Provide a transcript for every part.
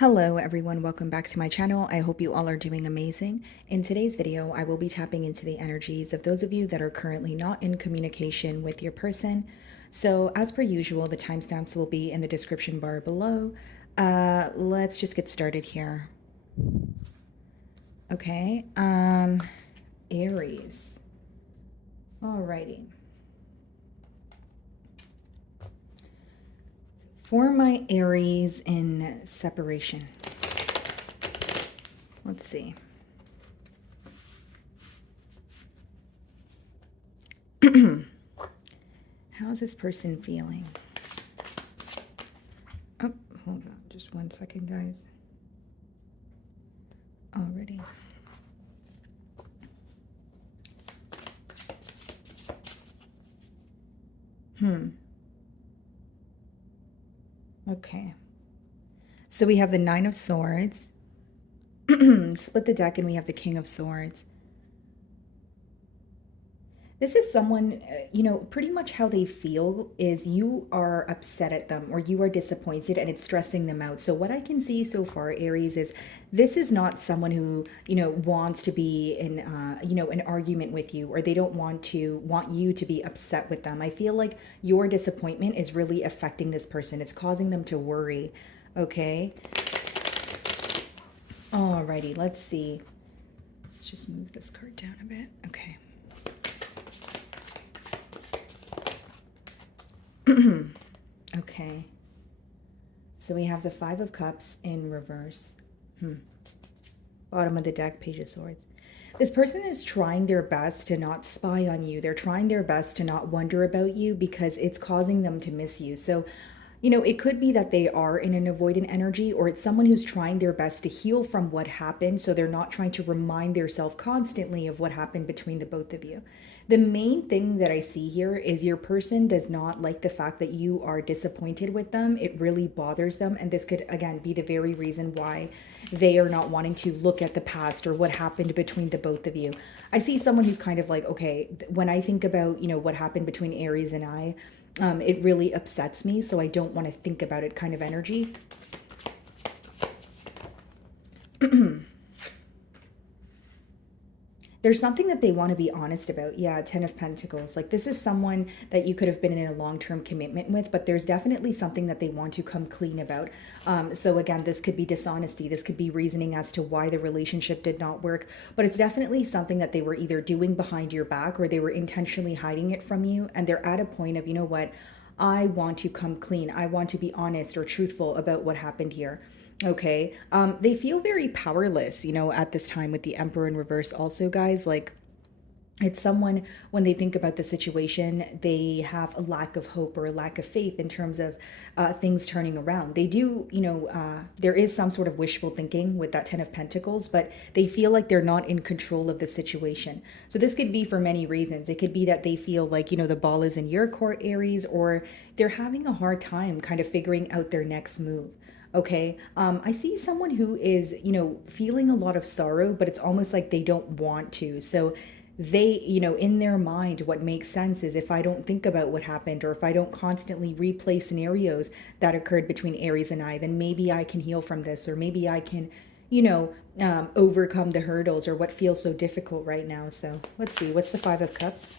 Hello everyone, welcome back to my channel. I hope you all are doing amazing. In today's video, I will be tapping into the energies of those of you that are currently not in communication with your person. So as per usual, the timestamps will be in the description bar below. Let's just get started here. Okay, Aries. Alrighty. For my Aries in separation. Let's see. How's this person feeling? Oh, hold on just one second, guys. Already. Okay. So we have the Nine of Swords. Split the deck and we have the King of Swords. This is someone, pretty much how they feel is you are upset at them or you are disappointed and it's stressing them out. So what I can see so far, Aries, is this is not someone who, wants to be in, an argument with you, or they don't want you to be upset with them. I feel like your disappointment is really affecting this person. It's causing them to worry. Okay. Alrighty, let's see. Let's just move this card down a bit. Okay. Okay, so we have the Five of Cups in reverse. Bottom of the deck, Page of Swords. This person is trying their best to not spy on you. They're trying their best to not wonder about you because it's causing them to miss you. So, it could be that they are in an avoidant energy, or it's someone who's trying their best to heal from what happened. So they're not trying to remind themselves constantly of what happened between the both of you. The main thing that I see here is your person does not like the fact that you are disappointed with them. It really bothers them. And this could, again, be the very reason why they are not wanting to look at the past or what happened between the both of you. I see someone who's kind of like, okay, when I think about, what happened between Aries and I, it really upsets me. So I don't want to think about it kind of energy. There's something that they want to be honest about. Yeah, Ten of Pentacles. Like, this is someone that you could have been in a long-term commitment with, but there's definitely something that they want to come clean about. So again, this could be dishonesty. This could be reasoning as to why the relationship did not work, but it's definitely something that they were either doing behind your back or they were intentionally hiding it from you. And they're at a point of, you know what? I want to come clean. I want to be honest or truthful about what happened here. Okay. They feel very powerless, at this time with the Emperor in reverse also, guys. Like, it's someone, when they think about the situation, they have a lack of hope or a lack of faith in terms of things turning around. They do, there is some sort of wishful thinking with that Ten of Pentacles, but they feel like they're not in control of the situation. So this could be for many reasons. It could be that they feel like, the ball is in your court, Aries, or they're having a hard time kind of figuring out their next move. Okay. I see someone who is, feeling a lot of sorrow, but it's almost like they don't want to. So they, in their mind, what makes sense is if I don't think about what happened, or if I don't constantly replay scenarios that occurred between Aries and I, then maybe I can heal from this, or maybe I can, overcome the hurdles or what feels so difficult right now. So let's see, what's the Five of Cups?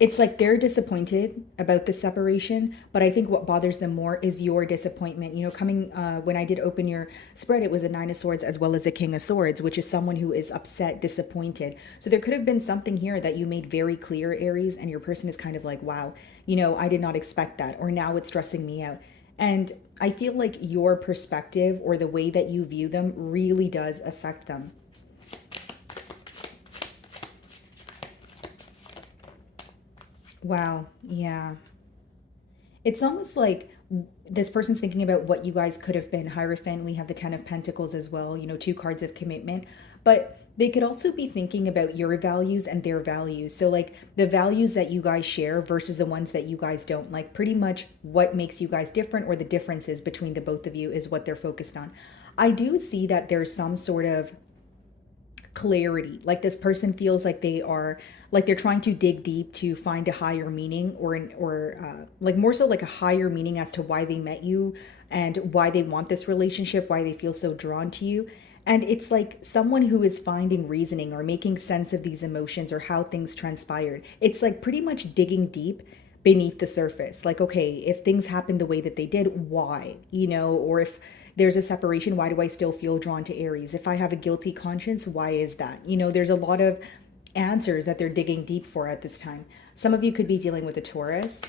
It's like they're disappointed about the separation, but I think what bothers them more is your disappointment. Coming when I did open your spread, it was a Nine of Swords as well as a King of Swords, which is someone who is upset, disappointed. So there could have been something here that you made very clear, Aries, and your person is kind of like, wow, I did not expect that, or now it's stressing me out. And I feel like your perspective or the way that you view them really does affect them. Wow. Yeah. It's almost like this person's thinking about what you guys could have been. Hierophant, we have the Ten of Pentacles as well, two cards of commitment. But they could also be thinking about your values and their values. So like the values that you guys share versus the ones that you guys don't. Like, pretty much what makes you guys different, or the differences between the both of you, is what they're focused on. I do see that there's some sort of clarity. Like, this person feels like they are like they're trying to dig deep to find a higher meaning, like more so like a higher meaning as to why they met you and why they want this relationship, why they feel so drawn to you. And it's like someone who is finding reasoning or making sense of these emotions or how things transpired. It's like pretty much digging deep beneath the surface. Like, okay, if things happened the way that they did, why? Or if there's a separation, why do I still feel drawn to Aries? If I have a guilty conscience, why is that? There's a lot of answers that they're digging deep for at this time. Some of you could be dealing with a Taurus.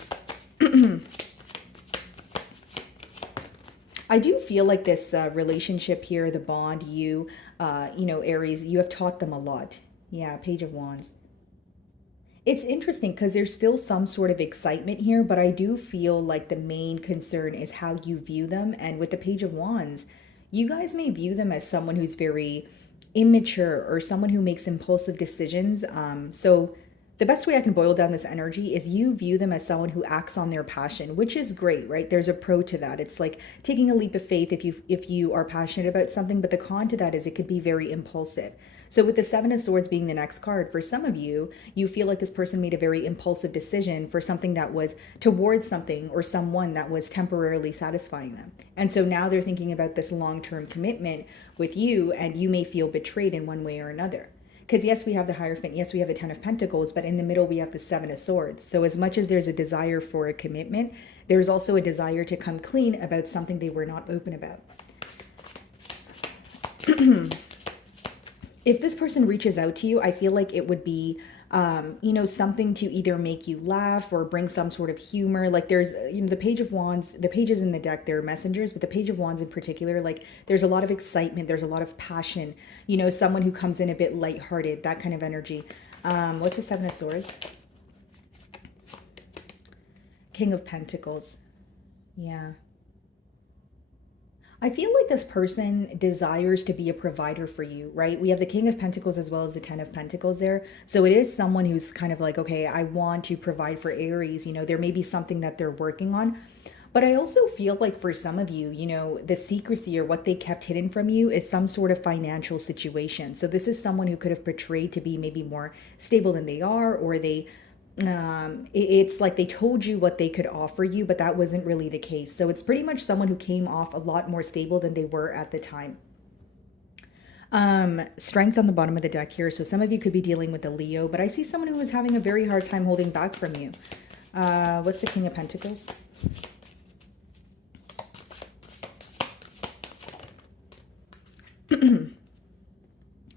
I do feel like this relationship here, the bond, Aries, you have taught them a lot. Yeah, Page of Wands. It's interesting because there's still some sort of excitement here, but I do feel like the main concern is how you view them. And with the Page of Wands, you guys may view them as someone who's very immature or someone who makes impulsive decisions. So the best way I can boil down this energy is you view them as someone who acts on their passion, which is great, right? There's a pro to that. It's like taking a leap of faith if you are passionate about something, but the con to that is it could be very impulsive. So with the Seven of Swords being the next card, for some of you, you feel like this person made a very impulsive decision for something that was towards something or someone that was temporarily satisfying them. And so now they're thinking about this long-term commitment with you, and you may feel betrayed in one way or another. Because yes, we have the Hierophant, yes, we have the Ten of Pentacles, but in the middle we have the Seven of Swords. So as much as there's a desire for a commitment, there's also a desire to come clean about something they were not open about. If this person reaches out to you, I feel like it would be, something to either make you laugh or bring some sort of humor. Like there's, the Page of Wands, the pages in the deck, they're messengers, but the Page of Wands in particular, like there's a lot of excitement, there's a lot of passion, someone who comes in a bit lighthearted, that kind of energy. What's the Seven of Swords? King of Pentacles. Yeah. I feel like this person desires to be a provider for you, right? We have the King of Pentacles as well as the Ten of Pentacles there. So it is someone who's kind of like, okay, I want to provide for Aries. There may be something that they're working on. But I also feel like for some of you, the secrecy or what they kept hidden from you is some sort of financial situation. So this is someone who could have portrayed to be maybe more stable than they are, or it's like they told you what they could offer you, but that wasn't really the case. So it's pretty much someone who came off a lot more stable than they were at the time. Strength on the bottom of the deck here. So some of you could be dealing with a Leo, but I see someone who is having a very hard time holding back from you. What's the King of Pentacles?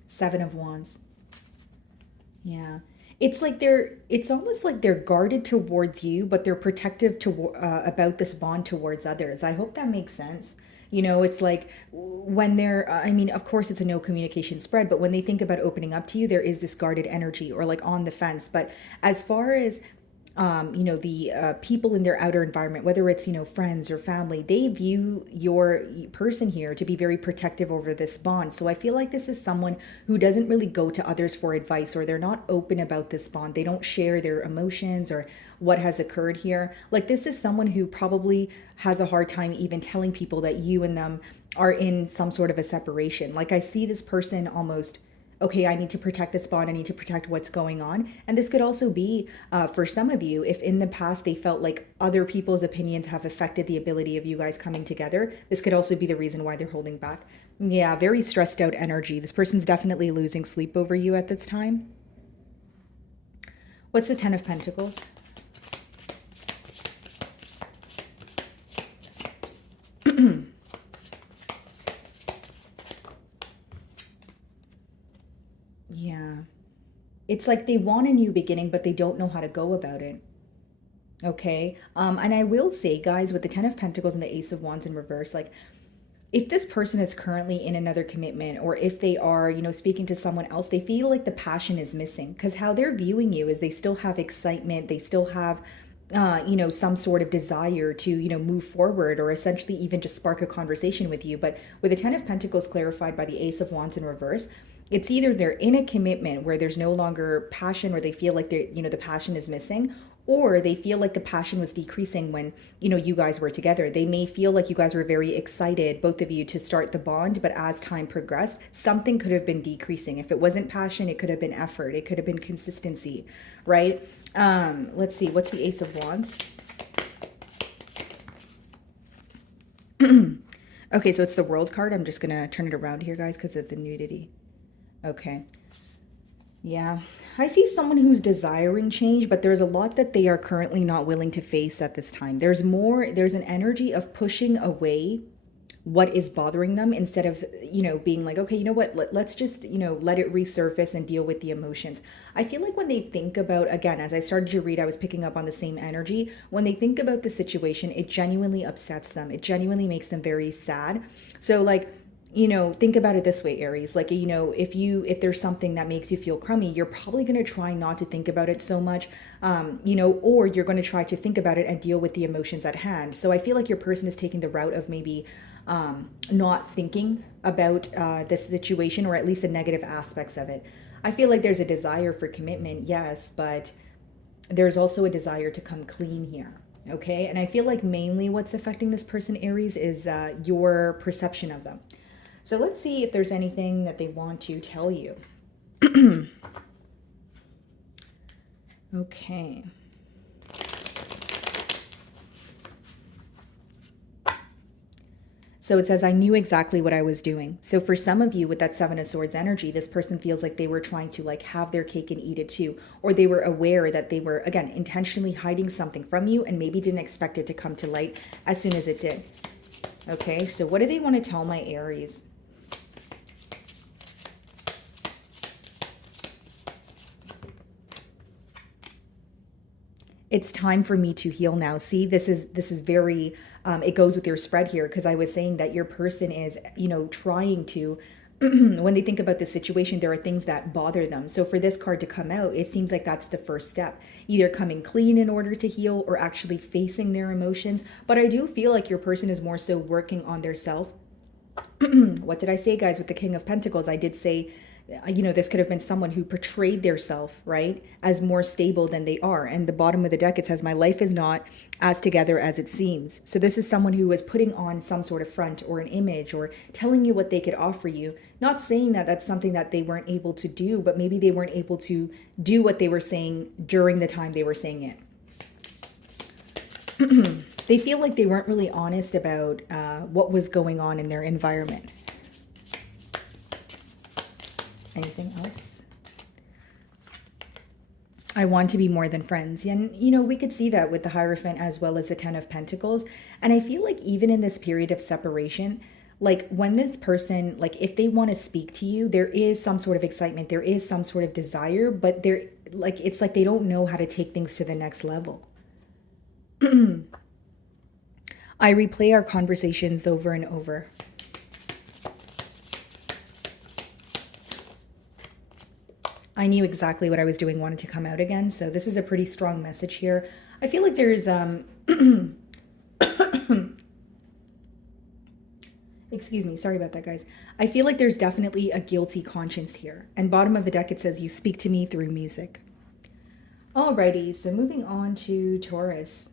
Seven of Wands. Yeah. It's like it's almost like they're guarded towards you, but they're protective about this bond towards others. I hope that makes sense. It's like when they're, of course it's a no communication spread, but when they think about opening up to you, there is this guarded energy or like on the fence. But as far as the people in their outer environment, whether it's, friends or family, they view your person here to be very protective over this bond. So I feel like this is someone who doesn't really go to others for advice, or they're not open about this bond. They don't share their emotions or what has occurred here. Like this is someone who probably has a hard time even telling people that you and them are in some sort of a separation. Like I see this person almost, okay, I need to protect this bond. I need to protect what's going on. And this could also be for some of you, if in the past they felt like other people's opinions have affected the ability of you guys coming together, this could also be the reason why they're holding back. Yeah, very stressed out energy. This person's definitely losing sleep over you at this time. What's the Ten of Pentacles? Yeah. It's like they want a new beginning, but they don't know how to go about it. Okay. And I will say, guys, with the Ten of Pentacles and the Ace of Wands in reverse, like if this person is currently in another commitment, or if they are, speaking to someone else, they feel like the passion is missing, because how they're viewing you is they still have excitement. They still have, some sort of desire to, move forward, or essentially even just spark a conversation with you. But with the Ten of Pentacles clarified by the Ace of Wands in reverse, it's either they're in a commitment where there's no longer passion, or they feel like the passion is missing, or they feel like the passion was decreasing when, you know, you guys were together. They may feel like you guys were very excited, both of you, to start the bond, but as time progressed, something could have been decreasing. If it wasn't passion, it could have been effort, it could have been consistency, right? Let's see, what's the Ace of Wands? Okay, so it's the World card. I'm just gonna turn it around here, guys, because of the nudity. Okay. Yeah, I see someone who's desiring change, but there's a lot that they are currently not willing to face at this time. There's an energy of pushing away what is bothering them instead of, you know, being like, okay, you know what, let's just, you know, let it resurface and deal with the emotions. I feel like when they think about, again, as I started to read, I was picking up on the same energy. When they think about the situation, it genuinely upsets them. It genuinely makes them very sad. So like, you know, think about it this way, Aries. Like, you know, if there's something that makes you feel crummy, you're probably going to try not to think about it so much, you know, or you're going to try to think about it and deal with the emotions at hand. So I feel like your person is taking the route of maybe not thinking about this situation, or at least the negative aspects of it. I feel like there's a desire for commitment, yes, but there's also a desire to come clean here. Okay. And I feel like mainly what's affecting this person, Aries, is your perception of them. So let's see if there's anything that they want to tell you. Okay. So it says, I knew exactly what I was doing. So for some of you with that Seven of Swords energy, this person feels like they were trying to like have their cake and eat it too. Or they were aware that they were, again, intentionally hiding something from you and maybe didn't expect it to come to light as soon as it did. Okay, so what do they want to tell my Aries? It's time for me to heal now. See, this is very, it goes with your spread here, because I was saying that your person is, you know, trying to, when they think about this situation, there are things that bother them. So for this card to come out, it seems like that's the first step, either coming clean in order to heal or actually facing their emotions. But I do feel like your person is more so working on their self. What did I say, guys, with the King of Pentacles? I did say, you know, this could have been someone who portrayed their self, right, as more stable than they are. And the bottom of the deck, it says, my life is not as together as it seems. So this is someone who was putting on some sort of front or an image or telling you what they could offer you. Not saying that that's something that they weren't able to do, but maybe they weren't able to do what they were saying during the time they were saying it. They feel like they weren't really honest about what was going on in their environment. Anything else? I want to be more than friends. And, you know, we could see that with the Hierophant as well as the Ten of Pentacles. And I feel like even in this period of separation, like when this person, like if they want to speak to you, there is some sort of excitement, there is some sort of desire, but they're like, it's like they don't know how to take things to the next level. I replay our conversations over and over. I knew exactly what I was doing, wanted to come out again. So this is a pretty strong message here. I feel like there's, excuse me, sorry about that, guys. I feel like there's definitely a guilty conscience here. And bottom of the deck, it says, you speak to me through music. Alrighty, so moving on to Taurus.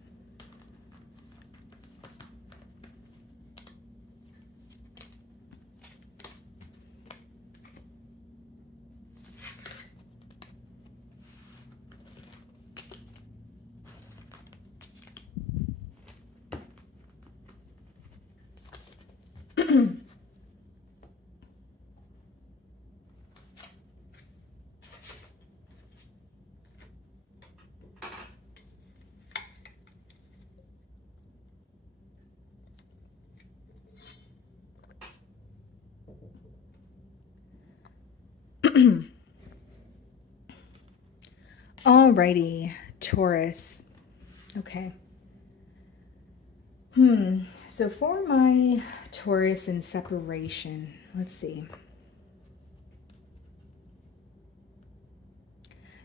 Alrighty, Taurus. Okay. So for my Taurus in separation, let's see.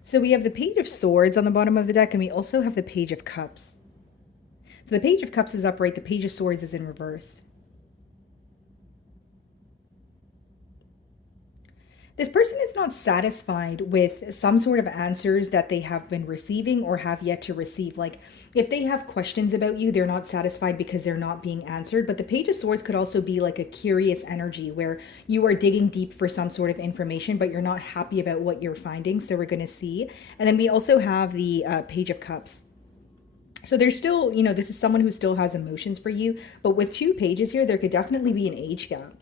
So we have the Page of Swords on the bottom of the deck, and we also have the Page of Cups. So the Page of Cups is upright, the Page of Swords is in reverse. This person is not satisfied with some sort of answers that they have been receiving or have yet to receive. Like if they have questions about you, they're not satisfied because they're not being answered. But the Page of Swords could also be like a curious energy where you are digging deep for some sort of information, but you're not happy about what you're finding. So we're going to see. And then we also have the Page of Cups. So there's still, you know, this is someone who still has emotions for you. But with 2 pages here, there could definitely be an age gap.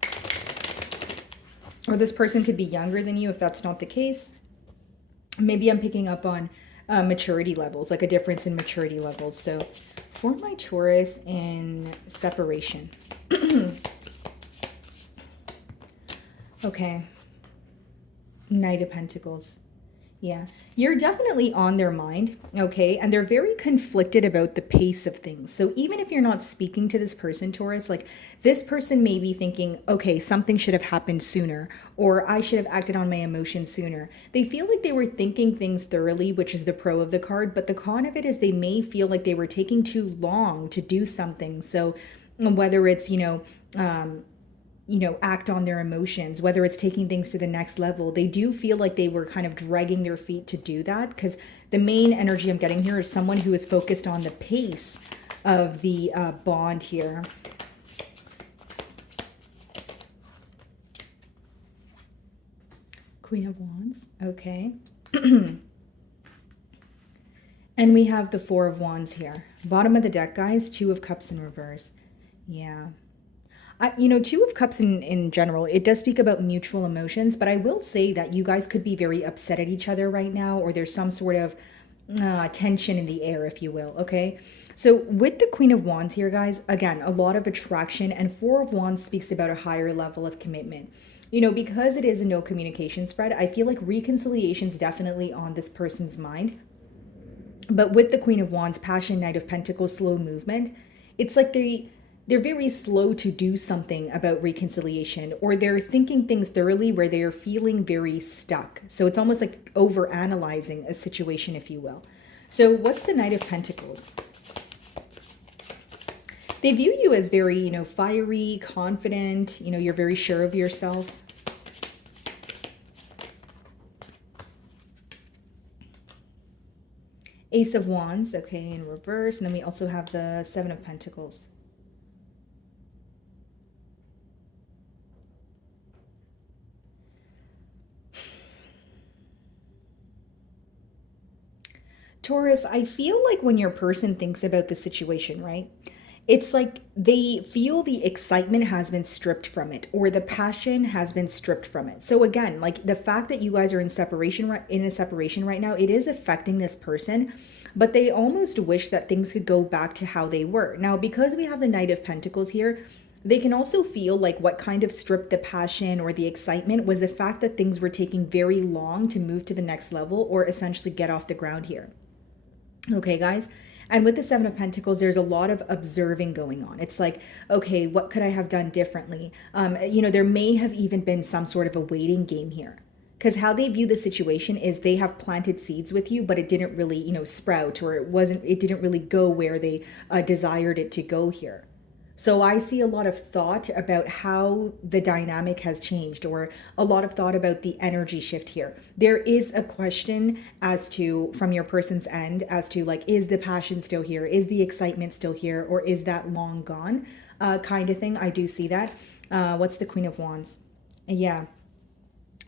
Or this person could be younger than you if that's not the case. Maybe I'm picking up on maturity levels, like a difference in maturity levels. So for my Taurus in separation. Okay. Knight of Pentacles. Yeah, you're definitely on their mind, okay? And they're very conflicted about the pace of things. So even if you're not speaking to this person, Taurus, like this person may be thinking, okay, something should have happened sooner, or I should have acted on my emotions sooner. They feel like they were thinking things thoroughly, which is the pro of the card, but the con of it is they may feel like they were taking too long to do something. So whether it's, act on their emotions, whether it's taking things to the next level, they do feel like they were kind of dragging their feet to do that, because the main energy I'm getting here is someone who is focused on the pace of the bond here. Queen of Wands, okay. And we have the Four of Wands here. Bottom of the deck, guys, Two of Cups in reverse. Yeah. Two of Cups in general, it does speak about mutual emotions, but I will say that you guys could be very upset at each other right now, or there's some sort of tension in the air, if you will, okay? So with the Queen of Wands here, guys, again, a lot of attraction, and Four of Wands speaks about a higher level of commitment. Because it is a no communication spread, I feel like reconciliation is definitely on this person's mind. But with the Queen of Wands, passion, Knight of Pentacles, slow movement, it's like they're very slow to do something about reconciliation, or they're thinking things thoroughly where they're feeling very stuck. So it's almost like over analyzing a situation, if you will. So what's the Knight of Pentacles? They view you as very, fiery, confident, you're very sure of yourself. Ace of Wands, okay, in reverse. And then we also have the Seven of Pentacles. Taurus, I feel like when your person thinks about the situation, right? It's like they feel the excitement has been stripped from it, or the passion has been stripped from it. So again, like the fact that you guys are in a separation right now, it is affecting this person, but they almost wish that things could go back to how they were. Now, because we have the Knight of Pentacles here, they can also feel like what kind of stripped the passion or the excitement was the fact that things were taking very long to move to the next level, or essentially get off the ground here. Okay, guys. And with the Seven of Pentacles, there's a lot of observing going on. It's like, okay, what could I have done differently? There may have even been some sort of a waiting game here. Because how they view the situation is they have planted seeds with you, but it didn't really, sprout, or it didn't really go where they desired it to go here. So I see a lot of thought about how the dynamic has changed, or a lot of thought about the energy shift here. There is a question as to, from your person's end, as to like, is the passion still here? Is the excitement still here? Or is that long gone? Kind of thing. I do see that. What's the Queen of Wands? Yeah.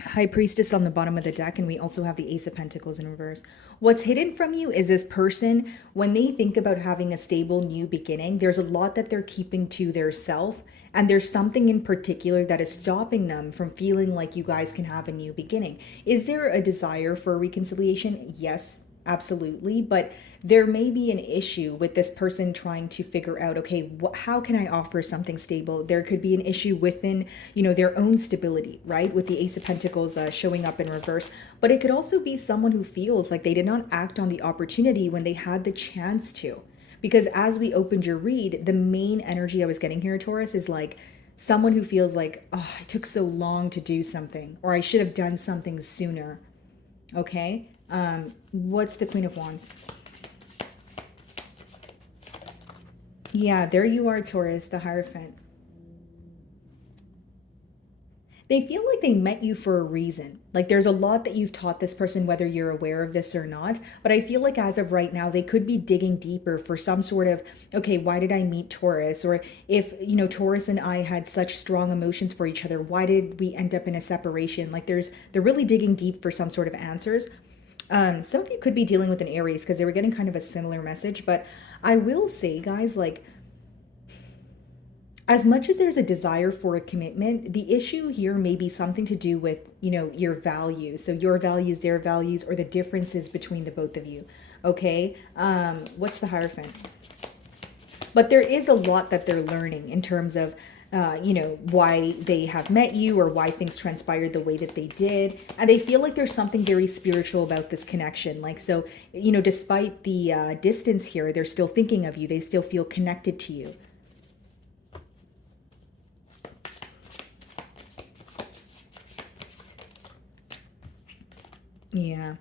High Priestess on the bottom of the deck, and we also have the Ace of Pentacles in reverse. What's hidden from you is this person, when they think about having a stable new beginning, there's a lot that they're keeping to their self, and there's something in particular that is stopping them from feeling like you guys can have a new beginning. Is there a desire for reconciliation? Yes, absolutely, but there may be an issue with this person trying to figure out, okay, how can I offer something stable? There could be an issue within, their own stability, right? With the Ace of Pentacles showing up in reverse. But it could also be someone who feels like they did not act on the opportunity when they had the chance to. Because as we opened your read, the main energy I was getting here, Taurus, is like someone who feels like, oh, I took so long to do something, or I should have done something sooner. Okay? What's the Queen of Wands? Yeah, there you are, Taurus, the Hierophant. they feel like they met you for a reason. Like there's a lot that you've taught this person, whether you're aware of this or not. But I feel like as of right now, they could be digging deeper for some sort of, okay, why did I meet Taurus? Or if, Taurus and I had such strong emotions for each other, why did we end up in a separation? Like they're really digging deep for some sort of answers. Some of you could be dealing with an Aries because they were getting kind of a similar message. But I will say, guys, like, as much as there's a desire for a commitment, the issue here may be something to do with, your values. So your values, their values, or the differences between the both of you. Okay. What's the Hierophant? But there is a lot that they're learning in terms of, why they have met you or why things transpired the way that they did. And they feel like there's something very spiritual about this connection. Like, so, despite the distance here, they're still thinking of you. They still feel connected to you. Yeah.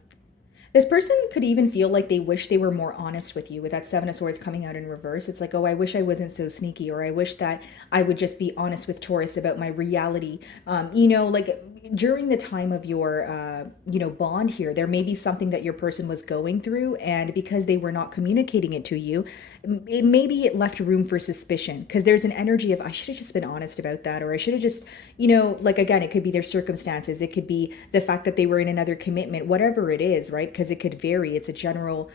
This person could even feel like they wish they were more honest with you with that Seven of Swords coming out in reverse. It's like, oh, I wish I wasn't so sneaky, or I wish that I would just be honest with Taurus about my reality. Like during the time of your, bond here, there may be something that your person was going through. And because they were not communicating it to you, maybe it left room for suspicion because there's an energy of, I should have just been honest about that. Or I should have just, like, again, it could be their circumstances. It could be the fact that they were in another commitment, whatever it is, right? Because it could vary. It's a general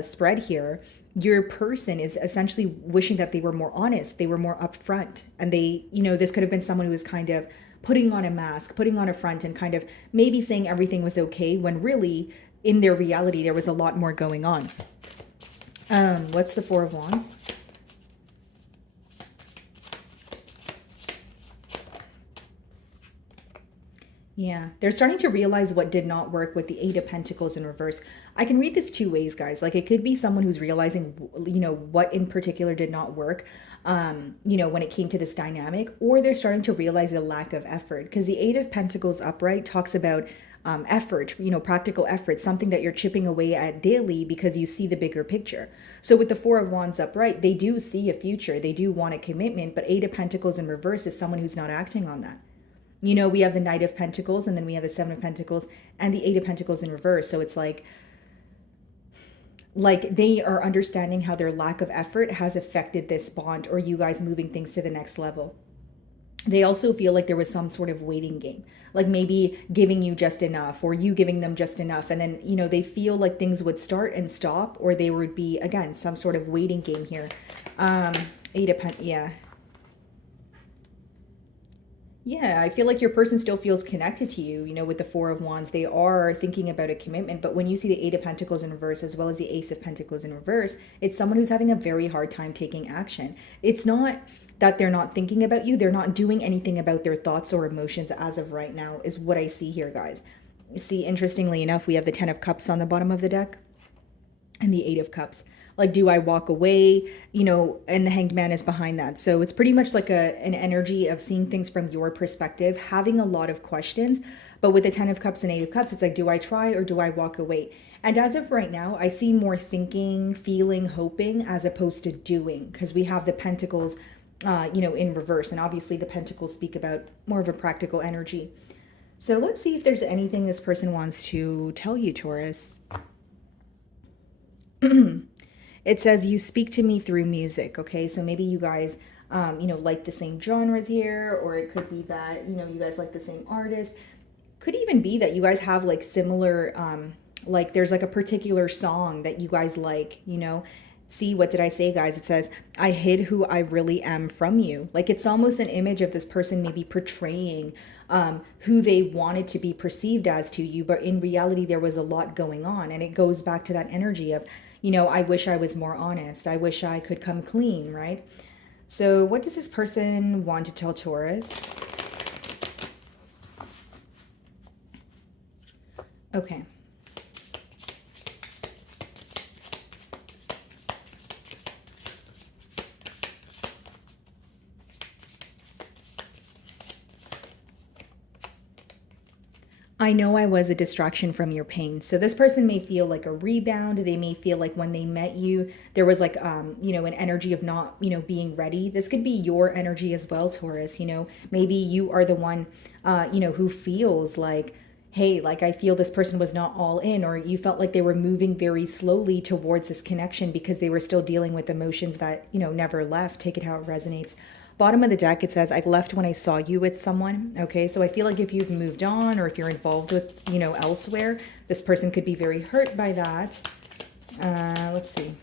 spread here. Your person is essentially wishing that they were more honest, they were more upfront, and they, this could have been someone who was kind of putting on a mask, putting on a front, and kind of maybe saying everything was okay when really in their reality there was a lot more going on. What's the Four of Wands? Yeah, they're starting to realize what did not work with the Eight of Pentacles in reverse. I can read this two ways, guys. Like it could be someone who's realizing, what in particular did not work, when it came to this dynamic, or they're starting to realize the lack of effort. Because the Eight of Pentacles upright talks about effort, practical effort, something that you're chipping away at daily because you see the bigger picture. So with the Four of Wands upright, they do see a future. They do want a commitment, but Eight of Pentacles in reverse is someone who's not acting on that. We have the Knight of Pentacles, and then we have the Seven of Pentacles and the Eight of Pentacles in reverse. So it's like they are understanding how their lack of effort has affected this bond, or you guys moving things to the next level. They also feel like there was some sort of waiting game, like maybe giving you just enough or you giving them just enough. And then, they feel like things would start and stop, or they would be, again, some sort of waiting game here. Eight of Pentacles, yeah. Yeah, I feel like your person still feels connected to you, with the Four of Wands. They are thinking about a commitment, but when you see the Eight of Pentacles in reverse as well as the Ace of Pentacles in reverse, it's someone who's having a very hard time taking action. It's not that they're not thinking about you. They're not doing anything about their thoughts or emotions as of right now, is what I see here, guys. You see, interestingly enough, we have the Ten of Cups on the bottom of the deck and the Eight of Cups. Like, do I walk away? And the Hanged Man is behind that. So it's pretty much like an energy of seeing things from your perspective, having a lot of questions. But with the Ten of Cups and Eight of Cups, it's like, do I try or do I walk away? And as of right now, I see more thinking, feeling, hoping, as opposed to doing, because we have the Pentacles, in reverse. And obviously the Pentacles speak about more of a practical energy. So let's see if there's anything this person wants to tell you, Taurus. It says, you speak to me through music. Okay, so maybe you guys, like the same genres here, or it could be that, you guys like the same artist. Could even be that you guys have like similar, like there's like a particular song that you guys like, See, what did I say, guys? It says, I hid who I really am from you. Like it's almost an image of this person maybe portraying who they wanted to be perceived as to you, but in reality, there was a lot going on. And it goes back to that energy of, I wish I was more honest. I wish I could come clean, right? So what does this person want to tell Taurus? Okay. I know I was a distraction from your pain. So this person may feel like a rebound. They may feel like when they met you, there was like, an energy of not, being ready. This could be your energy as well, Taurus. Maybe you are the one, who feels like, hey, like I feel this person was not all in, or you felt like they were moving very slowly towards this connection because they were still dealing with emotions that, never left. Take it how it resonates. Bottom of the deck, it says, I left when I saw you with someone. Okay, so I feel like if you've moved on or if you're involved with, elsewhere, this person could be very hurt by that. Let's see.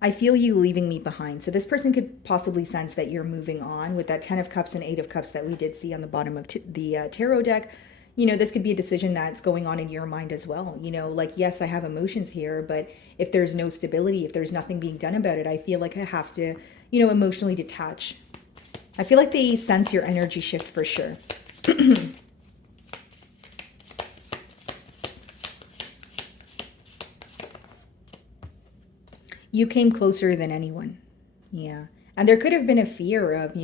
I feel you leaving me behind. So this person could possibly sense that you're moving on with that 10 of Cups and 8 of Cups that we did see on the bottom of the tarot deck. This could be a decision that's going on in your mind as well. Like, yes, I have emotions here, but if there's no stability, if there's nothing being done about it, I feel like I have to, emotionally detach. I feel like they sense your energy shift for sure. You came closer than anyone. Yeah. And there could have been a fear of,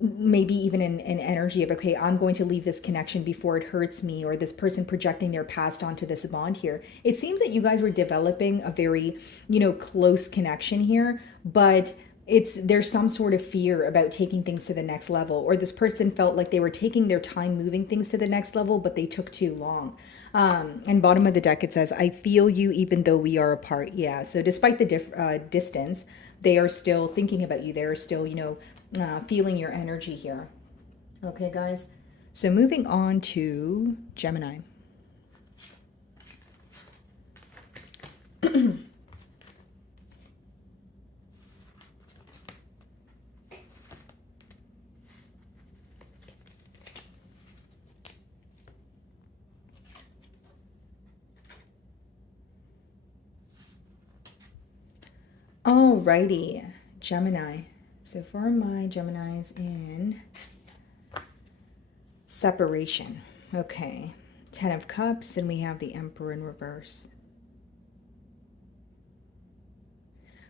maybe even an energy of, okay, I'm going to leave this connection before it hurts me, or this person projecting their past onto this bond here. It seems that you guys were developing a very, close connection here, but there's some sort of fear about taking things to the next level, or this person felt like they were taking their time moving things to the next level, but they took too long. And bottom of the deck, it says, I feel you even though we are apart. Yeah. So despite the distance, they are still thinking about you. They're still, feeling your energy here. Okay, guys. So moving on to Gemini. Alrighty, Gemini. So for my Geminis in separation. Okay, 10 of Cups, and we have the Emperor in reverse.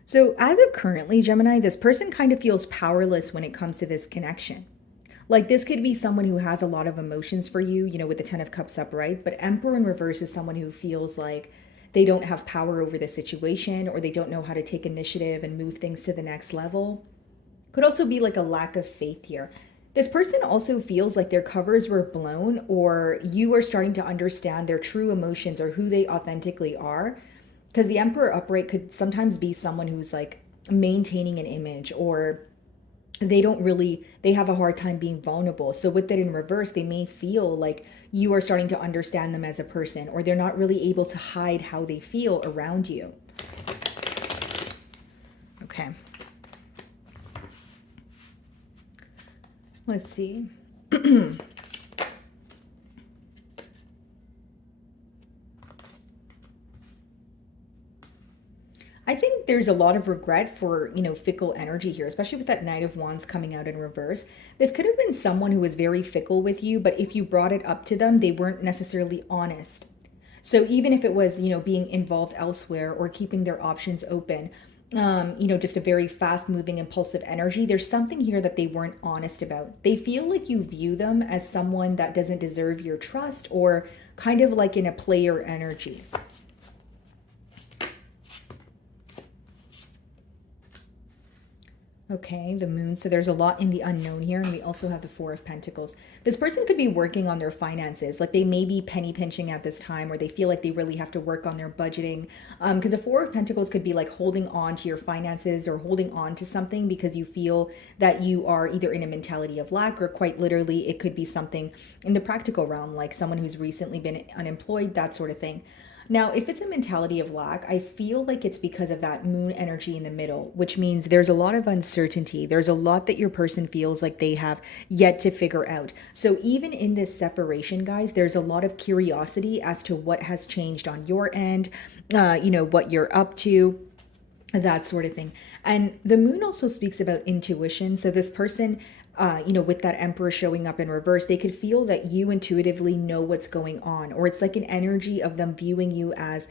So as of currently, Gemini, this person kind of feels powerless when it comes to this connection. Like, this could be someone who has a lot of emotions for you, with the 10 of Cups upright, but Emperor in reverse is someone who feels like they don't have power over the situation, or they don't know how to take initiative and move things to the next level. Could also be like a lack of faith here. This person also feels like their covers were blown, or you are starting to understand their true emotions or who they authentically are. Because the Emperor upright could sometimes be someone who's like maintaining an image, or they have a hard time being vulnerable. So with that in reverse, they may feel like you are starting to understand them as a person, or they're not really able to hide how they feel around you. Okay. Let's see. I think there's a lot of regret for, fickle energy here, especially with that Knight of Wands coming out in reverse. This could have been someone who was very fickle with you, but if you brought it up to them, they weren't necessarily honest. So even if it was, being involved elsewhere or keeping their options open, just a very fast moving, impulsive energy, there's something here that they weren't honest about. They feel like you view them as someone that doesn't deserve your trust, or kind of like in a player energy. Okay, the Moon. So there's a lot in the unknown here. And we also have the Four of Pentacles. This person could be working on their finances. Like, they may be penny pinching at this time, or they feel like they really have to work on their budgeting. Because the Four of Pentacles could be like holding on to your finances, or holding on to something because you feel that you are either in a mentality of lack, or quite literally, it could be something in the practical realm, like someone who's recently been unemployed, that sort of thing. Now, if it's a mentality of lack, I feel like it's because of that Moon energy in the middle, which means there's a lot of uncertainty. There's a lot that your person feels like they have yet to figure out. So even in this separation, guys, there's a lot of curiosity as to what has changed on your end, what you're up to, that sort of thing. And the Moon also speaks about intuition. So this person, with that Emperor showing up in reverse, they could feel that you intuitively know what's going on, or it's like an energy of them viewing you as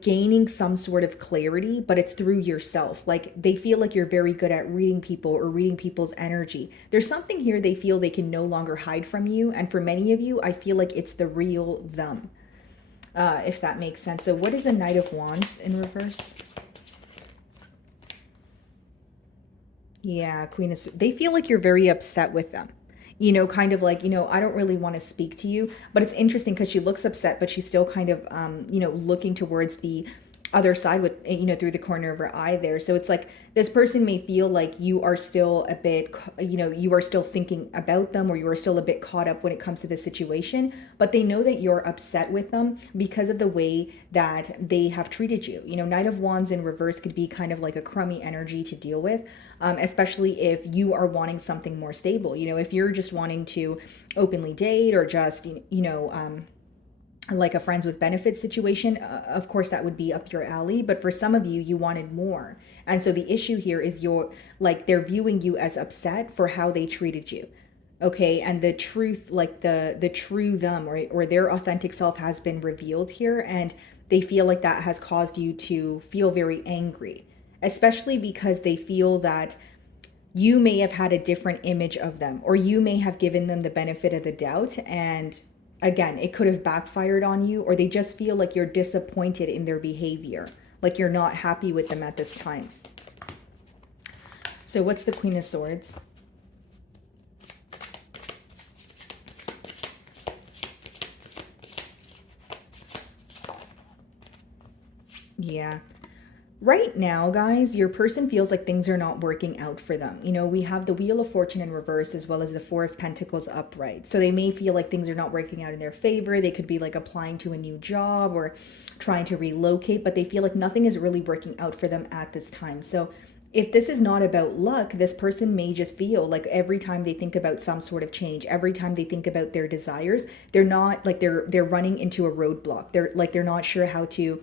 gaining some sort of clarity, but it's through yourself. Like they feel like you're very good at reading people or reading people's energy. There's something here they feel they can no longer hide from you. And for many of you, I feel like it's the real them, if that makes sense. So what is the Knight of Wands in reverse? Yeah, Queen of... They feel like you're very upset with them. Kind of like, I don't really want to speak to you. But it's interesting because she looks upset, but she's still kind of, looking towards the other side with, through the corner of her eye there. So it's like this person may feel like you are still a bit, you are still thinking about them, or you are still a bit caught up when it comes to the situation. But they know that you're upset with them because of the way that they have treated you. Knight of Wands in reverse could be kind of like a crummy energy to deal with. Especially if you are wanting something more stable. If you're just wanting to openly date or just, like a friends with benefits situation, of course that would be up your alley. But for some of you, you wanted more. And so the issue here is they're viewing you as upset for how they treated you. Okay, and the truth, like the true them or their authentic self has been revealed here, and they feel like that has caused you to feel very angry, especially because they feel that you may have had a different image of them, or you may have given them the benefit of the doubt, and again, it could have backfired on you, or they just feel like you're disappointed in their behavior, like you're not happy with them at this time. So what's the Queen of Swords? Yeah. Right now, guys, your person feels like things are not working out for them. We have the Wheel of Fortune in reverse as well as the Four of Pentacles upright. So they may feel like things are not working out in their favor. They could be like applying to a new job or trying to relocate, but they feel like nothing is really working out for them at this time. So if this is not about luck, this person may just feel like every time they think about some sort of change, every time they think about their desires, they're not like they're running into a roadblock. They're not sure how to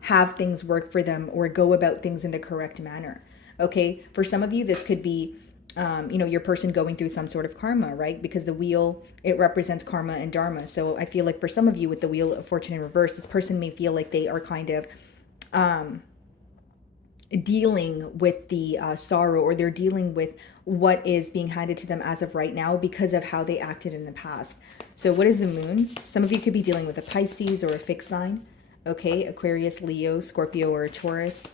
have things work for them or go about things in the correct manner. Okay, for some of you, this could be, your person going through some sort of karma, right? Because the wheel, it represents karma and dharma. So I feel like for some of you with the Wheel of Fortune in reverse, this person may feel like they are kind of dealing with the sorrow, or they're dealing with what is being handed to them as of right now because of how they acted in the past. So what is the Moon? Some of you could be dealing with a Pisces or a fixed sign. Okay, Aquarius, Leo, Scorpio, or a Taurus.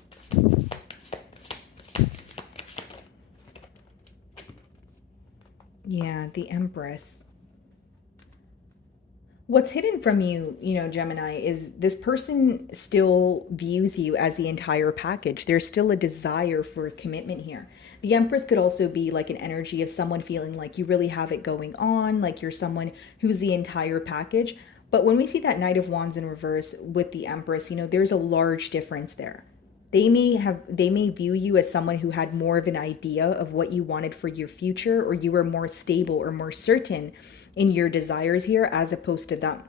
Yeah, the Empress. What's hidden from you, Gemini, is this person still views you as the entire package. There's still a desire for commitment here. The Empress could also be like an energy of someone feeling like you really have it going on, like you're someone who's the entire package. But when we see that Knight of Wands in reverse with the Empress, there's a large difference there. They may view you as someone who had more of an idea of what you wanted for your future, or you were more stable or more certain in your desires here as opposed to them.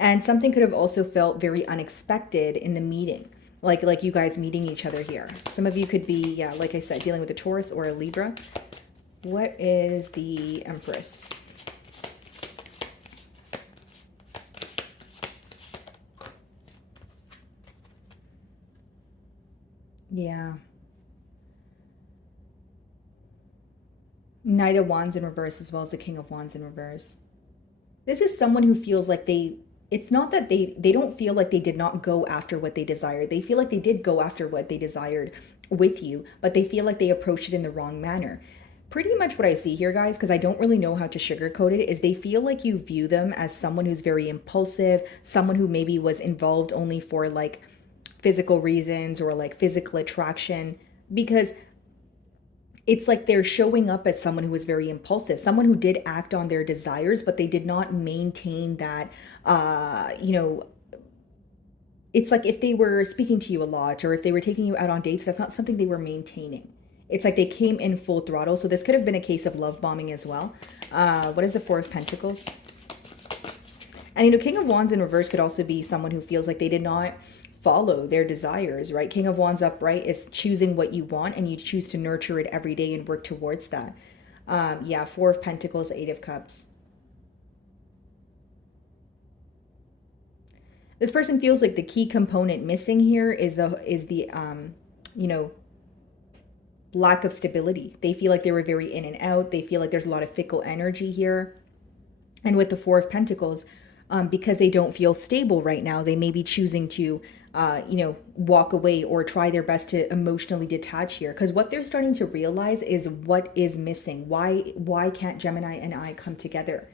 And something could have also felt very unexpected in the meeting, like you guys meeting each other here. Some of you could be, yeah, like I said, dealing with a Taurus or a Libra. What is the Empress? Yeah. Knight of Wands in reverse as well as the King of Wands in reverse. This is someone who feels like it's not that they don't feel like they did not go after what they desired. They feel like they did go after what they desired with you, but they feel like they approached it in the wrong manner. Pretty much what I see here, guys, because I don't really know how to sugarcoat it, is they feel like you view them as someone who's very impulsive, someone who maybe was involved only for like physical reasons or like physical attraction, because it's like they're showing up as someone who was very impulsive, someone who did act on their desires, but they did not maintain that, it's like if they were speaking to you a lot or if they were taking you out on dates, that's not something they were maintaining. It's like they came in full throttle. So this could have been a case of love bombing as well. What is the Four of Pentacles? And, King of Wands in reverse could also be someone who feels like they did not follow their desires, right? King of Wands upright is choosing what you want, and you choose to nurture it every day and work towards that. Yeah, Four of Pentacles, Eight of Cups. This person feels like the key component missing here is the you know, lack of stability. They feel like they were very in and out. They feel like there's a lot of fickle energy here. And with the Four of Pentacles, because they don't feel stable right now, they may be choosing to, walk away or try their best to emotionally detach here. Because what they're starting to realize is what is missing. Why can't Gemini and I come together?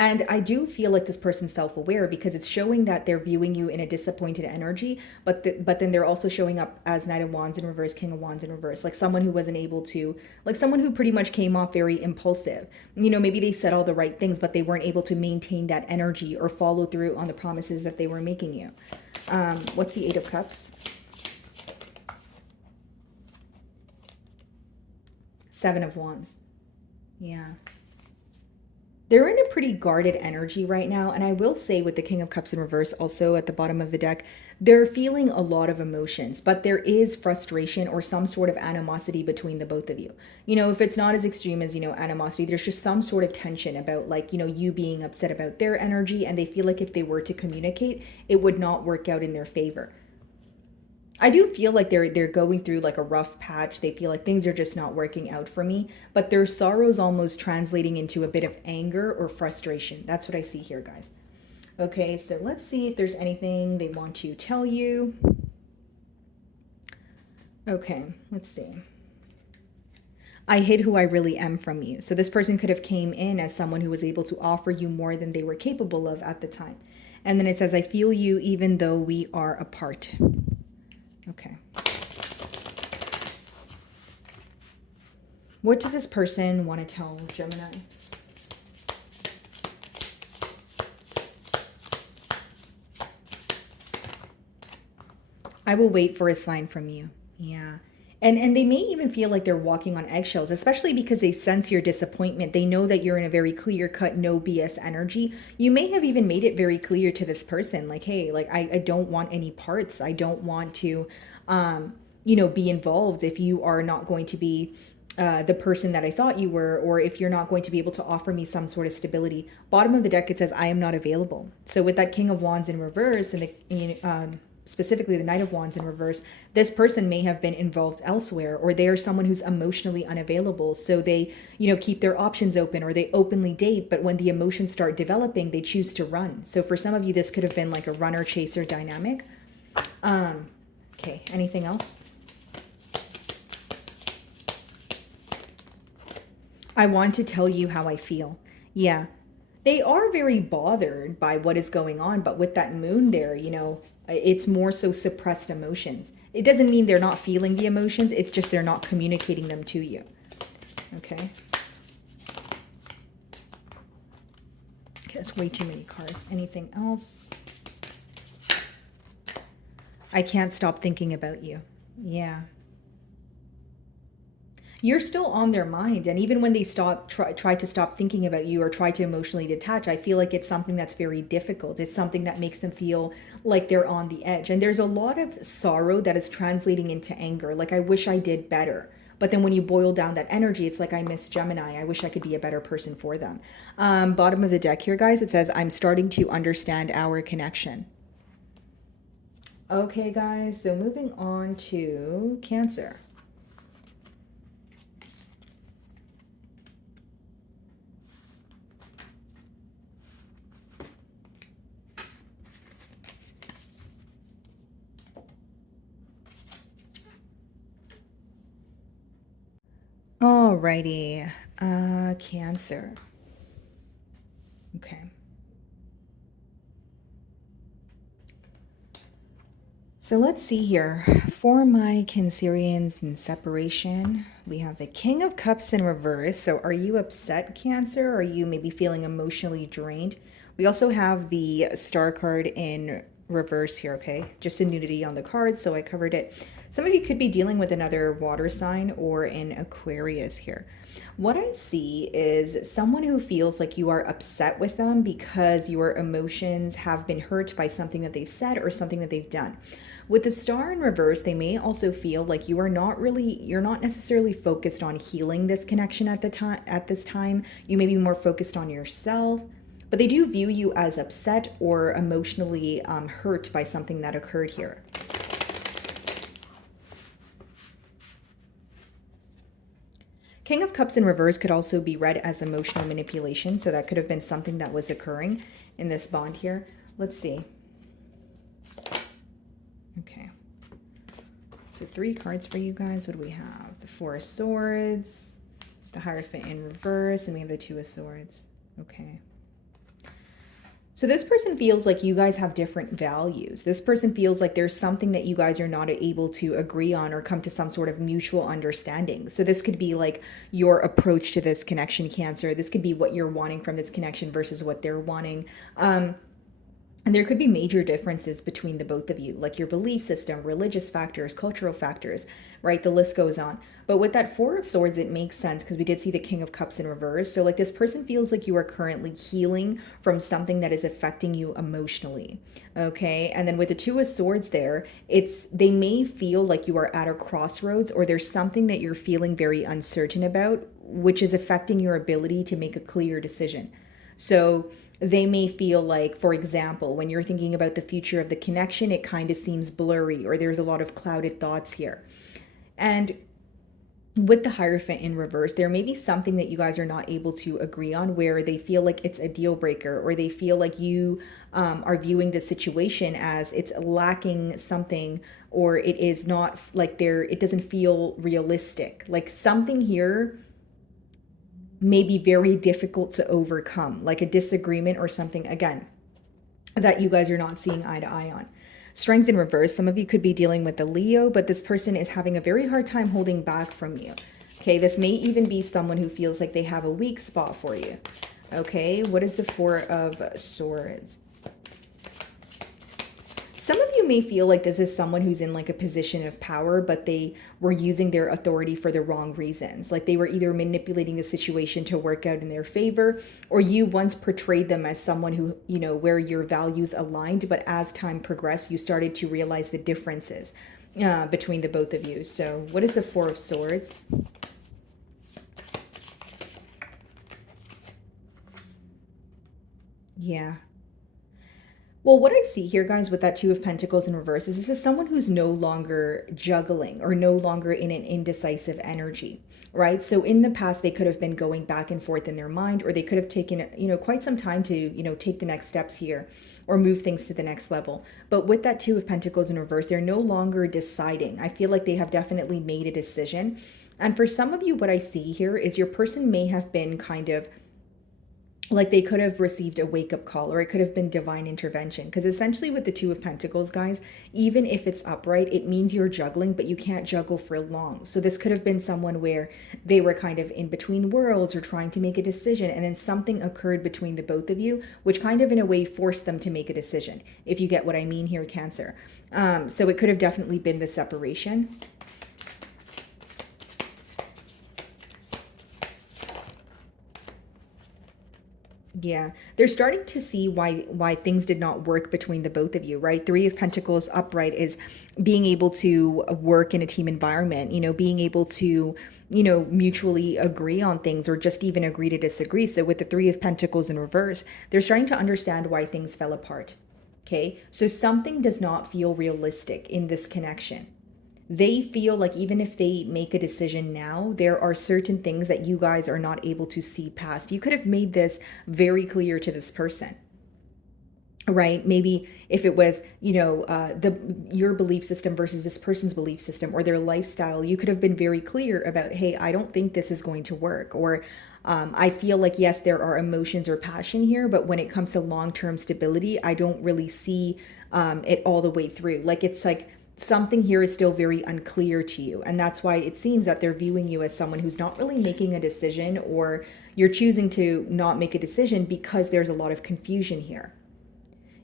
And I do feel like this person's self-aware because it's showing that they're viewing you in a disappointed energy, but then they're also showing up as Knight of Wands in reverse, King of Wands in reverse, like someone who wasn't able to, like someone who pretty much came off very impulsive. You know, maybe they said all the right things, but they weren't able to maintain that energy or follow through on the promises that they were making you. What's the Eight of Cups? Seven of Wands. Yeah. They're in a pretty guarded energy right now. And I will say with the King of Cups in reverse, also at the bottom of the deck, they're feeling a lot of emotions, but there is frustration or some sort of animosity between the both of you. You know, if it's not as extreme as, animosity, there's just some sort of tension about like, you being upset about their energy. And they feel like if they were to communicate, it would not work out in their favor. I do feel like they're going through like a rough patch. They feel like things are just not working out for me, but their sorrow's almost translating into a bit of anger or frustration. That's what I see here, guys. Okay, so let's see if there's anything they want to tell you. Okay, let's see. I hid who I really am from you. So this person could have came in as someone who was able to offer you more than they were capable of at the time. And then it says, I feel you even though we are apart. Okay. What does this person want to tell Gemini? I will wait for a sign from you. Yeah. And they may even feel like they're walking on eggshells, especially because they sense your disappointment. They know that you're in a very clear-cut, no BS energy. You may have even made it very clear to this person, like, hey, like, I don't want any parts. I don't want to, be involved if you are not going to be the person that I thought you were, or if you're not going to be able to offer me some sort of stability. Bottom of the deck, it says, I am not available. So with that King of Wands in reverse and the, specifically the Knight of Wands in reverse, this person may have been involved elsewhere, or they are someone who's emotionally unavailable. So they, keep their options open, or they openly date, but when the emotions start developing, they choose to run. So for some of you, this could have been like a runner-chaser dynamic. Okay, anything else? I want to tell you how I feel. Yeah, they are very bothered by what is going on, but with that moon there, it's more so suppressed emotions. It doesn't mean they're not feeling the emotions. It's just they're not communicating them to you. Okay. Okay, that's way too many cards. Anything else? I can't stop thinking about you. Yeah. You're still on their mind, and even when they try to stop thinking about you or try to emotionally detach, I feel like it's something that's very difficult. It's something that makes them feel like they're on the edge, and there's a lot of sorrow that is translating into anger, like I wish I did better. But then when you boil down that energy, it's like, I miss Gemini. I wish I could be a better person for them. Bottom of the deck here, guys, it says, I'm starting to understand our connection. Okay, guys, so moving on to Cancer. Alrighty, Cancer. Okay. So let's see here. For my Cancerians in separation, we have the King of Cups in reverse. So are you upset, Cancer? Are you maybe feeling emotionally drained? We also have the Star card in reverse here, okay? Just a nudity on the card, so I covered it. Some of you could be dealing with another water sign or an Aquarius here. What I see is someone who feels like you are upset with them because your emotions have been hurt by something that they've said or something that they've done. With the Star in reverse, they may also feel like you're not necessarily focused on healing this connection at this time. You may be more focused on yourself. but they do view you as upset or emotionally hurt by something that occurred here. King of Cups in reverse could also be read as emotional manipulation. So that could have been something that was occurring in this bond here. Let's see. Okay. So 3 cards for you guys. What do we have? The 4 of Swords, the Hierophant in reverse, and we have the 2 of Swords. Okay. So this person feels like you guys have different values. This person feels like there's something that you guys are not able to agree on or come to some sort of mutual understanding. So this could be like your approach to this connection, Cancer. This could be what you're wanting from this connection versus what they're wanting. And there could be major differences between the both of you, like your belief system, religious factors, cultural factors, right? The list goes on. But with that 4 of Swords, it makes sense because we did see the King of Cups in reverse. So like this person feels like you are currently healing from something that is affecting you emotionally. Okay. And then with the 2 of Swords there, they may feel like you are at a crossroads, or there's something that you're feeling very uncertain about, which is affecting your ability to make a clear decision. So they may feel like, for example, when you're thinking about the future of the connection, it kind of seems blurry, or there's a lot of clouded thoughts here. And with the Hierophant in reverse, there may be something that you guys are not able to agree on, where they feel like it's a deal breaker, or they feel like you are viewing the situation as it's lacking something, or it is not like it doesn't feel realistic. Like something here may be very difficult to overcome, like a disagreement or something, again, that you guys are not seeing eye to eye on. Strength in reverse, some of you could be dealing with a Leo, but this person is having a very hard time holding back from you. Okay, this may even be someone who feels like they have a weak spot for you. Okay, what is the 4 of Swords? Some of you may feel like this is someone who's in like a position of power, but they were using their authority for the wrong reasons. Like they were either manipulating the situation to work out in their favor, or you once portrayed them as someone who, you know, where your values aligned, but as time progressed, you started to realize the differences between the both of you. So what is the 4 of Swords? Yeah. Well, what I see here, guys, with that 2 of Pentacles in reverse is this is someone who's no longer juggling or no longer in an indecisive energy, right? So in the past, they could have been going back and forth in their mind, or they could have taken, you know, quite some time to, you know, take the next steps here or move things to the next level. But with that 2 of Pentacles in reverse, they're no longer deciding. I feel like they have definitely made a decision. And for some of you, what I see here is your person may have been kind of like they could have received a wake-up call, or it could have been divine intervention, because essentially with the 2 of Pentacles, guys, even if it's upright, it means you're juggling, but you can't juggle for long. So this could have been someone where they were kind of in between worlds or trying to make a decision, and then something occurred between the both of you, which kind of in a way forced them to make a decision, if you get what I mean here, Cancer. So it could have definitely been the separation. Yeah, they're starting to see why things did not work between the both of you, right? 3 of Pentacles upright is being able to work in a team environment, you know, being able to, you know, mutually agree on things, or just even agree to disagree. So with the 3 of Pentacles in reverse, they're starting to understand why things fell apart. Okay, so something does not feel realistic in this connection. They feel like even if they make a decision now, there are certain things that you guys are not able to see past. You could have made this very clear to this person, right? Maybe if it was, you know, your belief system versus this person's belief system, or their lifestyle, you could have been very clear about, hey, I don't think this is going to work, or I feel like, yes, there are emotions or passion here, but when it comes to long-term stability, I don't really see it all the way through. Like it's like something here is still very unclear to you. And that's why it seems that they're viewing you as someone who's not really making a decision, or you're choosing to not make a decision because there's a lot of confusion here.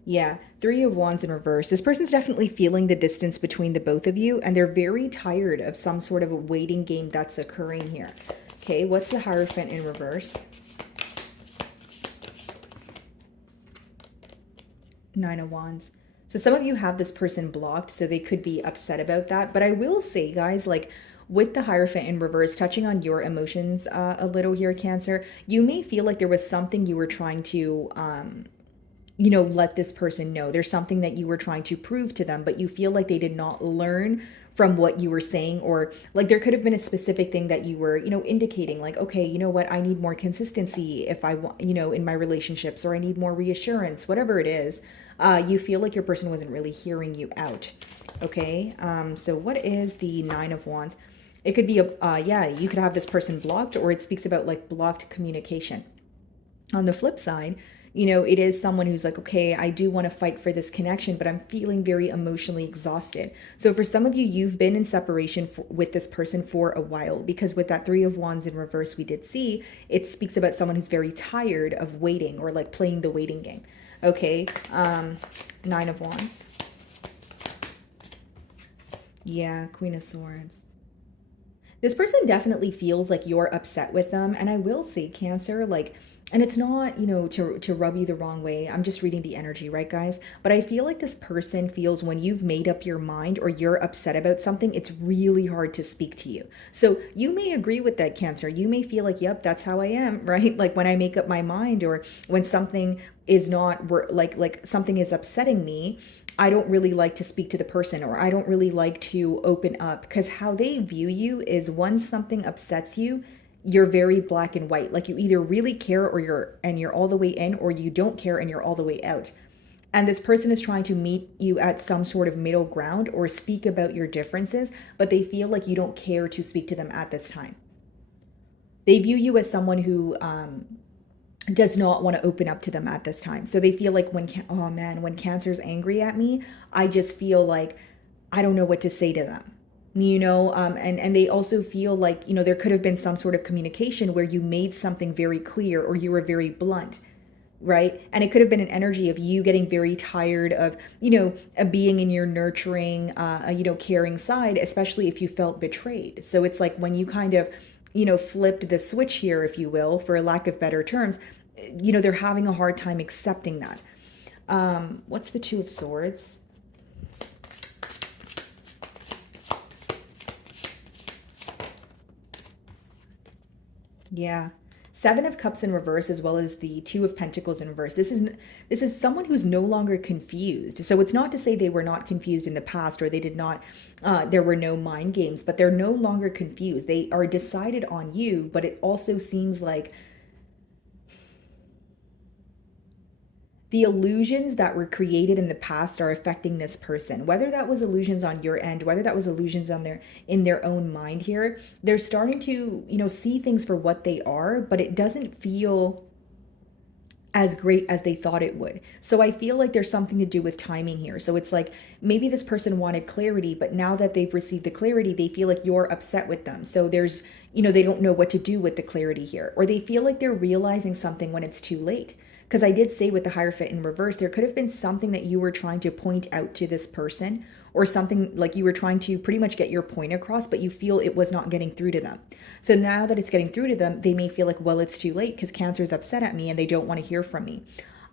Yeah, 3 of Wands in reverse. This person's definitely feeling the distance between the both of you, and they're very tired of some sort of a waiting game that's occurring here. Okay, what's the Hierophant in reverse? 9 of Wands. So some of you have this person blocked, so they could be upset about that. But I will say, guys, like with the Hierophant in reverse, touching on your emotions a little here, Cancer, you may feel like there was something you were trying to, let this person know. There's something that you were trying to prove to them, but you feel like they did not learn from what you were saying, or like there could have been a specific thing that you were, indicating, like, okay, you know what, I need more consistency if I want, in my relationships, or I need more reassurance, whatever it is. You feel like your person wasn't really hearing you out. Okay. So what is the Nine of Wands? It could be you could have this person blocked, or it speaks about like blocked communication. On the flip side, it is someone who's like, okay, I do want to fight for this connection, but I'm feeling very emotionally exhausted. So for some of you, you've been in separation with this person for a while, because with that Three of Wands in reverse, we did see, it speaks about someone who's very tired of waiting, or like playing the waiting game. Okay. Nine of Wands. Yeah, Queen of Swords. This person definitely feels like you're upset with them. And I will say, Cancer, like, and it's not, to rub you the wrong way. I'm just reading the energy, right, guys? But I feel like this person feels when you've made up your mind, or you're upset about something, it's really hard to speak to you. So you may agree with that, Cancer. You may feel like, yep, that's how I am, right? Like when I make up my mind, or when something is not like something is upsetting me, I don't really like to speak to the person, or I don't really like to open up, because how they view you is, once something upsets you, you're very black and white. Like you either really care, or you're all the way in, or you don't care and you're all the way out. And this person is trying to meet you at some sort of middle ground, or speak about your differences, but they feel like you don't care to speak to them at this time. They view you as someone who does not want to open up to them at this time. So they feel like when Cancer's angry at me, I just feel like I don't know what to say to them. And they also feel like, there could have been some sort of communication where you made something very clear, or you were very blunt, right? And it could have been an energy of you getting very tired of, being in your nurturing, caring side, especially if you felt betrayed. So it's like when you kind of, flipped the switch here, if you will, for lack of better terms, they're having a hard time accepting that. What's the Two of Swords? Yeah. Seven of Cups in reverse, as well as the Two of Pentacles in reverse. This is someone who's no longer confused. So it's not to say they were not confused in the past, or they did not, there were no mind games, but they're no longer confused. They are decided on you, but it also seems like the illusions that were created in the past are affecting this person. Whether that was illusions on your end, whether that was illusions in their own mind here, they're starting to, see things for what they are, but it doesn't feel as great as they thought it would. So I feel like there's something to do with timing here. So it's like maybe this person wanted clarity, but now that they've received the clarity, they feel like you're upset with them. So there's, they don't know what to do with the clarity here, or they feel like they're realizing something when it's too late. Because I did say with the Hierophant in reverse, there could have been something that you were trying to point out to this person, or something like you were trying to pretty much get your point across, but you feel it was not getting through to them. So now that it's getting through to them, they may feel like, well, it's too late because Cancer's upset at me and they don't want to hear from me.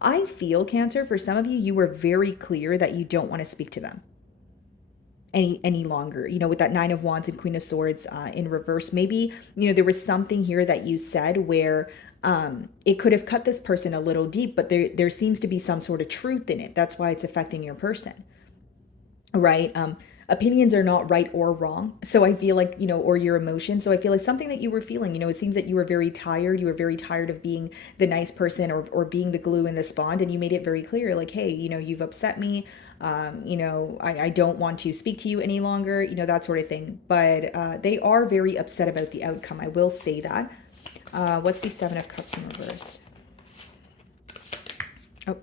I feel, Cancer, for some of you, you were very clear that you don't want to speak to them any longer, with that Nine of Wands and Queen of Swords in reverse. Maybe, there was something here that you said where it could have cut this person a little deep, but there seems to be some sort of truth in it. That's why it's affecting your person, right? Opinions are not right or wrong. So I feel like, or your emotions. So I feel like something that you were feeling, it seems that you were very tired. You were very tired of being the nice person, or being the glue in this bond. And you made it very clear, like, hey, you've upset me. I don't want to speak to you any longer, that sort of thing. But they are very upset about the outcome. I will say that. What's the Seven of Cups in reverse? Oh,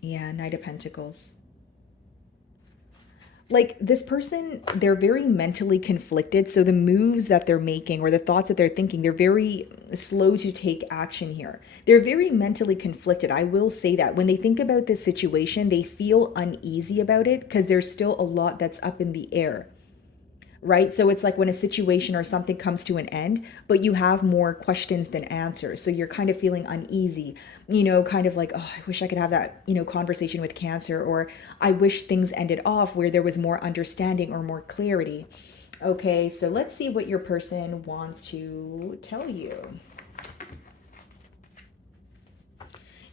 yeah, Knight of Pentacles. Like this person, they're very mentally conflicted. So the moves that they're making, or the thoughts that they're thinking, they're very slow to take action here. They're very mentally conflicted. I will say that when they think about this situation, they feel uneasy about it because there's still a lot that's up in the air. Right? So it's like when a situation or something comes to an end, but you have more questions than answers. So you're kind of feeling uneasy, kind of like, oh, I wish I could have that, conversation with Cancer, or I wish things ended off where there was more understanding or more clarity. Okay, so let's see what your person wants to tell you.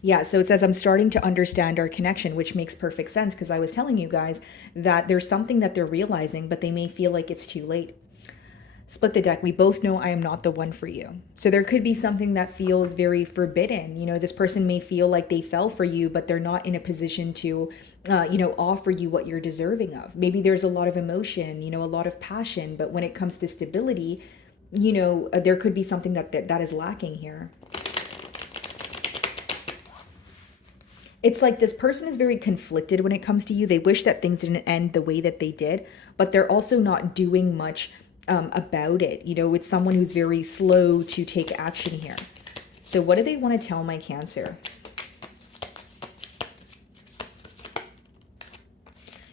Yeah, so it says, I'm starting to understand our connection, which makes perfect sense because I was telling you guys that there's something that they're realizing, but they may feel like it's too late. Split the deck. We both know I am not the one for you. So there could be something that feels very forbidden. You know, this person may feel like they fell for you, but they're not in a position to, offer you what you're deserving of. Maybe there's a lot of emotion, a lot of passion, but when it comes to stability, there could be something that is lacking here. It's like this person is very conflicted when it comes to you. They wish that things didn't end the way that they did, but they're also not doing much about it. It's someone who's very slow to take action here. So what do they want to tell my Cancer?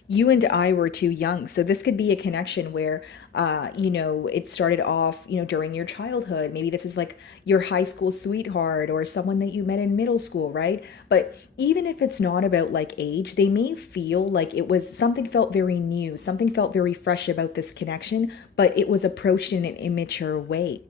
You and I were too young. So this could be a connection where, it started off, during your childhood. Maybe this is like your high school sweetheart or someone that you met in middle school, right? But even if it's not about like age, they may feel like it was something felt very new, something felt very fresh about this connection, but it was approached in an immature way.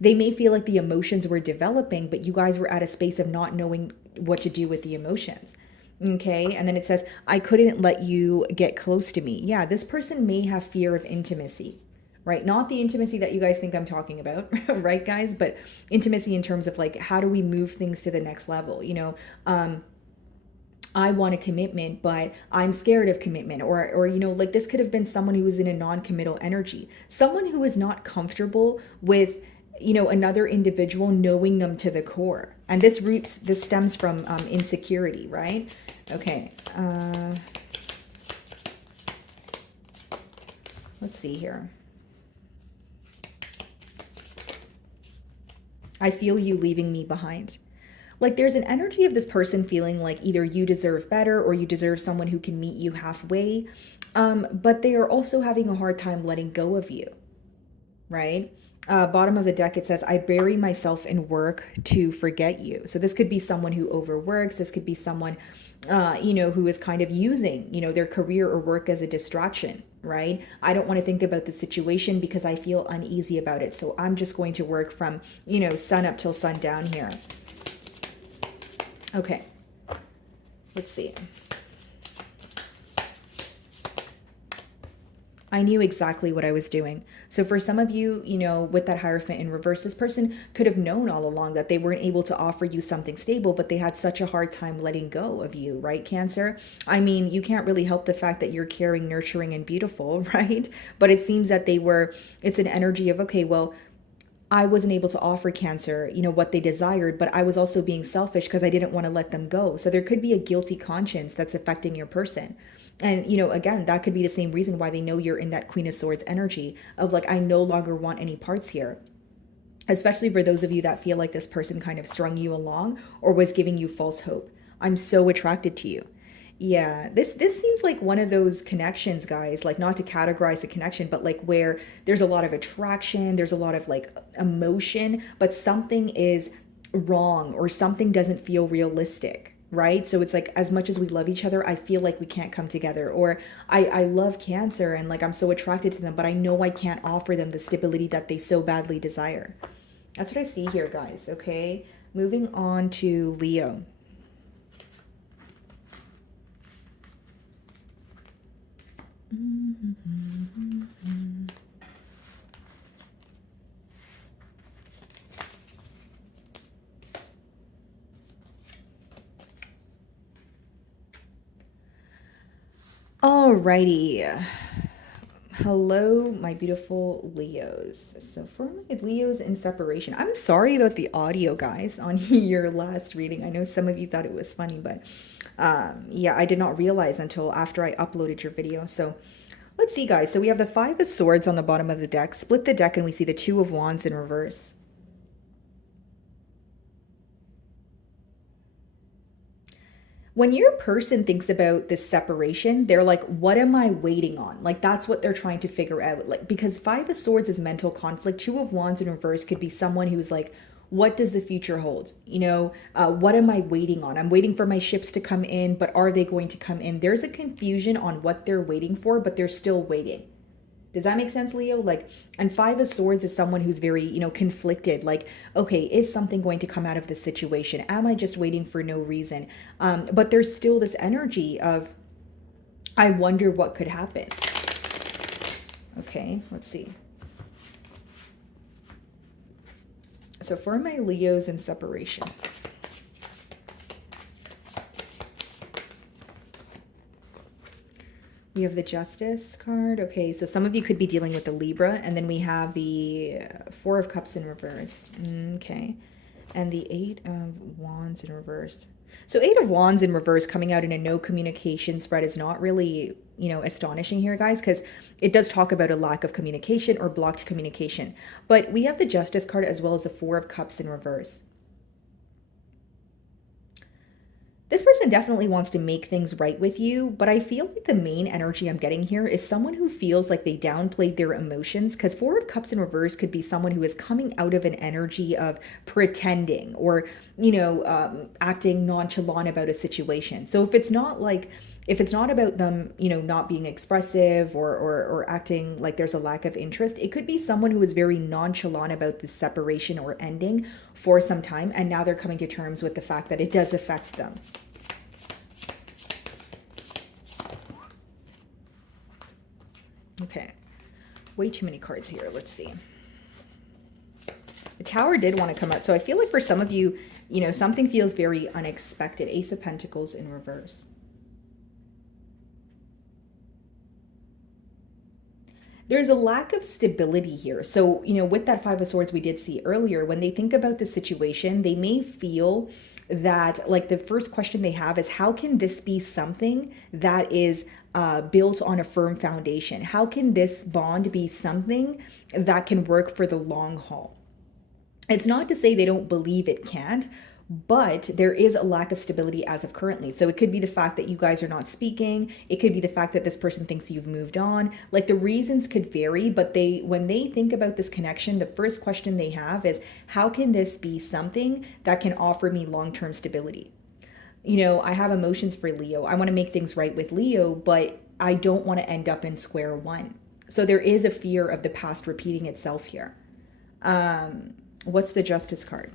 They may feel like the emotions were developing, but you guys were at a space of not knowing what to do with the emotions. Okay. And then it says, I couldn't let you get close to me. Yeah, this person may have fear of intimacy, right? Not the intimacy that you guys think I'm talking about, right, guys? But intimacy in terms of like, how do we move things to the next level? I want a commitment, but I'm scared of commitment. Or like this could have been someone who was in a non-committal energy, someone who is not comfortable with another individual knowing them to the core. And this stems from insecurity, right? Okay. Let's see here. I feel you leaving me behind. Like there's an energy of this person feeling like either you deserve better or you deserve someone who can meet you halfway. But they are also having a hard time letting go of you, right? Bottom of the deck, it says, I bury myself in work to forget you. So this could be someone who overworks. This could be someone, who is kind of using, their career or work as a distraction, right? I don't want to think about the situation because I feel uneasy about it. So I'm just going to work from, sun up till sundown here. Okay. Let's see. I knew exactly what I was doing. So for some of you, with that Hierophant in reverse, this person could have known all along that they weren't able to offer you something stable, but they had such a hard time letting go of you, right, Cancer? I mean, you can't really help the fact that you're caring, nurturing, and beautiful, right? But it seems that it's an energy of, okay, well, I wasn't able to offer Cancer, what they desired, but I was also being selfish because I didn't want to let them go. So there could be a guilty conscience that's affecting your person. And, again, that could be the same reason why they know you're in that Queen of Swords energy of like, I no longer want any parts here. Especially for those of you that feel like this person kind of strung you along or was giving you false hope. I'm so attracted to you. Yeah, this seems like one of those connections, guys, like not to categorize the connection, but like where there's a lot of attraction, there's a lot of like emotion, but something is wrong or something doesn't feel realistic. Right. So it's like, as much as we love each other, I feel like we can't come together. Or I love Cancer and like I'm so attracted to them, but I know I can't offer them the stability that they so badly desire. That's what I see here, guys. Okay. Moving on to Leo. Alrighty. Hello, my beautiful Leos. So for my Leos in separation, I'm sorry about the audio, guys, on your last reading. I know some of you thought it was funny, but yeah, I did not realize until after I uploaded your video. So let's see, guys. So we have the Five of Swords on the bottom of the deck. Split the deck and we see the Two of Wands in reverse. When your person thinks about this separation, they're like, what am I waiting on? Like, that's what they're trying to figure out. Like, because Five of Swords is mental conflict. Two of Wands in reverse could be someone who's like, what does the future hold? What am I waiting on? I'm waiting for my ships to come in, but are they going to come in? There's a confusion on what they're waiting for, but they're still waiting. Does that make sense, Leo? Like, and Five of Swords is someone who's very, conflicted. Like, okay, is something going to come out of this situation? Am I just waiting for no reason? But there's still this energy of, I wonder what could happen. Okay, let's see. So for my Leos in separation. We have the Justice card. Okay, so some of you could be dealing with the Libra. And then we have the Four of Cups in reverse. Okay. And the Eight of Wands in reverse. So Eight of Wands in reverse coming out in a no communication spread is not really, astonishing here, guys, because it does talk about a lack of communication or blocked communication. But we have the Justice card as well as the Four of Cups in reverse. This person definitely wants to make things right with you, but I feel like the main energy I'm getting here is someone who feels like they downplayed their emotions, because Four of Cups in reverse could be someone who is coming out of an energy of pretending or, acting nonchalant about a situation. So if it's not about them, not being expressive or acting like there's a lack of interest, it could be someone who is very nonchalant about the separation or ending for some time, and now they're coming to terms with the fact that it does affect them. Okay, way too many cards here. Let's see. The Tower did want to come out. So I feel like for some of you, something feels very unexpected. Ace of Pentacles in reverse. There's a lack of stability here. So, with that Five of Swords we did see earlier, when they think about the situation, they may feel that, like, the first question they have is, how can this be something that is built on a firm foundation? How can this bond be something that can work for the long haul? It's not to say they don't believe it can't, but there is a lack of stability as of currently. So it could be the fact that you guys are not speaking. It could be the fact that this person thinks you've moved on. Like, the reasons could vary, but when they think about this connection, the first question they have is, how can this be something that can offer me long-term stability? I have emotions for Leo. I want to make things right with Leo, but I don't want to end up in square one. So there is a fear of the past repeating itself here. What's the Justice card?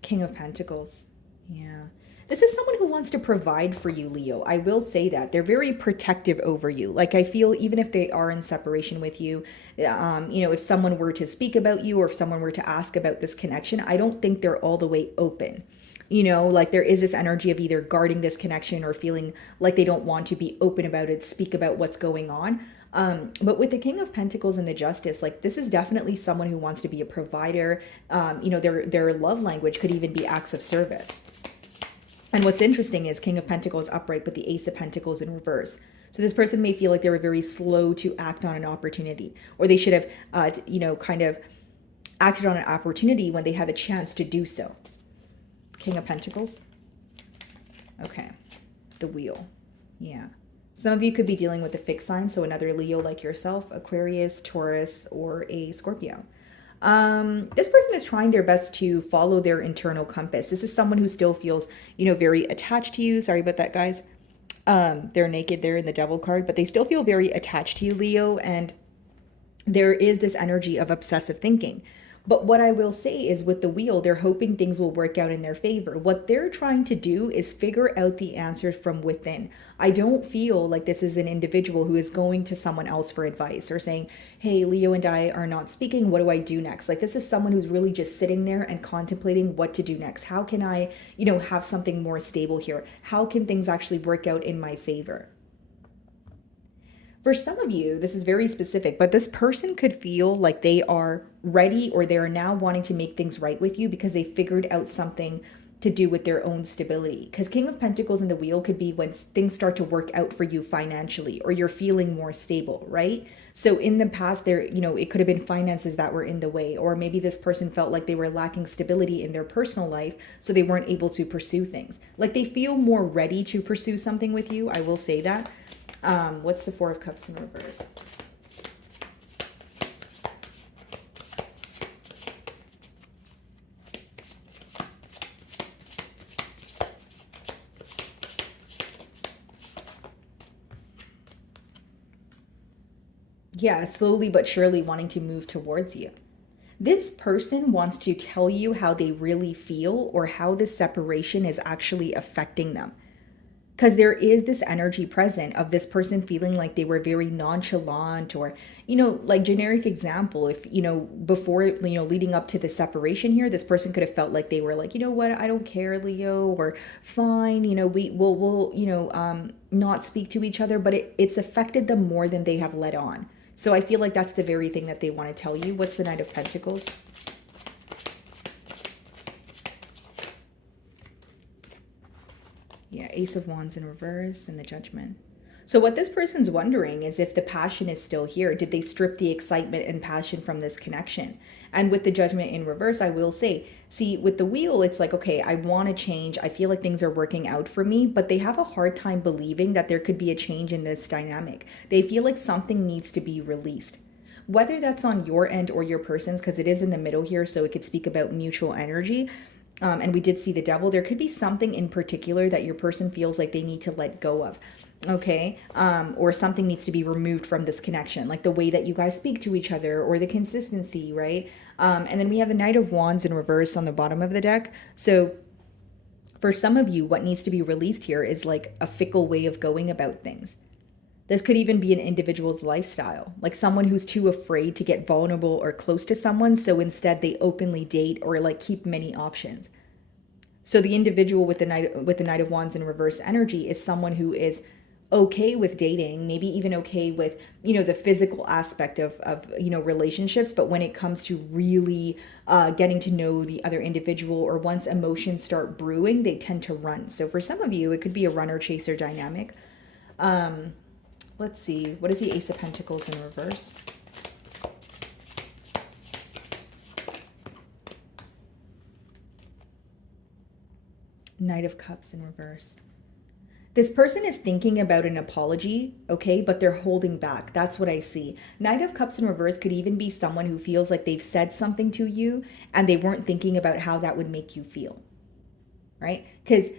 King of Pentacles. Yeah. This is someone who wants to provide for you, Leo. I will say that. They're very protective over you. Like, I feel even if they are in separation with you, if someone were to speak about you or if someone were to ask about this connection, I don't think they're all the way open. Like, there is this energy of either guarding this connection or feeling like they don't want to be open about it, speak about what's going on. But with the King of Pentacles and the Justice, like, this is definitely someone who wants to be a provider. Their love language could even be acts of service. And what's interesting is King of Pentacles upright, but the Ace of Pentacles in reverse. So this person may feel like they were very slow to act on an opportunity, or they should have, kind of acted on an opportunity when they had the chance to do so. King of Pentacles. Okay. The Wheel. Yeah. Some of you could be dealing with a fixed sign, so another Leo like yourself, Aquarius, Taurus, or a Scorpio. This person is trying their best to follow their internal compass. This is someone who still feels, very attached to you. Sorry about that, guys. They're naked there in the Devil card, but they still feel very attached to you, Leo, and there is this energy of obsessive thinking. But what I will say is, with the Wheel, they're hoping things will work out in their favor. What they're trying to do is figure out the answers from within. I don't feel like this is an individual who is going to someone else for advice or saying, hey, Leo and I are not speaking. What do I do next? Like, this is someone who's really just sitting there and contemplating what to do next. How can I, have something more stable here? How can things actually work out in my favor? For some of you, this is very specific, but this person could feel like they are ready, or they are now wanting to make things right with you because they figured out something to do with their own stability. Because King of Pentacles in the Wheel could be when things start to work out for you financially, or you're feeling more stable, right? So in the past there, it could have been finances that were in the way, or maybe this person felt like they were lacking stability in their personal life, so they weren't able to pursue things. Like, they feel more ready to pursue something with you, I will say that. What's the Four of Cups in reverse? Yeah, slowly but surely wanting to move towards you. This person wants to tell you how they really feel or how this separation is actually affecting them. Because there is this energy present of this person feeling like they were very nonchalant, or like generic example, if before, leading up to the separation here, this person could have felt like they were like, you know what, I don't care, Leo, or fine, we'll not speak to each other, but it's affected them more than they have let on. So I feel like that's the very thing that they want to tell you. What's the Knight of Pentacles? Yeah, Ace of Wands in reverse and the Judgment. So what this person's wondering is if the passion is still here. Did they strip the excitement and passion from this connection? And with the Judgment in reverse, I will say, see, with the Wheel, it's like, okay, I want to change. I feel like things are working out for me, but they have a hard time believing that there could be a change in this dynamic. They feel like something needs to be released. Whether that's on your end or your person's, because it is in the middle here, so it could speak about mutual energy. And we did see the Devil. There could be something in particular that your person feels like they need to let go of. Okay. Or something needs to be removed from this connection, like the way that you guys speak to each other or the consistency, right? And then we have the Knight of Wands in reverse on the bottom of the deck. So for some of you, what needs to be released here is like a fickle way of going about things. This could even be an individual's lifestyle, like someone who's too afraid to get vulnerable or close to someone, so instead they openly date or like keep many options. So the individual with the Knight of Wands in reverse energy is someone who is okay with dating, maybe even okay with, the physical aspect of relationships, but when it comes to really getting to know the other individual, or once emotions start brewing, they tend to run. So for some of you, it could be a runner chaser dynamic. Let's see, what is the Ace of Pentacles in reverse? Knight of Cups in reverse. This person is thinking about an apology, okay, but they're holding back. That's what I see. Knight of Cups in reverse could even be someone who feels like they've said something to you and they weren't thinking about how that would make you feel, right? Because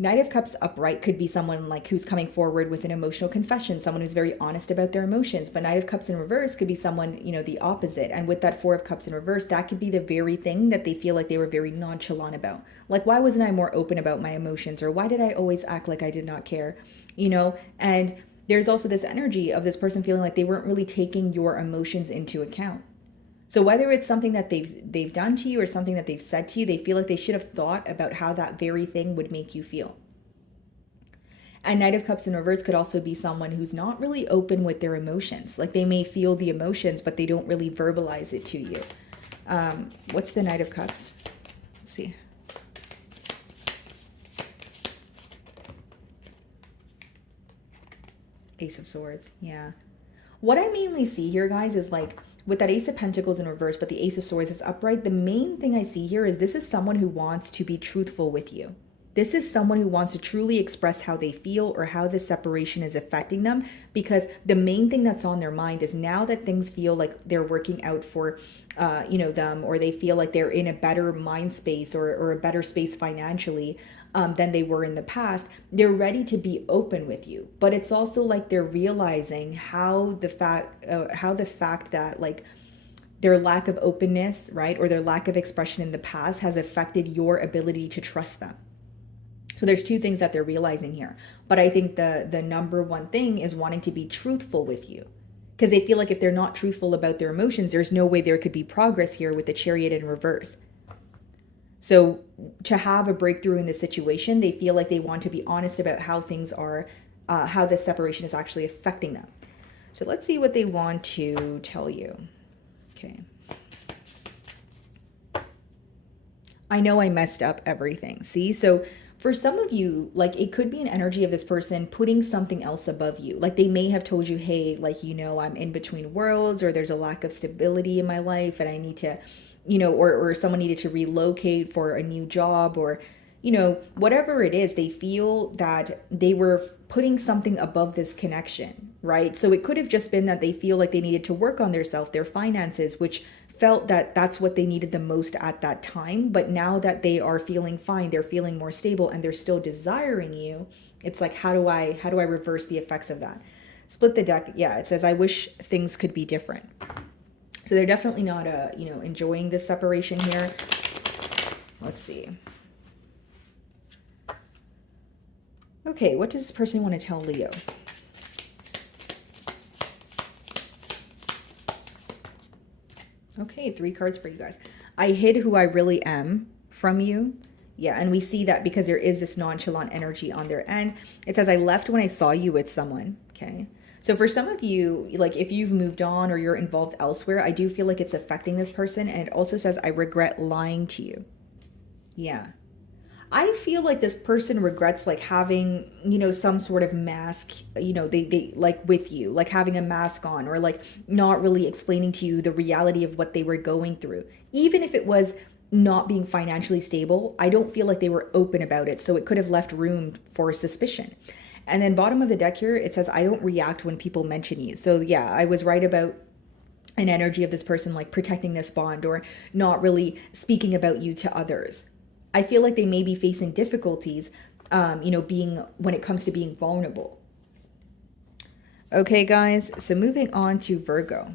Knight of Cups upright could be someone like who's coming forward with an emotional confession, someone who's very honest about their emotions. But Knight of Cups in reverse could be someone, the opposite. And with that Four of Cups in reverse, that could be the very thing that they feel like they were very nonchalant about. Like, why wasn't I more open about my emotions? Or why did I always act like I did not care? And there's also this energy of this person feeling like they weren't really taking your emotions into account. So whether it's something that they've done to you or something that they've said to you, they feel like they should have thought about how that very thing would make you feel. And Knight of Cups in reverse could also be someone who's not really open with their emotions. Like they may feel the emotions, but they don't really verbalize it to you. What's the Knight of Cups? Let's see. Ace of Swords. Yeah. What I mainly see here, guys, is like, with that Ace of Pentacles in reverse, but the Ace of Swords is upright, the main thing I see here is this is someone who wants to be truthful with you. This is someone who wants to truly express how they feel or how this separation is affecting them, because the main thing that's on their mind is now that things feel like they're working out for, them, or they feel like they're in a better mind space or a better space financially, than they were in the past, they're ready to be open with you. But it's also like they're realizing how the fact that like their lack of openness, right, or their lack of expression in the past has affected your ability to trust them. So there's two things that they're realizing here. But I think the number one thing is wanting to be truthful with you, because they feel like if they're not truthful about their emotions, there's no way there could be progress here with the Chariot in reverse. So to have a breakthrough in this situation, they feel like they want to be honest about how things are, how this separation is actually affecting them. So let's see what they want to tell you. Okay. I know I messed up everything. See, so for some of you, like it could be an energy of this person putting something else above you. Like they may have told you, hey, like, I'm in between worlds, or there's a lack of stability in my life and I need to, or someone needed to relocate for a new job, or, whatever it is, they feel that they were putting something above this connection, right? So it could have just been that they feel like they needed to work on their finances, which felt that that's what they needed the most at that time. But now that they are feeling fine, they're feeling more stable, and they're still desiring you, it's like, how do I reverse the effects of that? Split the deck. Yeah, it says, I wish things could be different. So they're definitely not, enjoying this separation here. Let's see. Okay, what does this person want to tell Leo? Okay, 3 cards for you guys. I hid who I really am from you. Yeah, and we see that because there is this nonchalant energy on their end. It says, I left when I saw you with someone. Okay. So for some of you, like if you've moved on or you're involved elsewhere, I do feel like it's affecting this person. And it also says, I regret lying to you. Yeah. I feel like this person regrets like having, some sort of mask, they like with you, like having a mask on, or like not really explaining to you the reality of what they were going through. Even if it was not being financially stable, I don't feel like they were open about it. So it could have left room for suspicion. And then bottom of the deck here, it says, I don't react when people mention you. So yeah, I was right about an energy of this person like protecting this bond or not really speaking about you to others. I feel like they may be facing difficulties, being when it comes to being vulnerable. Okay, guys, so moving on to Virgo.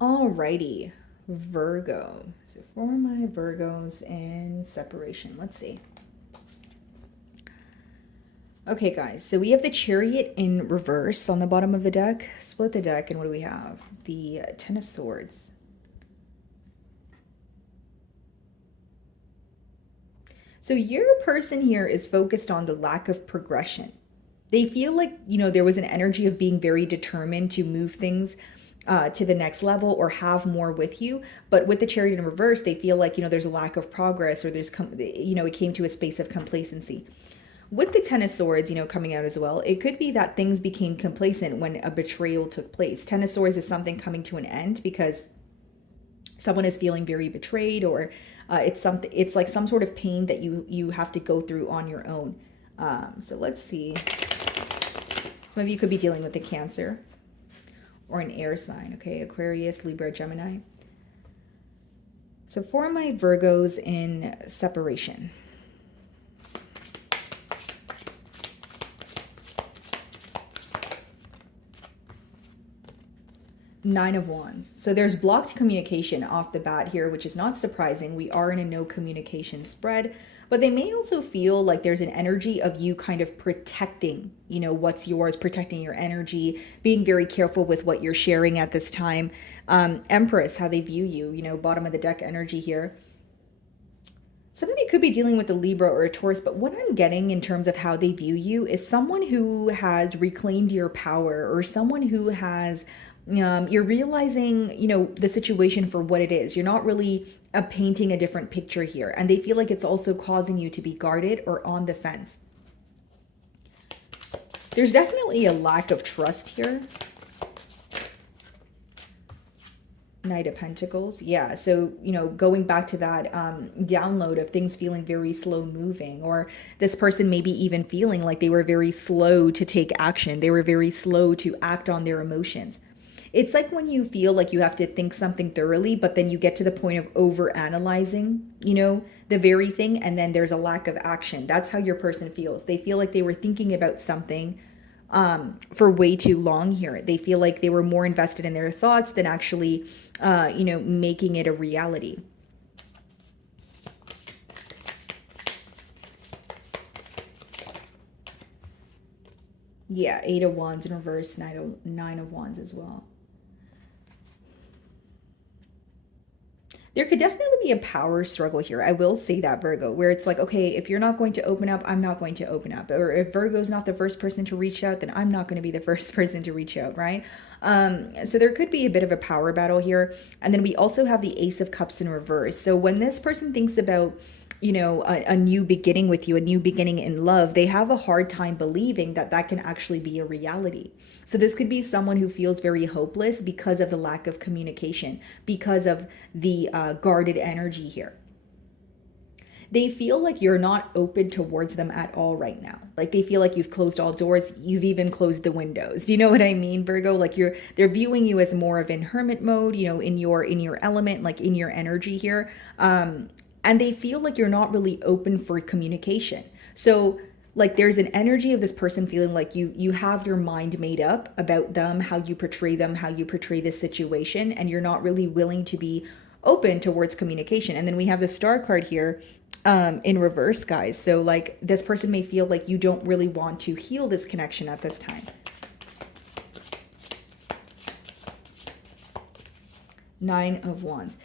Alrighty, Virgo. So for my Virgos in separation, let's see. Okay, guys, so we have the Chariot in reverse on the bottom of the deck. Split the deck, and what do we have? The Ten of Swords. So your person here is focused on the lack of progression. They feel like, there was an energy of being very determined to move things to the next level or have more with you. But with the Chariot in reverse, they feel like, there's a lack of progress, or it came to a space of complacency. With the Ten of Swords, coming out as well, it could be that things became complacent when a betrayal took place. Ten of Swords is something coming to an end because someone is feeling very betrayed, or it's like some sort of pain that you have to go through on your own. So let's see. Some of you could be dealing with a Cancer or an air sign, okay? Aquarius, Libra, Gemini. So for my Virgos in separation. Nine of Wands. So there's blocked communication off the bat here, which is not surprising. We are in a no communication spread, but they may also feel like there's an energy of you kind of protecting, what's yours, protecting your energy, being very careful with what you're sharing at this time. Empress, how they view you, bottom of the deck energy here. Some of you could be dealing with a Libra or a Taurus, but what I'm getting in terms of how they view you is someone who has reclaimed your power, or someone who has you're realizing, the situation for what it is. You're not really painting a different picture here. And they feel like it's also causing you to be guarded or on the fence. There's definitely a lack of trust here. Knight of Pentacles. Yeah. So, going back to that download of things feeling very slow moving, or this person maybe even feeling like they were very slow to take action. They were very slow to act on their emotions. It's like when you feel like you have to think something thoroughly, but then you get to the point of over analyzing, the very thing, and then there's a lack of action. That's how your person feels. They feel like they were thinking about something for way too long here. They feel like they were more invested in their thoughts than actually, making it a reality. Yeah, Eight of Wands in reverse, Nine of Wands as well. There could definitely be a power struggle here. I will say that, Virgo, where it's like, okay, if you're not going to open up, I'm not going to open up. Or if Virgo's not the first person to reach out, then I'm not going to be the first person to reach out, right? So there could be a bit of a power battle here. And then we also have the Ace of Cups in reverse. So when this person thinks about, you know, a new beginning with you, a new beginning in love, they have a hard time believing that that can actually be a reality. So this could be someone who feels very hopeless because of the lack of communication, because of the guarded energy here. They feel like you're not open towards them at all right now. Like they feel like you've closed all doors, you've even closed the windows. Do you know what I mean, Virgo? Like they're viewing you as more of in hermit mode, you know, in your element, like in your energy here. And they feel like you're not really open for communication. So like there's an energy of this person feeling like you have your mind made up about them, how you portray them, how you portray this situation, and you're not really willing to be open towards communication. And then we have the Star card here in reverse, guys. So like this person may feel like you don't really want to heal this connection at this time. Nine of Wands.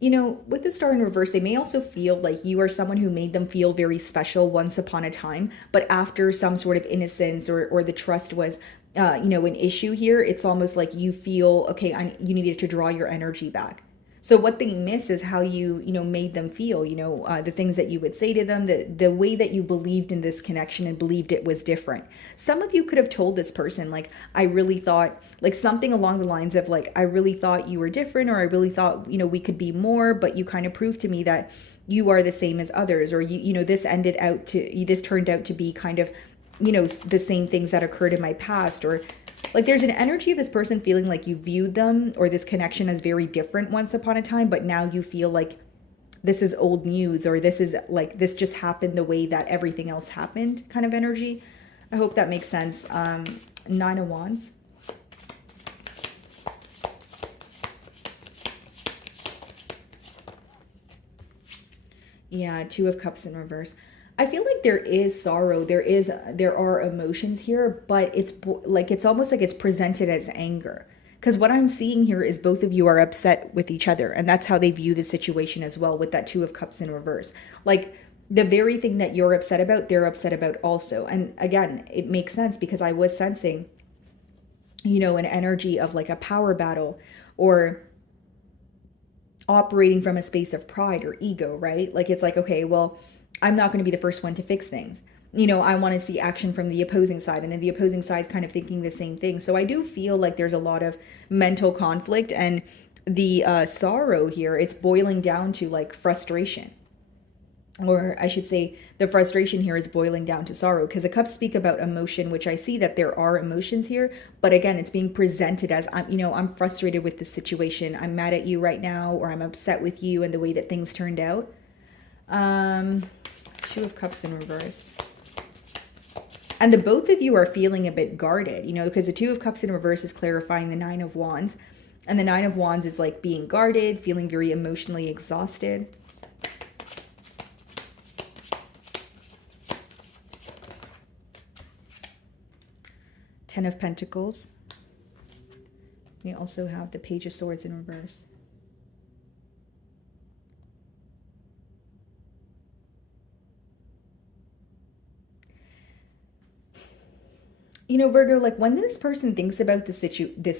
You know, with the Star in reverse, they may also feel like you are someone who made them feel very special once upon a time, but after some sort of innocence or the trust was, you know, an issue here, it's almost like you feel, okay, you needed to draw your energy back. So what they miss is how you know, made them feel, you know, the things that you would say to them, the way that you believed in this connection and believed it was different. Some of you could have told this person, like, I really thought, like something along the lines of like, I really thought you were different, or I really thought, you know, we could be more, but you kind of proved to me that you are the same as others, or you know, this turned out to be kind of, you know, the same things that occurred in my past, or like there's an energy of this person feeling like you viewed them or this connection as very different once upon a time, but now you feel like this is old news, or this is like, this just happened the way that everything else happened kind of energy. I hope that makes sense. Nine of Wands. Yeah, Two of Cups in reverse. I feel like there is sorrow, there are emotions here, but it's almost like it's presented as anger. Because what I'm seeing here is both of you are upset with each other, and that's how they view the situation as well, with that Two of Cups in reverse. Like the very thing that you're upset about, they're upset about also. And again, it makes sense because I was sensing, you know, an energy of like a power battle, or operating from a space of pride or ego, right? Like it's like, okay, well, I'm not going to be the first one to fix things. You know, I want to see action from the opposing side, and then the opposing side's kind of thinking the same thing. So I do feel like there's a lot of mental conflict, and the sorrow here, it's boiling down to like frustration. Or I should say the frustration here is boiling down to sorrow, because the cups speak about emotion, which I see that there are emotions here. But again, it's being presented as, I'm frustrated with the situation. I'm mad at you right now, or I'm upset with you and the way that things turned out. Two of Cups in reverse. And the both of you are feeling a bit guarded, you know, because the Two of Cups in reverse is clarifying the Nine of Wands. And the Nine of Wands is like being guarded, feeling very emotionally exhausted. Ten of Pentacles. We also have the Page of Swords in reverse. You know, Virgo, like when this person thinks about this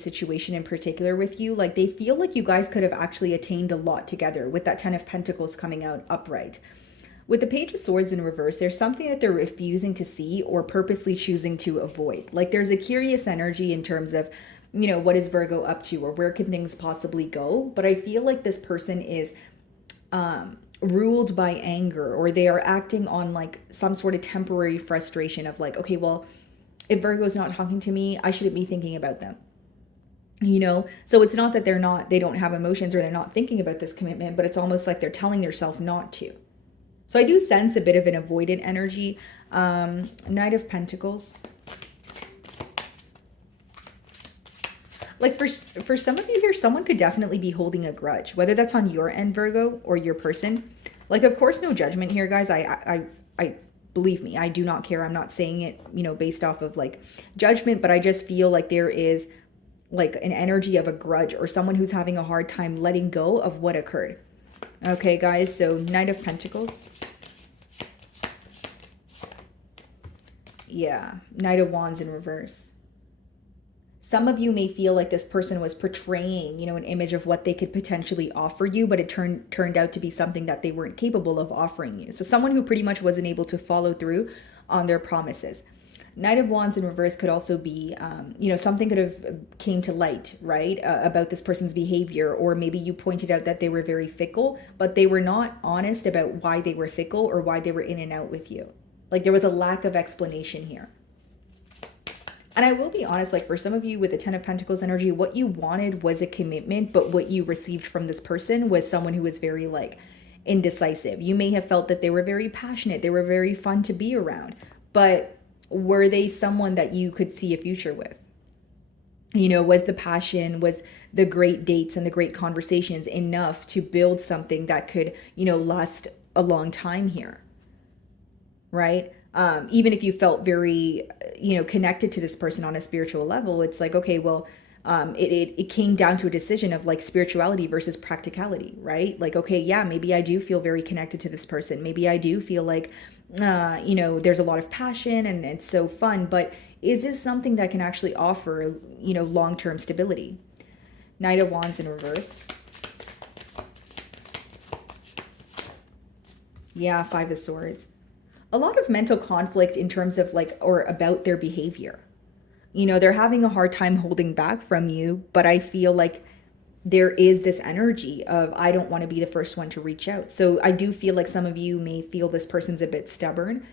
situation in particular with you, like they feel like you guys could have actually attained a lot together, with that Ten of Pentacles coming out upright. With the Page of Swords in reverse, there's something that they're refusing to see or purposely choosing to avoid. Like there's a curious energy in terms of, you know, what is Virgo up to, or where can things possibly go? But I feel like this person is ruled by anger, or they are acting on like some sort of temporary frustration of like, okay, well, if Virgo's not talking to me, I shouldn't be thinking about them. You know, so it's not that they don't have emotions, or they're not thinking about this commitment, but it's almost like they're telling themselves not to. So I do sense a bit of an avoidant energy. Knight of Pentacles. Like for some of you here, someone could definitely be holding a grudge, whether that's on your end, Virgo, or your person. Like, of course, no judgment here, guys. I believe me, I do not care. I'm not saying it, you know, based off of like judgment, but I just feel like there is like an energy of a grudge, or someone who's having a hard time letting go of what occurred. Okay, guys, so Knight of Pentacles. Yeah, Knight of Wands in reverse. some of you may feel like this person was portraying, you know, an image of what they could potentially offer you, but it turned out to be something that they weren't capable of offering you. So someone who pretty much wasn't able to follow through on their promises. Knight of Wands in reverse could also be, you know, something could have came to light, right, about this person's behavior, or maybe you pointed out that they were very fickle, but they were not honest about why they were fickle or why they were in and out with you. Like there was a lack of explanation here. And I will be honest, like for some of you with the Ten of Pentacles energy, what you wanted was a commitment, but what you received from this person was someone who was very like indecisive. You may have felt that they were very passionate, they were very fun to be around, but were they someone that you could see a future with? You know, was the passion, was the great dates and the great conversations enough to build something that could, you know, last a long time here, right? Even if you felt very, you know, connected to this person on a spiritual level, it's like, okay, well, it came down to a decision of like spirituality versus practicality, right? Like, okay, yeah, maybe I do feel very connected to this person. Maybe I do feel like, you know, there's a lot of passion and it's so fun, but is this something that can actually offer, you know, long-term stability? Knight of Wands in reverse. Yeah, Five of Swords. A lot of mental conflict in terms of like, or about their behavior. You know, they're having a hard time holding back from you, but I feel like there is this energy of, I don't want to be the first one to reach out. So I do feel like some of you may feel this person's a bit stubborn,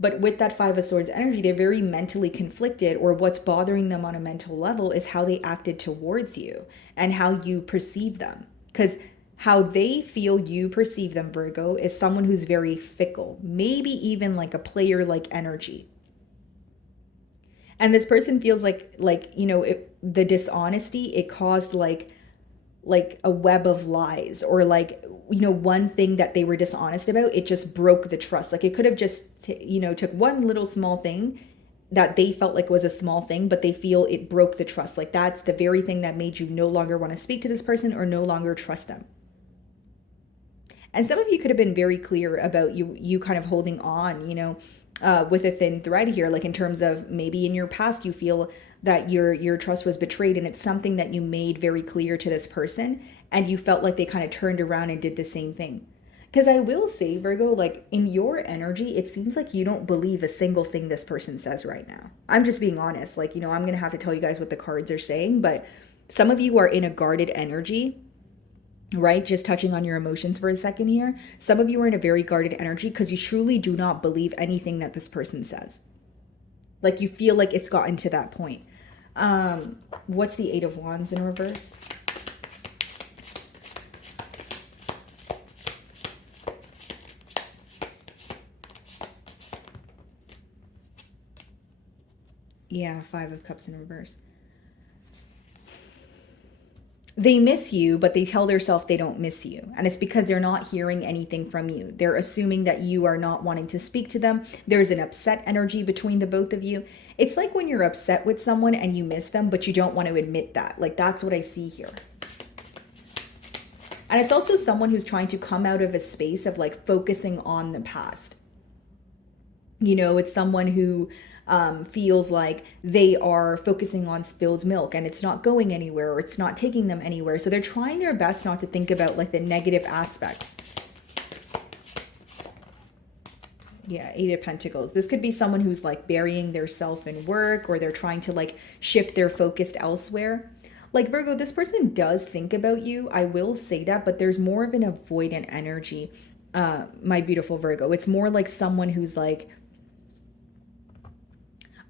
but with that Five of Swords energy, they're very mentally conflicted, or what's bothering them on a mental level is how they acted towards you and how you perceive them. Because how they feel you perceive them, Virgo, is someone who's very fickle, maybe even like a player-like energy. And this person feels like you know, the dishonesty, it caused like a web of lies, or like, you know, one thing that they were dishonest about, it just broke the trust. Like it could have just, you know, took one little small thing that they felt like was a small thing, but they feel it broke the trust. Like that's the very thing that made you no longer want to speak to this person or no longer trust them. And some of you could have been very clear about you kind of holding on, you know, with a thin thread here, like in terms of maybe in your past you feel that your trust was betrayed, and it's something that you made very clear to this person, and you felt like they kind of turned around and did the same thing. Because I will say, Virgo, like in your energy, it seems like you don't believe a single thing this person says right now. I'm just being honest. Like, you know, I'm going to have to tell you guys what the cards are saying, but some of you are in a guarded energy, right? Just touching on your emotions for a second here. Some of you are in a very guarded energy because you truly do not believe anything that this person says. Like you feel like it's gotten to that point. What's the Eight of Wands in reverse? Yeah, Five of Cups in reverse. They miss you, but they tell themselves they don't miss you. And it's because they're not hearing anything from you. They're assuming that you are not wanting to speak to them. There's an upset energy between the both of you. It's like when you're upset with someone and you miss them, but you don't want to admit that. Like that's what I see here. And it's also someone who's trying to come out of a space of like focusing on the past. You know, it's someone who feels like they are focusing on spilled milk and it's not going anywhere, or it's not taking them anywhere. So they're trying their best not to think about like the negative aspects. Yeah, Eight of Pentacles. This could be someone who's like burying their self in work, or they're trying to like shift their focus elsewhere. Like Virgo, this person does think about you. I will say that, but there's more of an avoidant energy, my beautiful Virgo. It's more like someone who's like,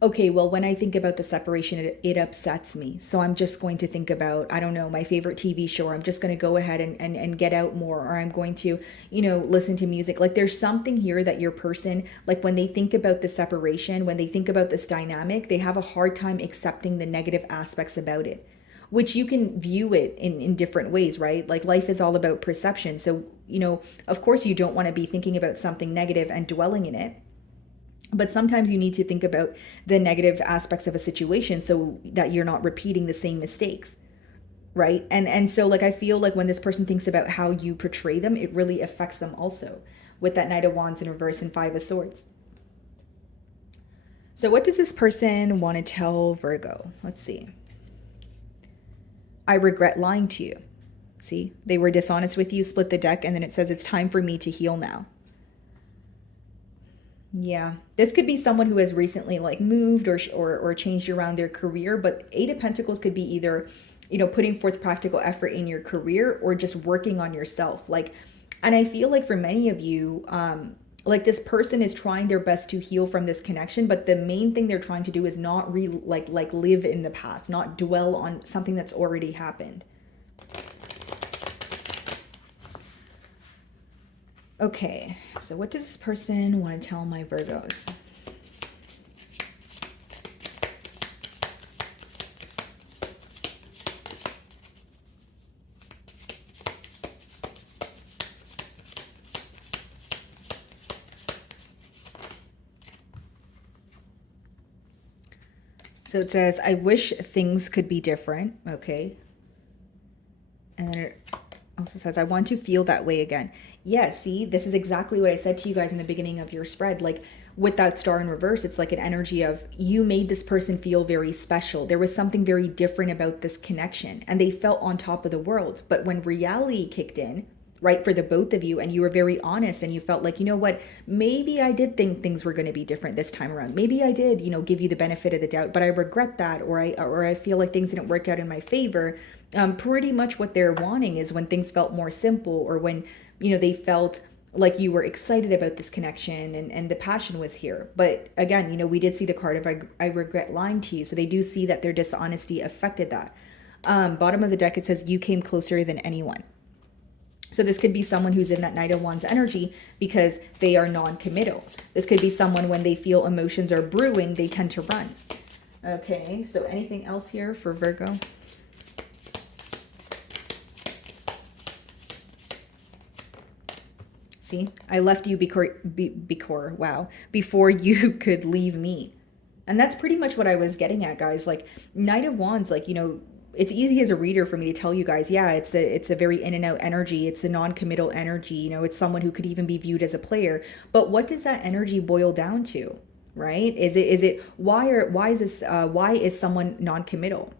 okay, well, when I think about the separation, it upsets me. So I'm just going to think about, I don't know, my favorite TV show, or I'm just going to go ahead and get out more, or I'm going to, you know, listen to music. Like there's something here that your person, like when they think about the separation, when they think about this dynamic, they have a hard time accepting the negative aspects about it, which you can view it in different ways, right? Like life is all about perception. So, you know, of course you don't want to be thinking about something negative and dwelling in it. But sometimes you need to think about the negative aspects of a situation so that you're not repeating the same mistakes, right? And so like I feel like when this person thinks about how you portray them, it really affects them also, with that Knight of Wands in reverse and Five of Swords. So what does this person want to tell Virgo? Let's see. I regret lying to you. See, they were dishonest with you, split the deck, and then it says it's time for me to heal now. Yeah, this could be someone who has recently like moved or changed around their career, but Eight of Pentacles could be either, you know, putting forth practical effort in your career or just working on yourself. Like, and I feel like for many of you, like this person is trying their best to heal from this connection, but the main thing they're trying to do is not like live in the past, not dwell on something that's already happened. Okay, so what does this person want to tell my Virgos? So it says, I wish things could be different. Okay. And then it also says, I want to feel that way again. Yeah, see, this is exactly what I said to you guys in the beginning of your spread. Like with that star in reverse, it's like an energy of you made this person feel very special. There was something very different about this connection and they felt on top of the world. But when reality kicked in, right, for the both of you, and you were very honest and you felt like, you know what, maybe I did think things were going to be different this time around. Maybe I did, you know, give you the benefit of the doubt, but I regret that, or I feel like things didn't work out in my favor. Pretty much what they're wanting is when things felt more simple, or when, you know, they felt like you were excited about this connection and the passion was here. But again, you know, we did see the card of I regret lying to you. So they do see that their dishonesty affected that. Bottom of the deck, it says you came closer than anyone. So this could be someone who's in that Knight of Wands energy because they are non-committal. This could be someone when they feel emotions are brewing, they tend to run. Okay, so anything else here for Virgo? See, I left you before you could leave me. And that's pretty much what I was getting at, guys. Like Knight of Wands, like, you know, it's easy as a reader for me to tell you guys, yeah, it's a very in and out energy. It's a non-committal energy. You know, it's someone who could even be viewed as a player. But what does that energy boil down to, right? Is it why is someone non-committal?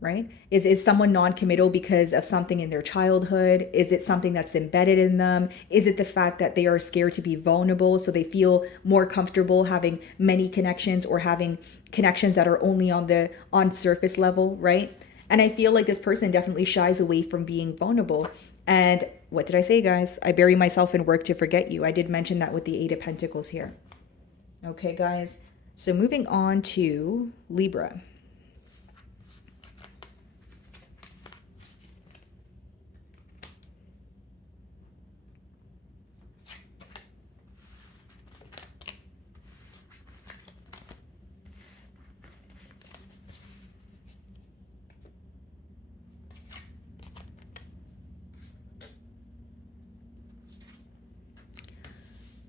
Right? Is someone non-committal because of something in their childhood? Is it something that's embedded in them? Is it the fact that they are scared to be vulnerable, so they feel more comfortable having many connections or having connections that are only on surface level, right? And I feel like this person definitely shies away from being vulnerable. And what did I say, guys? I bury myself in work to forget you. I did mention that with the Eight of Pentacles here. Okay, guys. So moving on to Libra.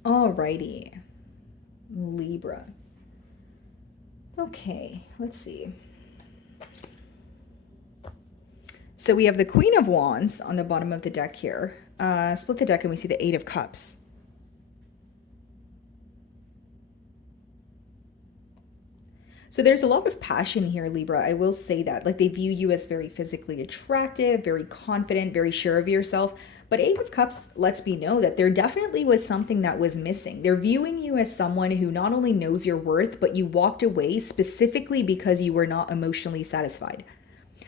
Alrighty, Libra. Okay, let's see. So we have the Queen of Wands on the bottom of the deck here. Split the deck and we see the Eight of Cups. So there's a lot of passion here, Libra. I will say that. Like, they view you as very physically attractive, very confident, very sure of yourself. But Eight of Cups lets me know that there definitely was something that was missing. They're viewing you as someone who not only knows your worth, but you walked away specifically because you were not emotionally satisfied.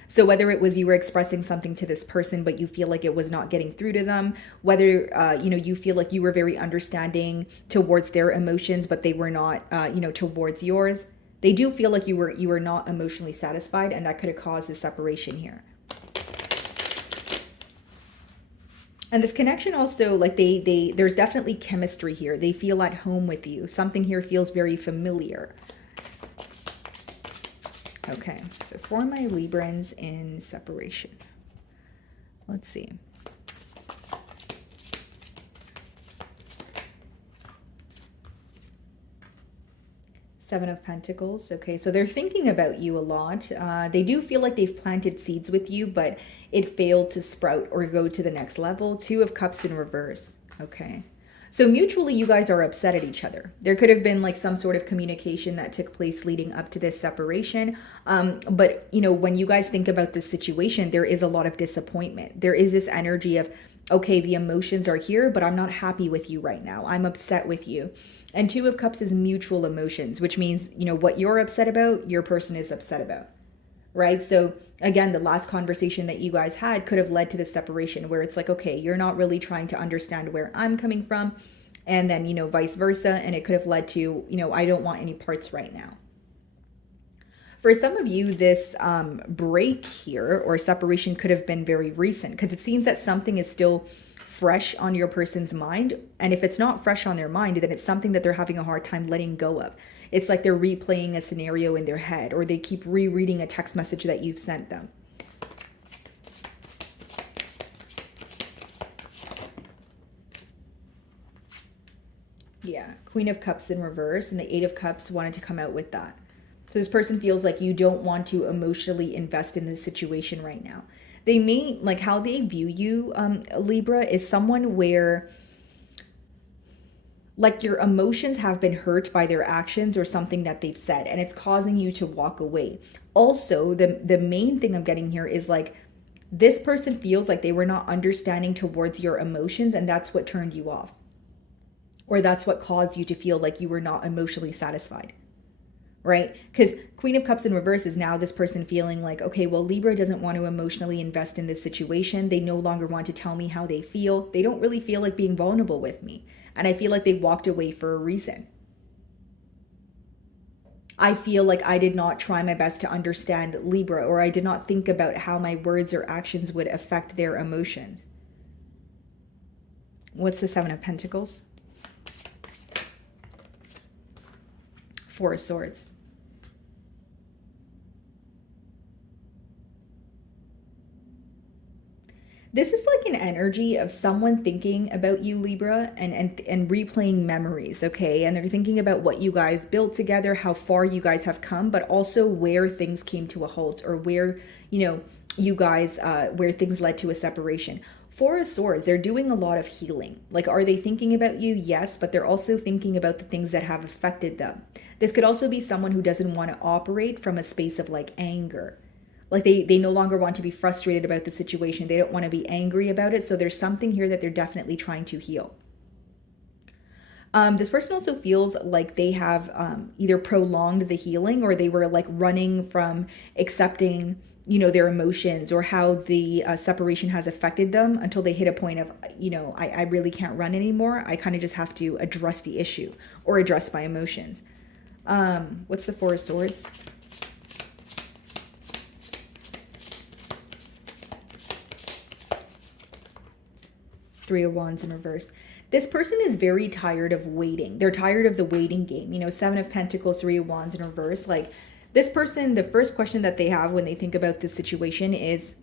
So whether it was you were expressing something to this person, but you feel like it was not getting through to them, whether, you feel like you were very understanding towards their emotions, but they were not, towards yours. They do feel like you were not emotionally satisfied, and that could have caused a separation here. And this connection also, like there's definitely chemistry here. They feel at home with you. Something here feels very familiar. Okay, so for my Librans in separation, let's see. Seven of Pentacles. Okay, so they're thinking about you a lot. They do feel like they've planted seeds with you, but it failed to sprout or go to the next level. Two of Cups in reverse. Okay, So mutually, you guys are upset at each other. There could have been like some sort of communication that took place leading up to this separation. But, you know, when you guys think about this situation, there is a lot of disappointment. There is this energy of, okay, the emotions are here, but I'm not happy with you right now. I'm upset with you. And Two of Cups is mutual emotions, which means, you know, what you're upset about, your person is upset about, right? So again, the last conversation that you guys had could have led to the separation where it's like, okay, you're not really trying to understand where I'm coming from. And then, you know, vice versa. And it could have led to, you know, I don't want any parts right now. For some of you, this break here or separation could have been very recent because it seems that something is still fresh on your person's mind. And if it's not fresh on their mind, then it's something that they're having a hard time letting go of. It's like they're replaying a scenario in their head, or they keep rereading a text message that you've sent them. Yeah, Queen of Cups in reverse, and the Eight of Cups wanted to come out with that. So this person feels like you don't want to emotionally invest in this situation right now. They may, like how they view you, Libra, is someone where like your emotions have been hurt by their actions or something that they've said, and it's causing you to walk away. Also, the main thing I'm getting here is like this person feels like they were not understanding towards your emotions, and that's what turned you off. Or that's what caused you to feel like you were not emotionally satisfied. Right? Because Queen of Cups in reverse is now this person feeling like, okay, well, Libra doesn't want to emotionally invest in this situation. They no longer want to tell me how they feel. They don't really feel like being vulnerable with me. And I feel like they walked away for a reason. I feel like I did not try my best to understand Libra, or I did not think about how my words or actions would affect their emotions. What's the Seven of Pentacles? Four of Swords. This is like an energy of someone thinking about you, Libra, and replaying memories, okay? And they're thinking about what you guys built together, how far you guys have come, but also where things came to a halt, or where, you know, you guys, where things led to a separation. Four of Swords, they're doing a lot of healing. Like, are they thinking about you? Yes, but they're also thinking about the things that have affected them. This could also be someone who doesn't want to operate from a space of like anger. Like they no longer want to be frustrated about the situation. They don't want to be angry about it. So there's something here that they're definitely trying to heal. This person also feels like they have either prolonged the healing, or they were like running from accepting, you know, their emotions or how the separation has affected them, until they hit a point of, you know, I really can't run anymore. I kind of just have to address the issue or address my emotions. What's the Four of Swords? Three of Wands in reverse. This person is very tired of waiting. They're tired of the waiting game. You know, Seven of Pentacles, Three of Wands in reverse. Like this person, the first question that they have when they think about this situation is,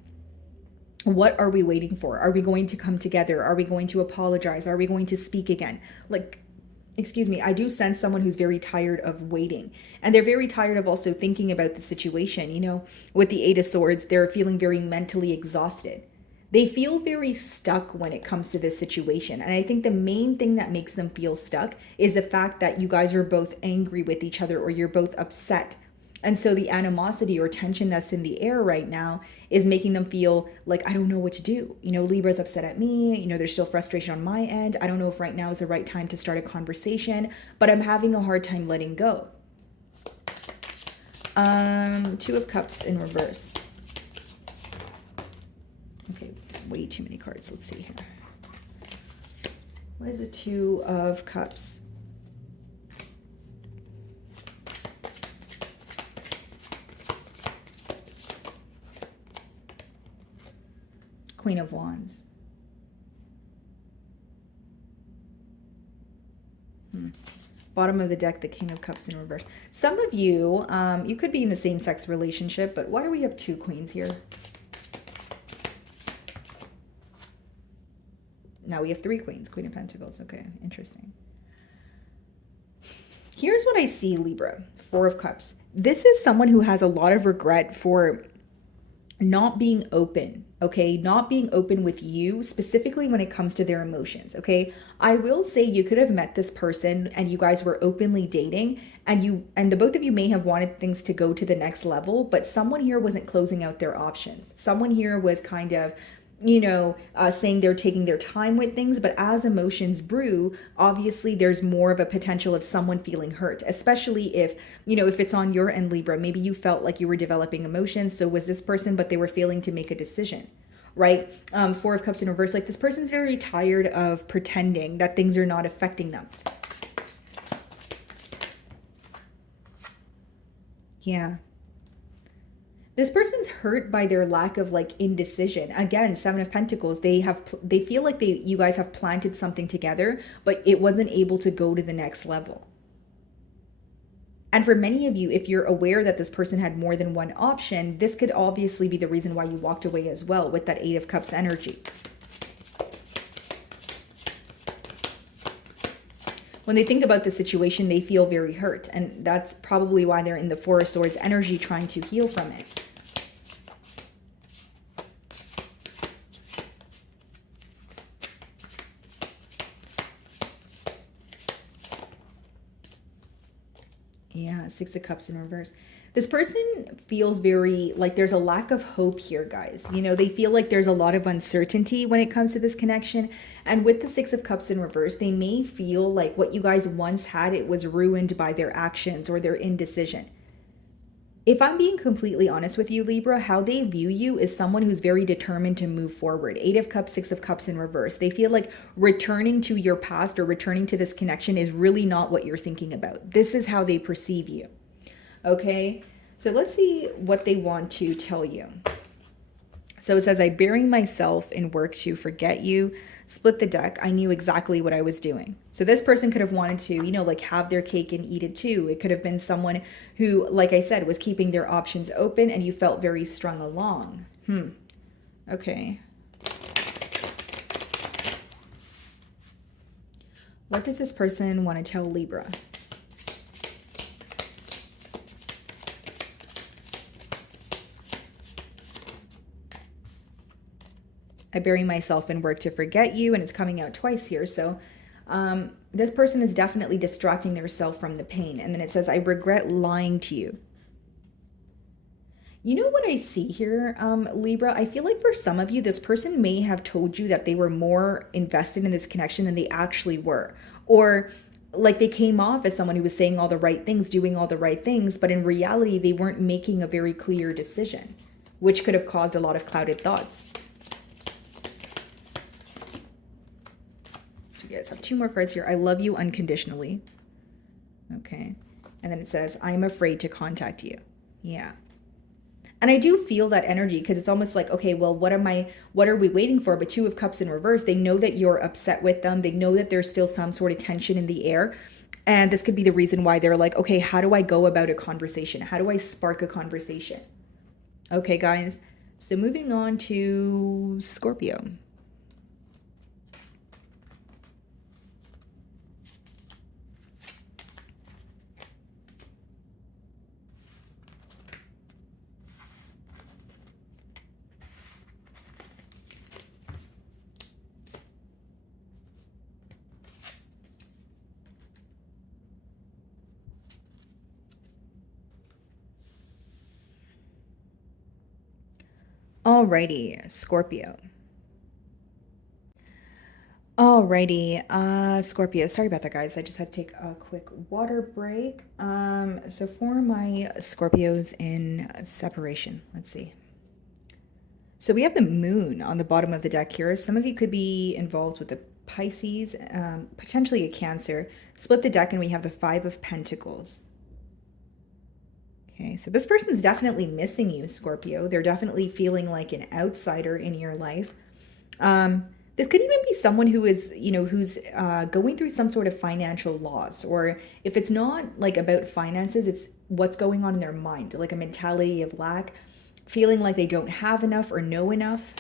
what are we waiting for? Are we going to come together? Are we going to apologize? Are we going to speak again? Like, excuse me, I do sense someone who's very tired of waiting. And they're very tired of also thinking about the situation. You know, with the Eight of Swords, they're feeling very mentally exhausted. They feel very stuck when it comes to this situation. And I think the main thing that makes them feel stuck is the fact that you guys are both angry with each other, or you're both upset. And so the animosity or tension that's in the air right now is making them feel like, I don't know what to do. You know, Libra's upset at me. You know, there's still frustration on my end. I don't know if right now is the right time to start a conversation, but I'm having a hard time letting go. Two of Cups in reverse. Okay, way too many cards. Let's see here. What is a Two of Cups? Queen of Wands. Bottom of the deck, the King of Cups in reverse. Some of you, you could be in the same-sex relationship, but why do we have two queens here? Now we have three queens, Queen of Pentacles. Okay, interesting. Here's what I see, Libra. Four of Cups. This is someone who has a lot of regret for not being open, okay? Not being open with you, specifically when it comes to their emotions, okay? I will say you could have met this person and you guys were openly dating, and the both of you may have wanted things to go to the next level, but someone here wasn't closing out their options. Someone here was kind of, saying they're taking their time with things, but as emotions brew, obviously there's more of a potential of someone feeling hurt, especially if it's on your end, Libra. Maybe you felt like you were developing emotions, so was this person, but they were failing to make a decision, right? Four of Cups in reverse, like this person's very tired of pretending that things are not affecting them. Yeah. This person's hurt by their lack of like indecision. Again, Seven of Pentacles, they feel like you guys have planted something together, but it wasn't able to go to the next level. And for many of you, if you're aware that this person had more than one option, this could obviously be the reason why you walked away as well with that Eight of Cups energy. When they think about the situation, they feel very hurt. And that's probably why they're in the Four of Swords energy, trying to heal from it. Yeah, Six of Cups in reverse. This person feels very like there's a lack of hope here, guys. They feel like there's a lot of uncertainty when it comes to this connection. And with the Six of Cups in reverse, they may feel like what you guys once had, it was ruined by their actions or their indecision. If I'm being completely honest with you, Libra, how they view you is someone who's very determined to move forward. Eight of Cups, Six of Cups in reverse. They feel like returning to your past or returning to this connection is really not what you're thinking about. This is how they perceive you. Okay, so let's see what they want to tell you. So it says, I bury myself in work to forget you. Split the deck. I knew exactly what I was doing. So this person could have wanted to, like have their cake and eat it too. It could have been someone who, like I said, was keeping their options open and you felt very strung along. Okay. What does this person want to tell Libra? I bury myself in work to forget you, and it's coming out twice here. So this person is definitely distracting themselves from the pain. And then it says, I regret lying to you. You know what I see here, Libra? I feel like for some of you, this person may have told you that they were more invested in this connection than they actually were. Or like they came off as someone who was saying all the right things, doing all the right things, but in reality, they weren't making a very clear decision, which could have caused a lot of clouded thoughts. You guys have two more cards here. I love you unconditionally. Okay. And then it says, I am afraid to contact you. Yeah. And I do feel that energy because it's almost like, okay, well, what are we waiting for? But Two of Cups in reverse, they know that you're upset with them. They know that there's still some sort of tension in the air. And this could be the reason why they're like, okay, how do I go about a conversation? How do I spark a conversation? Okay, guys. So moving on to Scorpio. Alrighty, Scorpio. Alrighty, Scorpio. Sorry about that, guys. I just had to take a quick water break. So for my Scorpios in separation, let's see. So we have the moon on the bottom of the deck here. Some of you could be involved with the Pisces, potentially a Cancer. Split the deck and we have the Five of Pentacles. Okay, so this person's definitely missing you, Scorpio. They're definitely feeling like an outsider in your life. This could even be someone who is, who's going through some sort of financial loss, or if it's not like about finances, it's what's going on in their mind, like a mentality of lack, feeling like they don't have enough or know enough.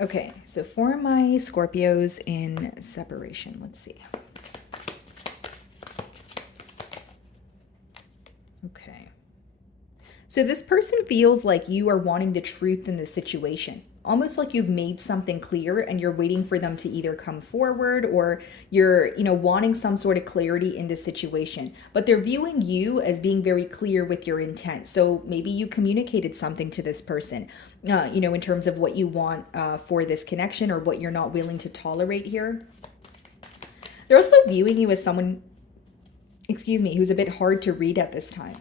Okay, so for my Scorpios in separation, let's see. So So this person feels like you are wanting the truth in the situation. Almost like you've made something clear and you're waiting for them to either come forward, or you're, wanting some sort of clarity in this situation. But they're viewing you as being very clear with your intent. So maybe you communicated something to this person, in terms of what you want for this connection, or what you're not willing to tolerate here. They're also viewing you as someone, who's a bit hard to read at this time.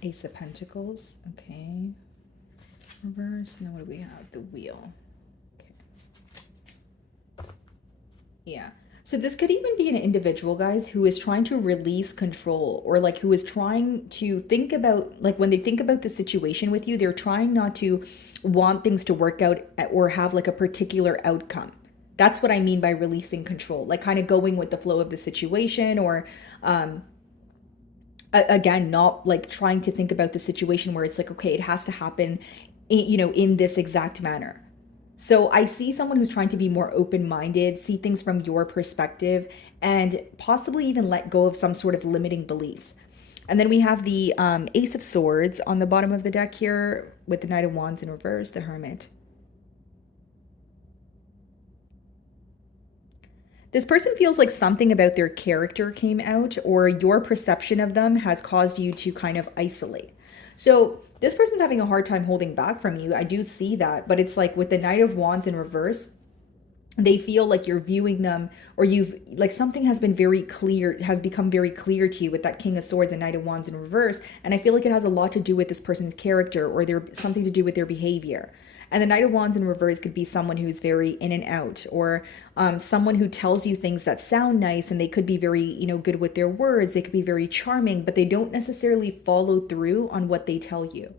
Ace of Pentacles. Okay. Reverse. Now what do we have? The Wheel. Okay. Yeah. So this could even be an individual, guys, who is trying to release control, or like who is trying to think about, like when they think about the situation with you, they're trying not to want things to work out or have like a particular outcome. That's what I mean by releasing control, like kind of going with the flow of the situation, or again, not like trying to think about the situation where it's like, okay, it has to happen, in this exact manner. So I see someone who's trying to be more open-minded, see things from your perspective, and possibly even let go of some sort of limiting beliefs. And then we have the Ace of Swords on the bottom of the deck here, with the Knight of Wands in reverse, the Hermit. This person feels like something about their character came out, or your perception of them has caused you to kind of isolate. So this person's having a hard time holding back from you. I do see that, but it's like with the Knight of Wands in reverse, they feel like you're viewing them, or you've like something has been very clear, has become very clear to you with that King of Swords and Knight of Wands in reverse. And I feel like it has a lot to do with this person's character, or something to do with their behavior. And the Knight of Wands in reverse could be someone who's very in and out, or someone who tells you things that sound nice, and they could be very, good with their words. They could be very charming, but they don't necessarily follow through on what they tell you.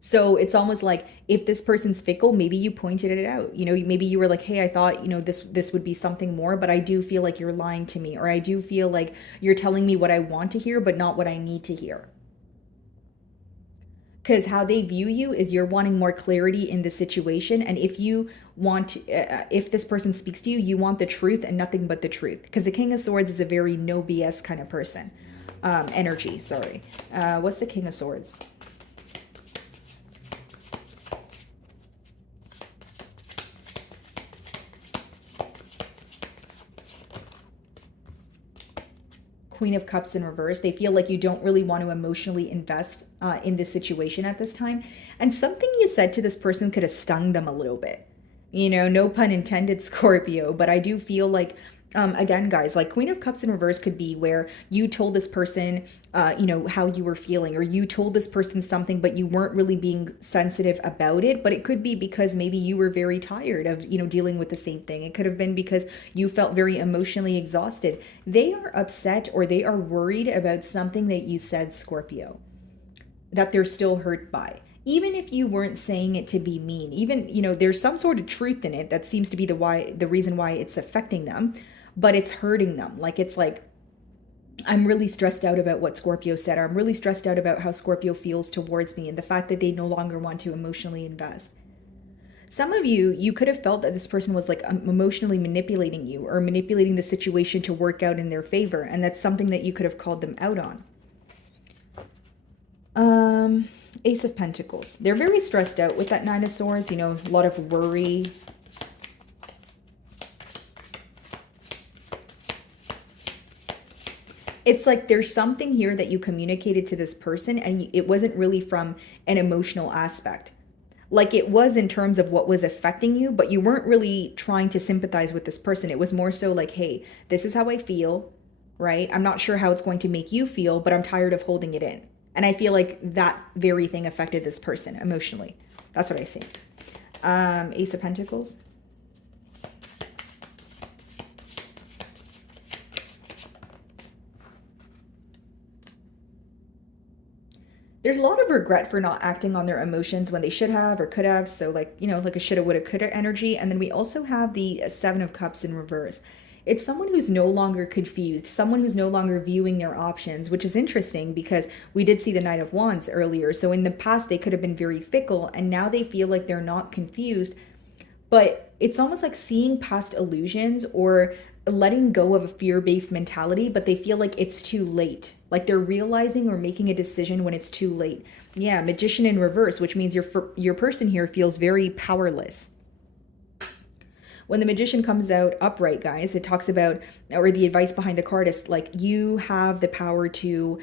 So it's almost like if this person's fickle, maybe you pointed it out. Maybe you were like, hey, I thought, this would be something more, but I do feel like you're lying to me, or I do feel like you're telling me what I want to hear, but not what I need to hear. Because how they view you is you're wanting more clarity in the situation. And if you want, if this person speaks to you, you want the truth and nothing but the truth. Because the King of Swords is a very no BS kind of person. Energy, sorry. What's the King of Swords? Queen of Cups in reverse. They feel like you don't really want to emotionally invest in this situation at this time. And something you said to this person could have stung them a little bit. No pun intended, Scorpio. But I do feel like, again, guys, like Queen of Cups in reverse could be where you told this person, how you were feeling, or you told this person something, but you weren't really being sensitive about it. But it could be because maybe you were very tired of, dealing with the same thing. It could have been because you felt very emotionally exhausted. They are upset, or they are worried about something that you said, Scorpio, that they're still hurt by. Even if you weren't saying it to be mean, even, there's some sort of truth in it that seems to be the reason why it's affecting them, but it's hurting them. Like, it's like, I'm really stressed out about what Scorpio said, or I'm really stressed out about how Scorpio feels towards me, and the fact that they no longer want to emotionally invest. Some of you could have felt that this person was like emotionally manipulating you, or manipulating the situation to work out in their favor. And that's something that you could have called them out on. Ace of Pentacles. They're very stressed out with that Nine of Swords, a lot of worry. It's like there's something here that you communicated to this person, and it wasn't really from an emotional aspect. Like, it was in terms of what was affecting you, but you weren't really trying to sympathize with this person. It was more so like, hey, this is how I feel, right? I'm not sure how it's going to make you feel, but I'm tired of holding it in. And I feel like that very thing affected this person emotionally. That's what I see. Ace of Pentacles. There's a lot of regret for not acting on their emotions when they should have or could have. So like, like a shoulda, woulda, coulda energy. And then we also have the Seven of Cups in reverse. It's someone who's no longer confused, someone who's no longer viewing their options, which is interesting because we did see the Knight of Wands earlier. So in the past, they could have been very fickle, and now they feel like they're not confused, but it's almost like seeing past illusions or letting go of a fear-based mentality, but they feel like it's too late. Like they're realizing or making a decision when it's too late. Yeah, Magician in reverse, which means your person here feels very powerless. When the Magician comes out upright, guys, it talks about, or the advice behind the card is like, you have the power to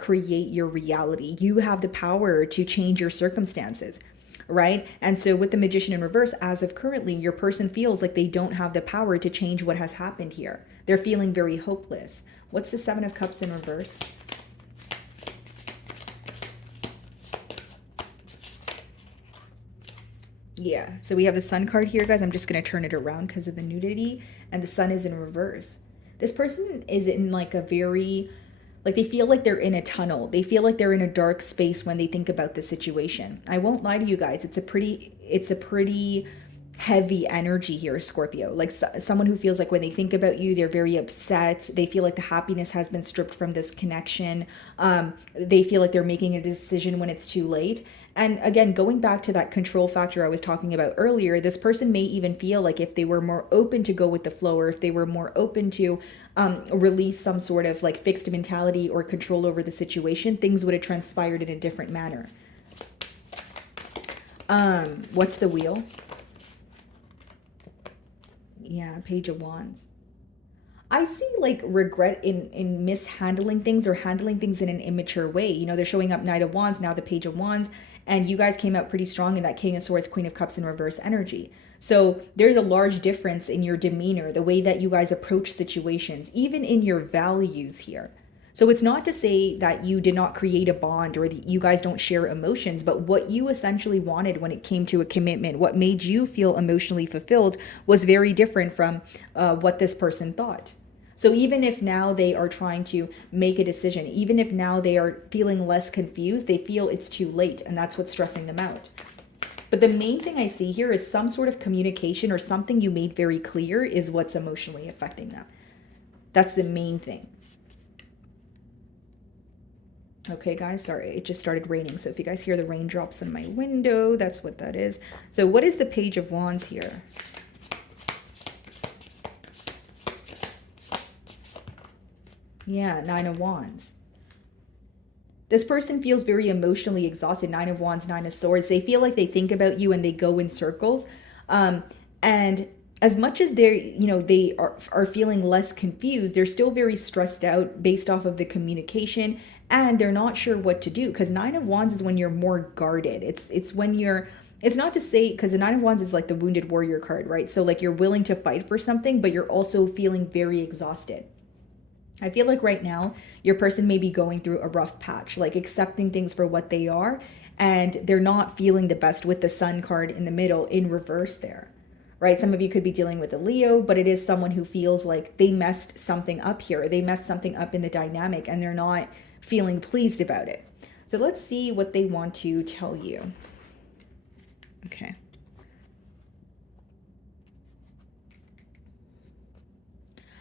create your reality. You have the power to change your circumstances, right? And so with the Magician in reverse, as of currently, your person feels like they don't have the power to change what has happened here. They're feeling very hopeless. What's the Seven of Cups in reverse? Yeah, so we have the Sun card here, guys. I'm just going to turn it around because of the nudity, and the Sun is in reverse. This person is in like a very, like they feel like they're in a tunnel. They feel like they're in a dark space when they think about the situation. I won't lie to you guys. It's a pretty heavy energy here, Scorpio. Like someone who feels like when they think about you, they're very upset. They feel like the happiness has been stripped from this connection. They feel like they're making a decision when it's too late. And again, going back to that control factor I was talking about earlier, this person may even feel like if they were more open to go with the flow, or if they were more open to release some sort of like fixed mentality or control over the situation, things would have transpired in a different manner. What's the Wheel? Yeah, Page of Wands. I see like regret in mishandling things or handling things in an immature way. You know, they're showing up Knight of Wands, now the Page of Wands, and you guys came out pretty strong in that King of Swords, Queen of Cups in reverse energy. So there's a large difference in your demeanor, the way that you guys approach situations, even in your values here. So it's not to say that you did not create a bond or that you guys don't share emotions, but what you essentially wanted when it came to a commitment, what made you feel emotionally fulfilled, was very different from what this person thought. So even if now they are trying to make a decision, even if now they are feeling less confused, they feel it's too late, and that's what's stressing them out. But the main thing I see here is some sort of communication or something you made very clear is what's emotionally affecting them. That's the main thing. Okay, guys, sorry, it just started raining. So if you guys hear the raindrops in my window, that's what that is. So what is the Page of Wands here? Yeah, Nine of Wands. This person feels very emotionally exhausted. Nine of Wands, Nine of Swords. They feel like they think about you and they go in circles. And as much as they're, you know, they are feeling less confused, they're still very stressed out based off of the communication, and they're not sure what to do, because Nine of Wands is when you're more guarded. It's when you're, it's not to say, because the Nine of Wands is like the wounded warrior card, right? So like you're willing to fight for something, but you're also feeling very exhausted. I feel like right now your person may be going through a rough patch, like accepting things for what they are, and they're not feeling the best with the Sun card in the middle in reverse there, right? Some of you could be dealing with a Leo, but it is someone who feels like they messed something up here. They messed something up in the dynamic and they're not feeling pleased about it. So let's see what they want to tell you. Okay.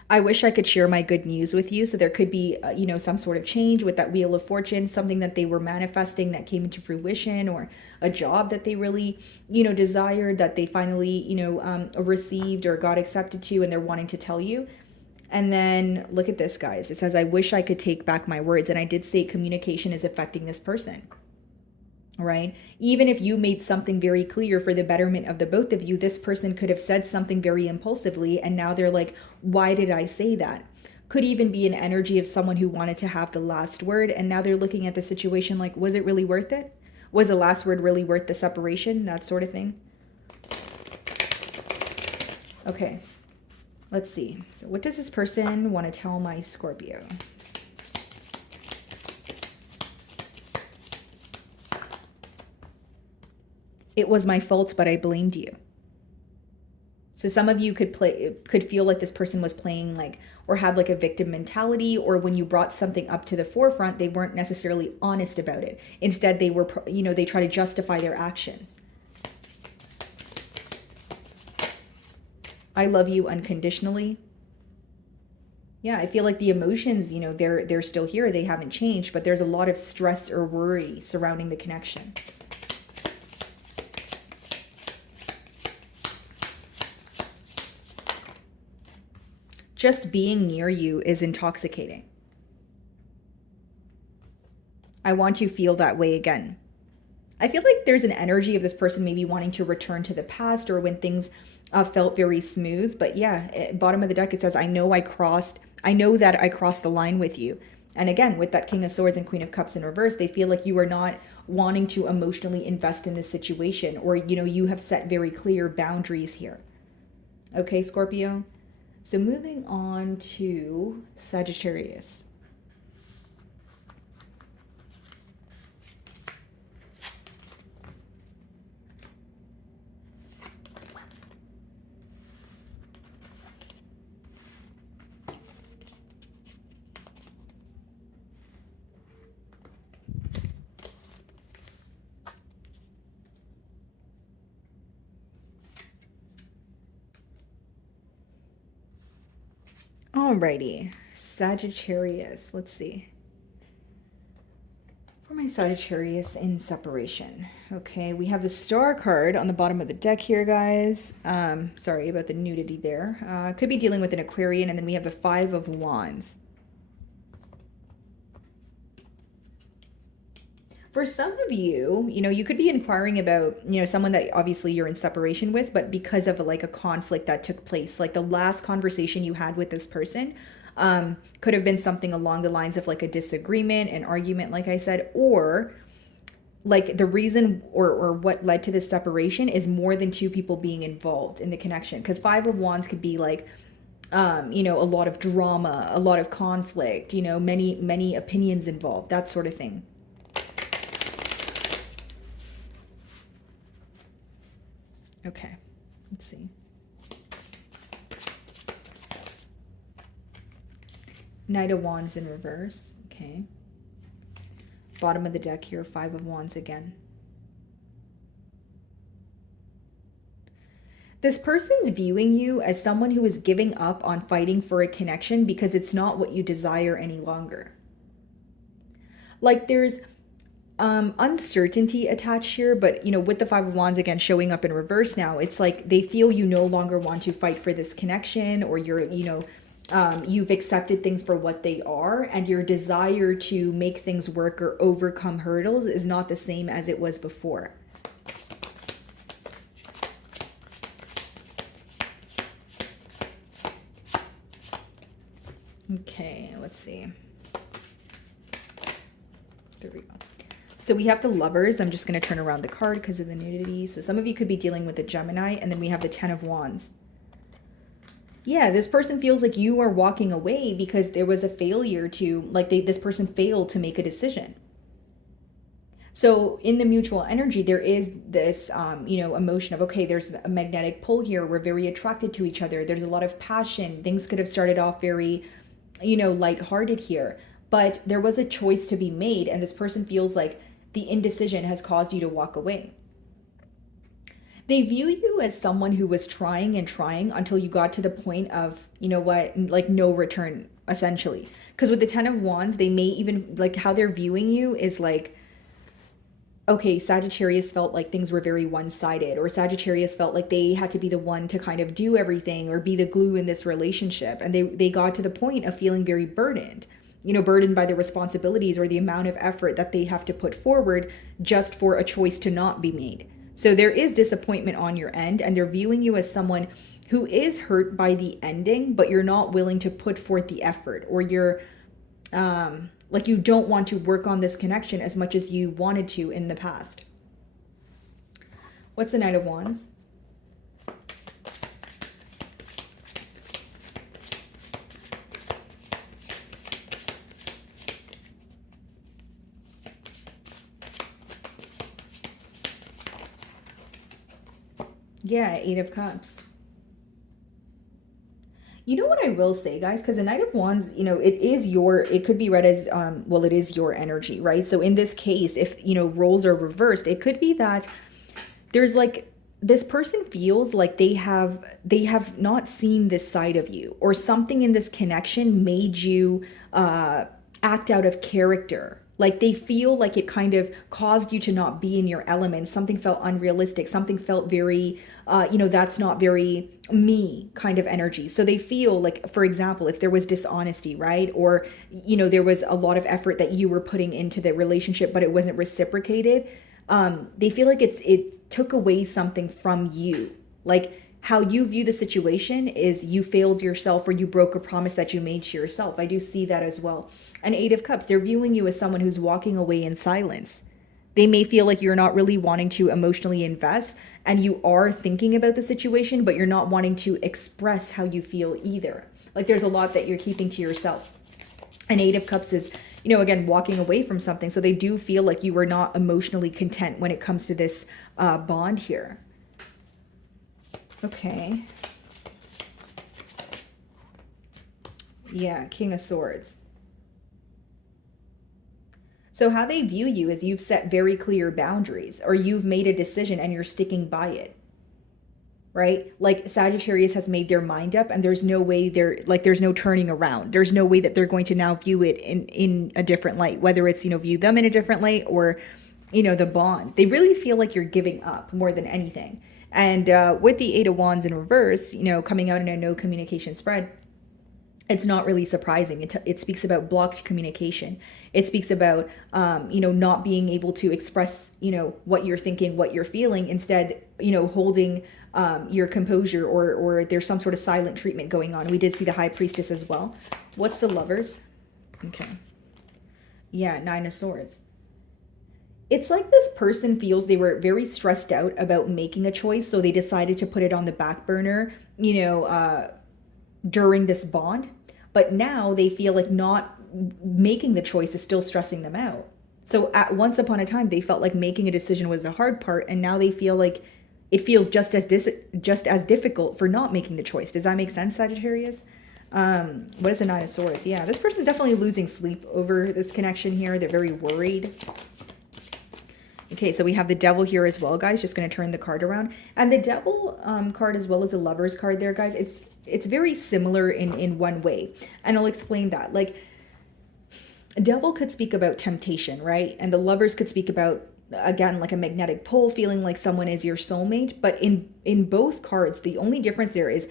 I wish I could share my good news with you. So there could be, you know, some sort of change with that Wheel of Fortune, something that they were manifesting that came into fruition, or a job that they really, you know, desired, that they finally, you know, received or got accepted to, and they're wanting to tell you. And then look at this, guys. It says, I wish I could take back my words. And I did say communication is affecting this person. Right? Even if you made something very clear for the betterment of the both of you, this person could have said something very impulsively, and now they're like, why did I say that? Could even be an energy of someone who wanted to have the last word, and now they're looking at the situation like, was it really worth it? Was the last word really worth the separation? That sort of thing. Okay, let's see. So what does this person want to tell my Scorpio? It was my fault, but I blamed you. So some of you could feel like this person was playing like, or had like a victim mentality, or when you brought something up to the forefront, they weren't necessarily honest about it. Instead, they were, you know, they try to justify their actions. I love you unconditionally. Yeah, I feel like the emotions, you know, they're still here. They haven't changed, but there's a lot of stress or worry surrounding the connection. just being near you is intoxicating. I want to feel that way again. I feel like there's an energy of this person maybe wanting to return to the past or when things felt very smooth. But yeah, bottom of the deck, it says, I know that I crossed the line with you. And again, with that King of Swords and Queen of Cups in reverse, they feel like you are not wanting to emotionally invest in this situation, or, you have set very clear boundaries here. Okay, Scorpio. So moving on to Sagittarius. Alrighty, Sagittarius. Let's see. For my Sagittarius in separation. Okay, we have the Star card on the bottom of the deck here, guys. Sorry about the nudity there. Could be dealing with an Aquarian, and then we have the Five of Wands. For some of you, you could be inquiring about, someone that obviously you're in separation with, but because of like a conflict that took place, like the last conversation you had with this person, could have been something along the lines of like a disagreement, an argument, like I said, or like the reason or what led to this separation is more than two people being involved in the connection. Because Five of Wands could be like, a lot of drama, a lot of conflict, many opinions involved, that sort of thing. Okay, let's see. Knight of Wands in reverse. Okay. Bottom of the deck here, Five of Wands again. This person's viewing you as someone who is giving up on fighting for a connection because it's not what you desire any longer. Like there's uncertainty attached here, but with the Five of Wands again showing up in reverse now, it's like they feel you no longer want to fight for this connection, or you've accepted things for what they are, and your desire to make things work or overcome hurdles is not the same as it was before. Okay, let's see. There we go. So we have the Lovers. I'm just going to turn around the card because of the nudity. So some of you could be dealing with the Gemini, and then we have the Ten of Wands. Yeah, this person feels like you are walking away because there was a failure to, like this person failed to make a decision. So in the mutual energy, there is this, emotion of, okay, there's a magnetic pull here. We're very attracted to each other. There's a lot of passion. Things could have started off very, lighthearted here. But there was a choice to be made, and this person feels like the indecision has caused you to walk away. They view you as someone who was trying and trying until you got to the point of, like no return, essentially. Because with the Ten of Wands, they may even, like how they're viewing you is like, okay, Sagittarius felt like things were very one-sided, or Sagittarius felt like they had to be the one to kind of do everything or be the glue in this relationship. And they got to the point of feeling very burdened. Burdened by the responsibilities or the amount of effort that they have to put forward just for a choice to not be made. So there is disappointment on your end, and they're viewing you as someone who is hurt by the ending, but you're not willing to put forth the effort, or you're like you don't want to work on this connection as much as you wanted to in the past. What's the Knight of Wands? Yeah, Eight of Cups. You know what I will say, guys, because the Knight of Wands, it could be read as, it is your energy, right? So in this case, if, roles are reversed, it could be that there's like, this person feels like they have not seen this side of you, or something in this connection made you act out of character, Like they feel like it kind of caused you to not be in your element. Something felt unrealistic. Something felt very, that's not very me kind of energy. So they feel like, for example, if there was dishonesty, right? Or, there was a lot of effort that you were putting into the relationship, but it wasn't reciprocated. They feel like it took away something from you. Like how you view the situation is you failed yourself or you broke a promise that you made to yourself. I do see that as well. An Eight of Cups, they're viewing you as someone who's walking away in silence. They may feel like you're not really wanting to emotionally invest and you are thinking about the situation, but you're not wanting to express how you feel either. Like there's a lot that you're keeping to yourself. An Eight of Cups is, again, walking away from something. So they do feel like you are not emotionally content when it comes to this bond here. Okay. Yeah, King of Swords. So how they view you is you've set very clear boundaries or you've made a decision and you're sticking by it. Right? Like Sagittarius has made their mind up and there's no way there's no turning around. There's no way that they're going to now view it in a different light, whether it's, view them in a different light or, the bond. They really feel like you're giving up more than anything. And with the Eight of Wands in reverse, coming out in a no communication spread, it's not really surprising. It speaks about blocked communication. It speaks about, not being able to express, what you're thinking, what you're feeling, instead, holding your composure or there's some sort of silent treatment going on. We did see the High Priestess as well. What's the Lovers? Okay. Yeah, Nine of Swords. It's like this person feels they were very stressed out about making a choice, so they decided to put it on the back burner, during this bond. But now they feel like not making the choice is still stressing them out. So once upon a time, they felt like making a decision was the hard part, and now they feel like it feels just as difficult for not making the choice. Does that make sense, Sagittarius? What is the Nine of Swords? Yeah, this person's definitely losing sleep over this connection here. They're very worried. Okay, so we have the Devil here as well, guys. Just going to turn the card around. And the Devil card as well as the Lovers card there, guys, it's very similar in one way. And I'll explain that. Like, Devil could speak about temptation, right? And the Lovers could speak about, again, like a magnetic pull, feeling like someone is your soulmate. But in both cards, the only difference there is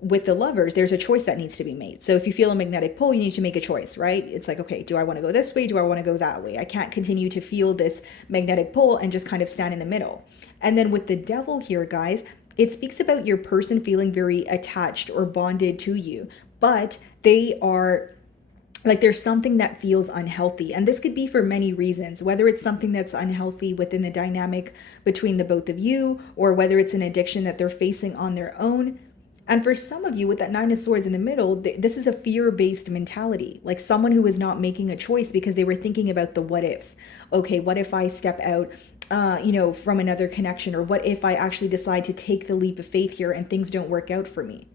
with the Lovers, there's a choice that needs to be made. So if you feel a magnetic pull, you need to make a choice, right? It's like, okay, do I want to go this way? Do I want to go that way? I can't continue to feel this magnetic pull and just kind of stand in the middle. And then with the Devil here, guys, it speaks about your person feeling very attached or bonded to you, but they are like, there's something that feels unhealthy. And this could be for many reasons, whether it's something that's unhealthy within the dynamic between the both of you, or whether it's an addiction that they're facing on their own. And for some of you with that Nine of Swords in the middle, this is a fear-based mentality, like someone who is not making a choice because they were thinking about the what ifs. Okay, what if I step out, from another connection? Or what if I actually decide to take the leap of faith here and things don't work out for me?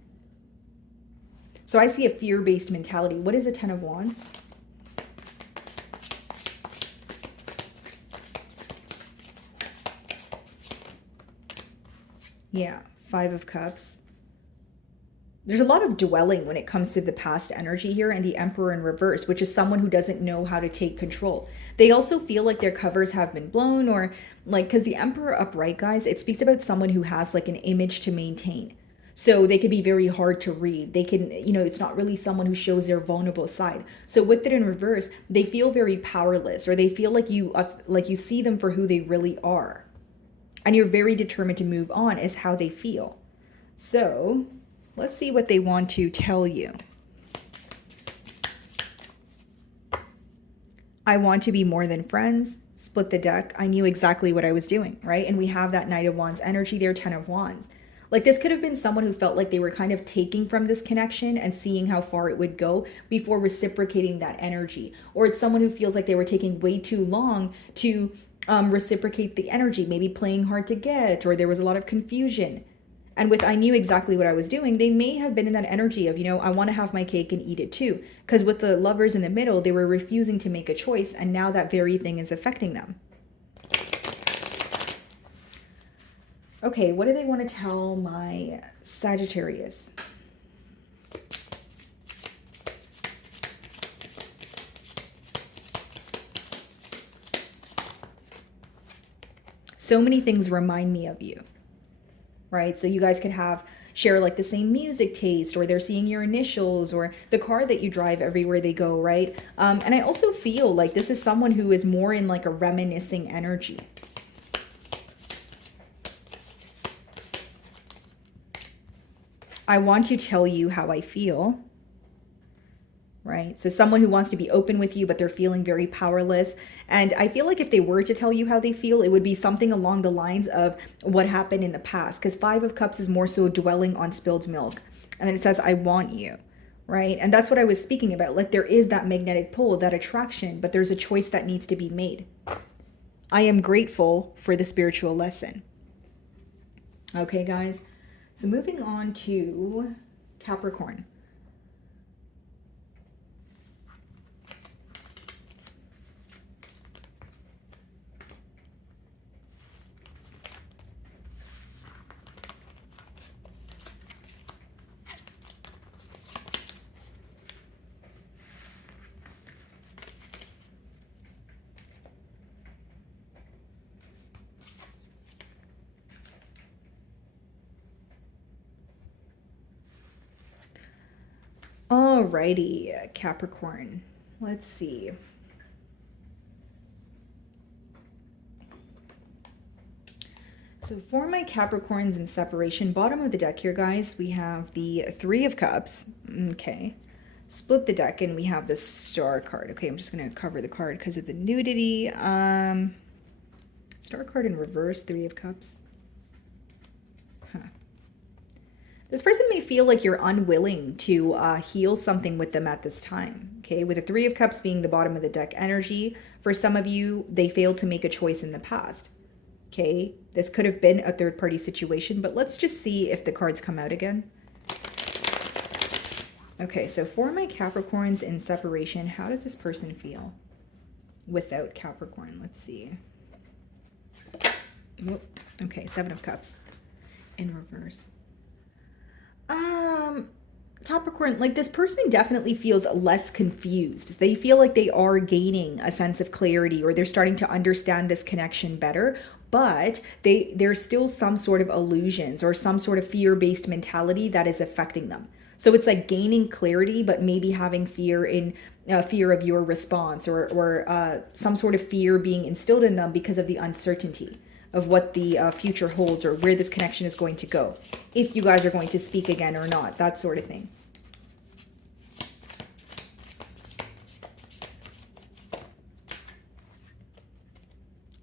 So I see a fear-based mentality. What is a Ten of Wands? Yeah, Five of Cups. There's a lot of dwelling when it comes to the past energy here, and the Emperor in reverse, which is someone who doesn't know how to take control. They also feel like their covers have been blown, or like, because the Emperor upright, guys, it speaks about someone who has like an image to maintain. So they could be very hard to read. They can, it's not really someone who shows their vulnerable side. So with it in reverse, they feel very powerless, or they feel like you see them for who they really are. And you're very determined to move on is how they feel. So let's see what they want to tell you. I want to be more than friends. Split the deck. I knew exactly what I was doing, right? And we have that Knight of Wands energy there, Ten of Wands. Like, this could have been someone who felt like they were kind of taking from this connection and seeing how far it would go before reciprocating that energy. Or it's someone who feels like they were taking way too long to reciprocate the energy, maybe playing hard to get, or there was a lot of confusion. And with I knew exactly what I was doing, they may have been in that energy of, I want to have my cake and eat it too. Because with the Lovers in the middle, they were refusing to make a choice, and now that very thing is affecting them. Okay, what do they want to tell my Sagittarius? So many things remind me of you, right? So you guys could share like the same music taste, or they're seeing your initials, or the car that you drive everywhere they go, right? And I also feel like this is someone who is more in like a reminiscing energy. I want to tell you how I feel, right? So someone who wants to be open with you, but they're feeling very powerless. And I feel like if they were to tell you how they feel, it would be something along the lines of what happened in the past. Because Five of Cups is more so dwelling on spilled milk. And then it says, I want you, right? And that's what I was speaking about. Like there is that magnetic pull, that attraction, but there's a choice that needs to be made. I am grateful for the spiritual lesson. Okay, guys. So moving on to Capricorn. Alrighty, Capricorn. Let's see. So for my Capricorns in separation, bottom of the deck here, guys, we have the Three of Cups. Okay. Split the deck and we have the Star card. Okay, I'm just going to cover the card because of the nudity. Star card in reverse, Three of Cups. This person may feel like you're unwilling to heal something with them at this time, okay? With the Three of Cups being the bottom of the deck energy, for some of you, they failed to make a choice in the past, okay? This could have been a third-party situation, but let's just see if the cards come out again. Okay, so for my Capricorns in separation, how does this person feel without Capricorn? Let's see. Oh, okay, Seven of Cups in reverse. Capricorn, like this person definitely feels less confused. They feel like they are gaining a sense of clarity, or they're starting to understand this connection better, but there's still some sort of illusions or some sort of fear-based mentality that is affecting them. So it's like gaining clarity, but maybe having fear of your response, or some sort of fear being instilled in them because of the uncertainty of what the future holds, or where this connection is going to go, if you guys are going to speak again or not, that sort of thing.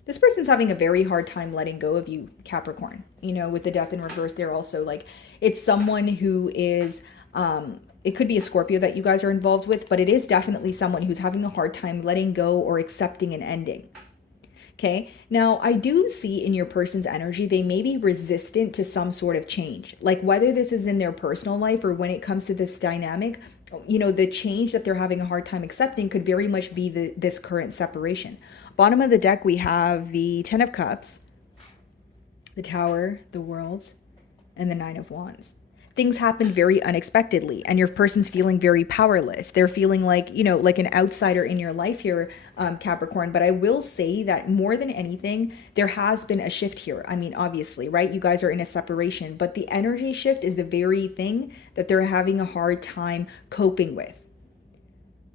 This person's having a very hard time letting go of you, Capricorn. You know, with the Death in reverse, they're also like, it's someone who is, it could be a Scorpio that you guys are involved with, but it is definitely someone who's having a hard time letting go or accepting an ending. Okay, now I do see in your person's energy, they may be resistant to some sort of change. Like whether this is in their personal life or when it comes to this dynamic, you know, the change that they're having a hard time accepting could very much be this current separation. Bottom of the deck, we have the Ten of Cups, the Tower, the Worlds, and the Nine of Wands. Things happened very unexpectedly, and your person's feeling very powerless. They're feeling like, you know, like an outsider in your life here, Capricorn. But I will say that more than anything, there has been a shift here. I mean, obviously, right? You guys are in a separation, but the energy shift is the very thing that they're having a hard time coping with.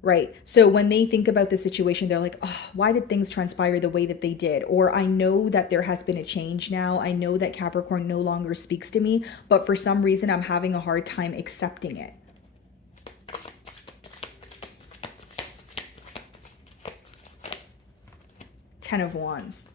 Right. So when they think about the situation, they're like, oh, why did things transpire the way that they did? Or I know that there has been a change now. I know that Capricorn no longer speaks to me, but for some reason, I'm having a hard time accepting it. Ten of Wands.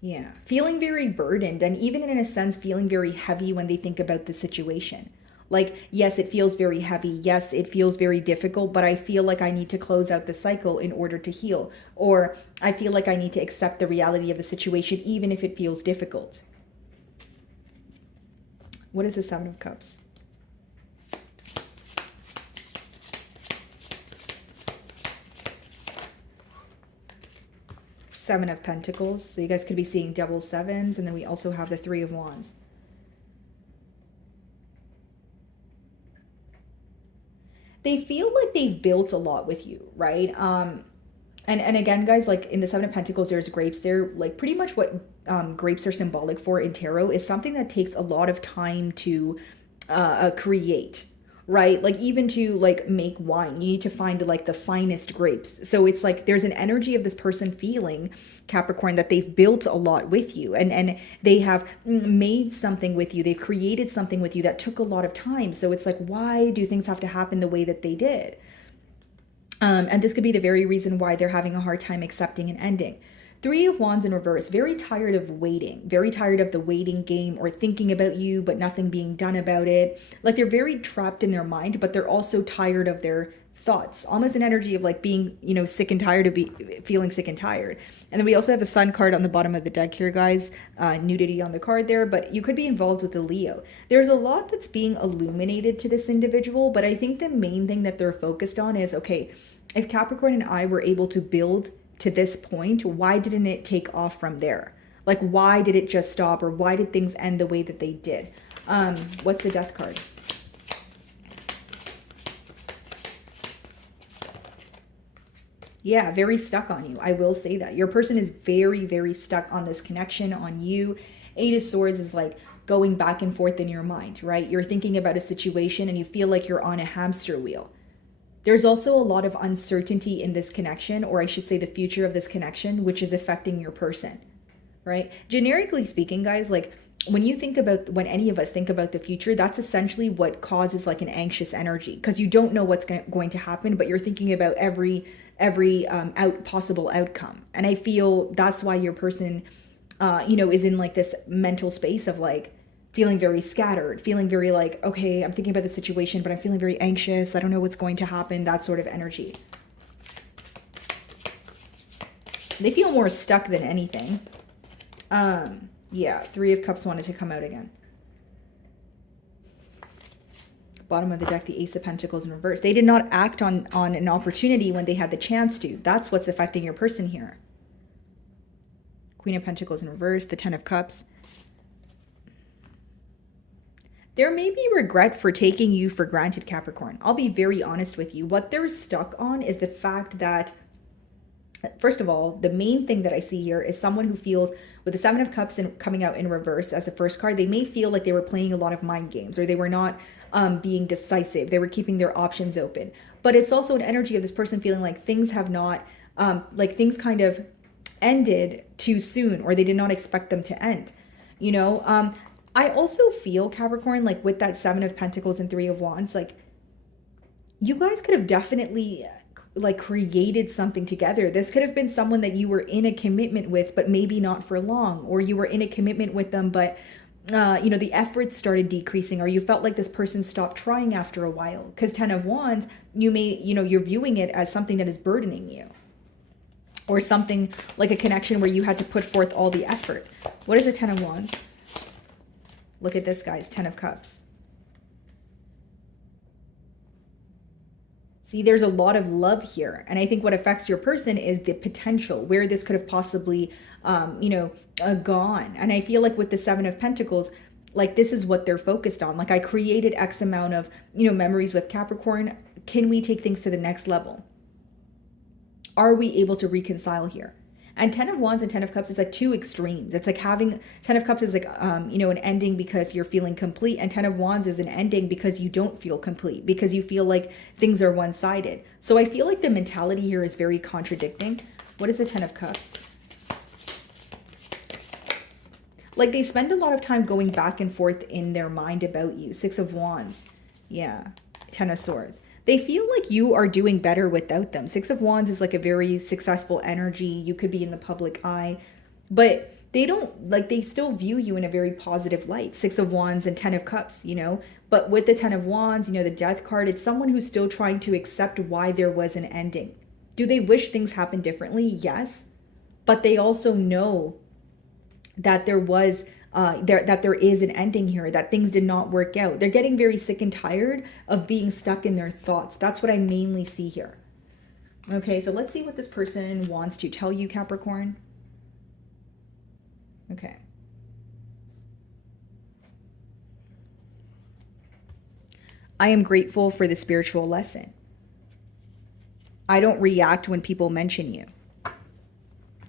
Yeah. Feeling very burdened, and even in a sense, feeling very heavy when they think about the situation. Like, yes, it feels very heavy. Yes, it feels very difficult, but I feel like I need to close out the cycle in order to heal. Or I feel like I need to accept the reality of the situation, even if it feels difficult. What is the Seven of Cups? Seven of Pentacles. So you guys could be seeing double sevens. And then we also have the Three of Wands. They feel like they've built a lot with you, right? And again, guys, like in the Seven of Pentacles, there's grapes there. Like pretty much what grapes are symbolic for in tarot is something that takes a lot of time to create, right? Like even to like make wine, you need to find like the finest grapes. So it's like there's an energy of this person feeling, Capricorn, that they've built a lot with you, and they have made something with you. They've created something with you that took a lot of time. So it's like, why do things have to happen the way that they did? And this could be the very reason why they're having a hard time accepting an ending. Three of Wands in reverse, very tired of waiting, very tired of the waiting game or thinking about you, but nothing being done about it. Like they're very trapped in their mind, but they're also tired of their thoughts. Almost an energy of like being, sick and tired of feeling sick and tired. And then we also have the Sun card on the bottom of the deck here, guys. Nudity on the card there, but you could be involved with the Leo. There's a lot that's being illuminated to this individual, but I think the main thing that they're focused on is, okay, if Capricorn and I were able to build to this point, why didn't it take off from there? Like, why did it just stop, or why did things end the way that they did? What's the Death card? Yeah, very stuck on you. I will say that. Your person is very, very stuck on this connection, on you. Eight of Swords is like going back and forth in your mind, right? You're thinking about a situation and you feel like you're on a hamster wheel. There's also a lot of uncertainty in this connection, or I should say the future of this connection, which is affecting your person, right? Generically speaking, guys, like when any of us think about the future, that's essentially what causes like an anxious energy, because you don't know what's going to happen, but you're thinking about every possible outcome. And I feel that's why your person, is in like this mental space of like, feeling very scattered, feeling very like, okay, I'm thinking about the situation, but I'm feeling very anxious. I don't know what's going to happen, that sort of energy. They feel more stuck than anything. Yeah, Three of Cups wanted to come out again. Bottom of the deck, the Ace of Pentacles in reverse. They did not act on an opportunity when they had the chance to. That's what's affecting your person here. Queen of Pentacles in reverse, the Ten of Cups. There may be regret for taking you for granted, Capricorn. I'll be very honest with you. What they're stuck on is the fact that, first of all, the main thing that I see here is someone who feels, with the Seven of Cups coming out in reverse as the first card, they may feel like they were playing a lot of mind games, or they were not being decisive. They were keeping their options open. But it's also an energy of this person feeling like things have not, things kind of ended too soon, or they did not expect them to end. I also feel, Capricorn, like with that Seven of Pentacles and Three of Wands, like you guys could have definitely like created something together. This could have been someone that you were in a commitment with, but maybe not for long, or you were in a commitment with them, but the efforts started decreasing, or you felt like this person stopped trying after a while. Because Ten of Wands, you're viewing it as something that is burdening you, or something like a connection where you had to put forth all the effort. What is a Ten of Wands? Look at this, guys. Ten of Cups. See, there's a lot of love here. And I think what affects your person is the potential, where this could have possibly, gone. And I feel like with the Seven of Pentacles, like this is what they're focused on. Like I created X amount of, memories with Capricorn. Can we take things to the next level? Are we able to reconcile here? And Ten of Wands and Ten of Cups is like two extremes. It's like having Ten of Cups is like, an ending because you're feeling complete. And Ten of Wands is an ending because you don't feel complete, because you feel like things are one-sided. So I feel like the mentality here is very contradicting. What is the Ten of Cups? Like they spend a lot of time going back and forth in their mind about you. Six of Wands. Yeah. Ten of Swords. They feel like you are doing better without them. Six of Wands is like a very successful energy. You could be in the public eye, but they still view you in a very positive light. Six of Wands and Ten of Cups, but with the Ten of Wands, the Death card, it's someone who's still trying to accept why there was an ending. Do they wish things happened differently? Yes. But they also know that there is an ending here, that things did not work out. They're getting very sick and tired of being stuck in their thoughts. That's what I mainly see here. Okay, so let's see what this person wants to tell you, Capricorn. Okay. I am grateful for the spiritual lesson. I don't react when people mention you.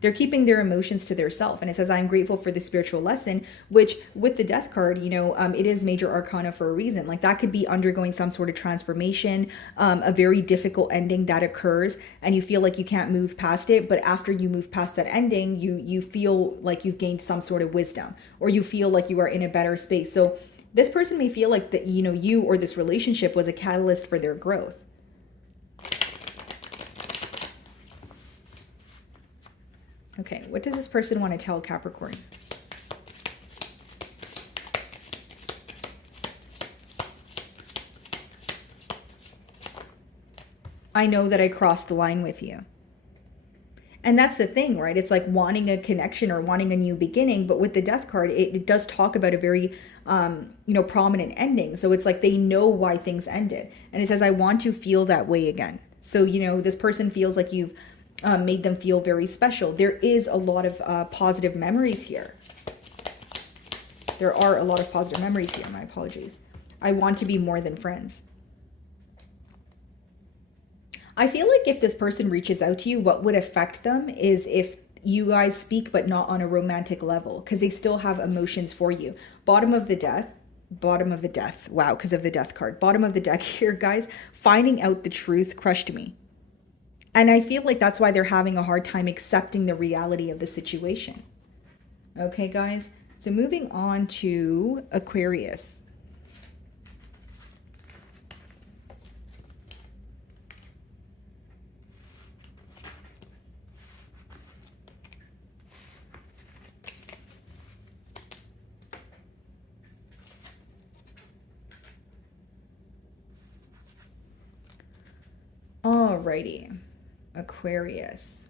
They're keeping their emotions to their self. And it says, I'm grateful for the spiritual lesson, which with the death card, you know, it is major arcana for a reason. Like that could be undergoing some sort of transformation, a very difficult ending that occurs, and you feel like you can't move past it. But after you move past that ending, you feel like you've gained some sort of wisdom, or you feel like you are in a better space. So this person may feel like that, you know, you or this relationship was a catalyst for their growth. Okay, what does this person want to tell Capricorn? I know that I crossed the line with you. And that's the thing, right? It's like wanting a connection or wanting a new beginning. But with the death card, it does talk about a very, you know, prominent ending. So it's like they know why things ended. And it says, I want to feel that way again. So, you know, this person feels like you've made them feel very special. There is a lot of positive memories here. There are a lot of positive memories here. My apologies. I want to be more than friends. I feel like if this person reaches out to you, what would affect them is if you guys speak, but not on a romantic level, because they still have emotions for you. Bottom of the death. Wow, because of the death card. Bottom of the deck here, guys. Finding out the truth crushed me. And I feel like that's why they're having a hard time accepting the reality of the situation. Okay, guys. So moving on to Aquarius. Alrighty. Aquarius.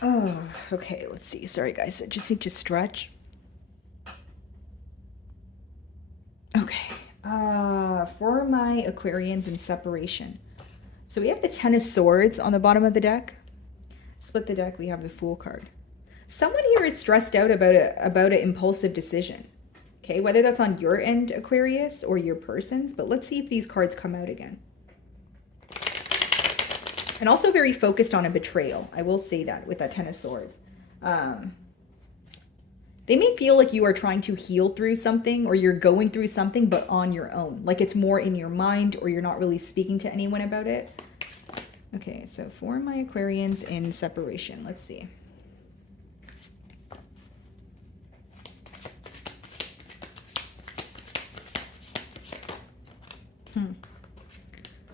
Oh, okay, let's see. Sorry, guys. I just need to stretch. Okay. For my Aquarians in separation. So we have the Ten of Swords on the bottom of the deck. Split the deck, we have the Fool card. Someone here is stressed out about an impulsive decision. Okay, whether that's on your end, Aquarius, or your person's, but let's see if these cards come out again. And also very focused on a betrayal. I will say that with that Ten of Swords. They may feel like you are trying to heal through something, or you're going through something, but on your own. Like it's more in your mind, or you're not really speaking to anyone about it. Okay, so for my Aquarians in separation, let's see.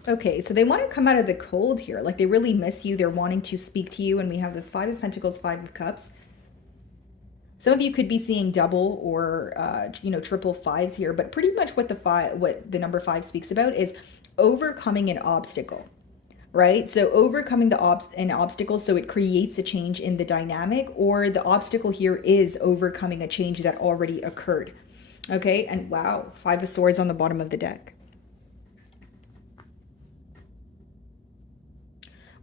Okay, so they want to come out of the cold here. Like they really miss you. They're wanting to speak to you. And we have the Five of Pentacles, Five of Cups. Some of you could be seeing double or, you know, triple fives here. But pretty much what the number 5 speaks about is overcoming an obstacle, right? So overcoming an obstacle, so it creates a change in the dynamic, or the obstacle here is overcoming a change that already occurred. Okay, and wow, Five of Swords on the bottom of the deck.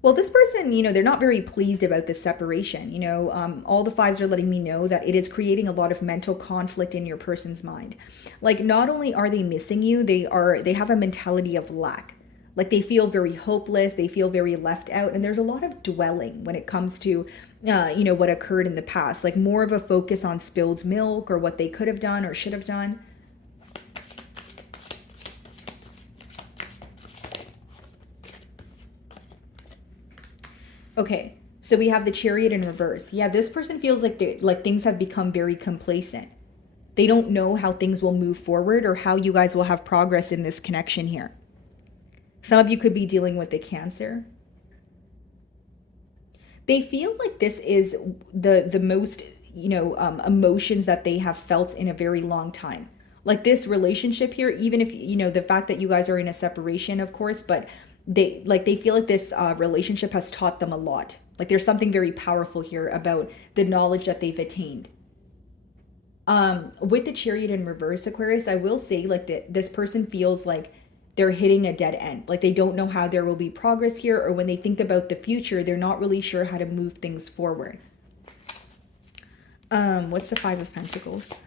Well, this person, you know, they're not very pleased about this separation. You know, all the fives are letting me know that it is creating a lot of mental conflict in your person's mind. Like, not only are they missing you, they have a mentality of lack. Like they feel very hopeless, they feel very left out, and there's a lot of dwelling when it comes to, you know, what occurred in the past. Like more of a focus on spilled milk or what they could have done or should have done. Okay, so we have the Chariot in reverse. Yeah, this person feels like things have become very complacent. They don't know how things will move forward or how you guys will have progress in this connection here. Some of you could be dealing with a Cancer. They feel like this is the most, you know, emotions that they have felt in a very long time. Like this relationship here, even if, you know, the fact that you guys are in a separation, of course, but they feel like this relationship has taught them a lot. Like there's something very powerful here about the knowledge that they've attained. With the Chariot in reverse, Aquarius, I will say like that this person feels like they're hitting a dead end. Like they don't know how there will be progress here, or when they think about the future, they're not really sure how to move things forward. What's the Five of Pentacles?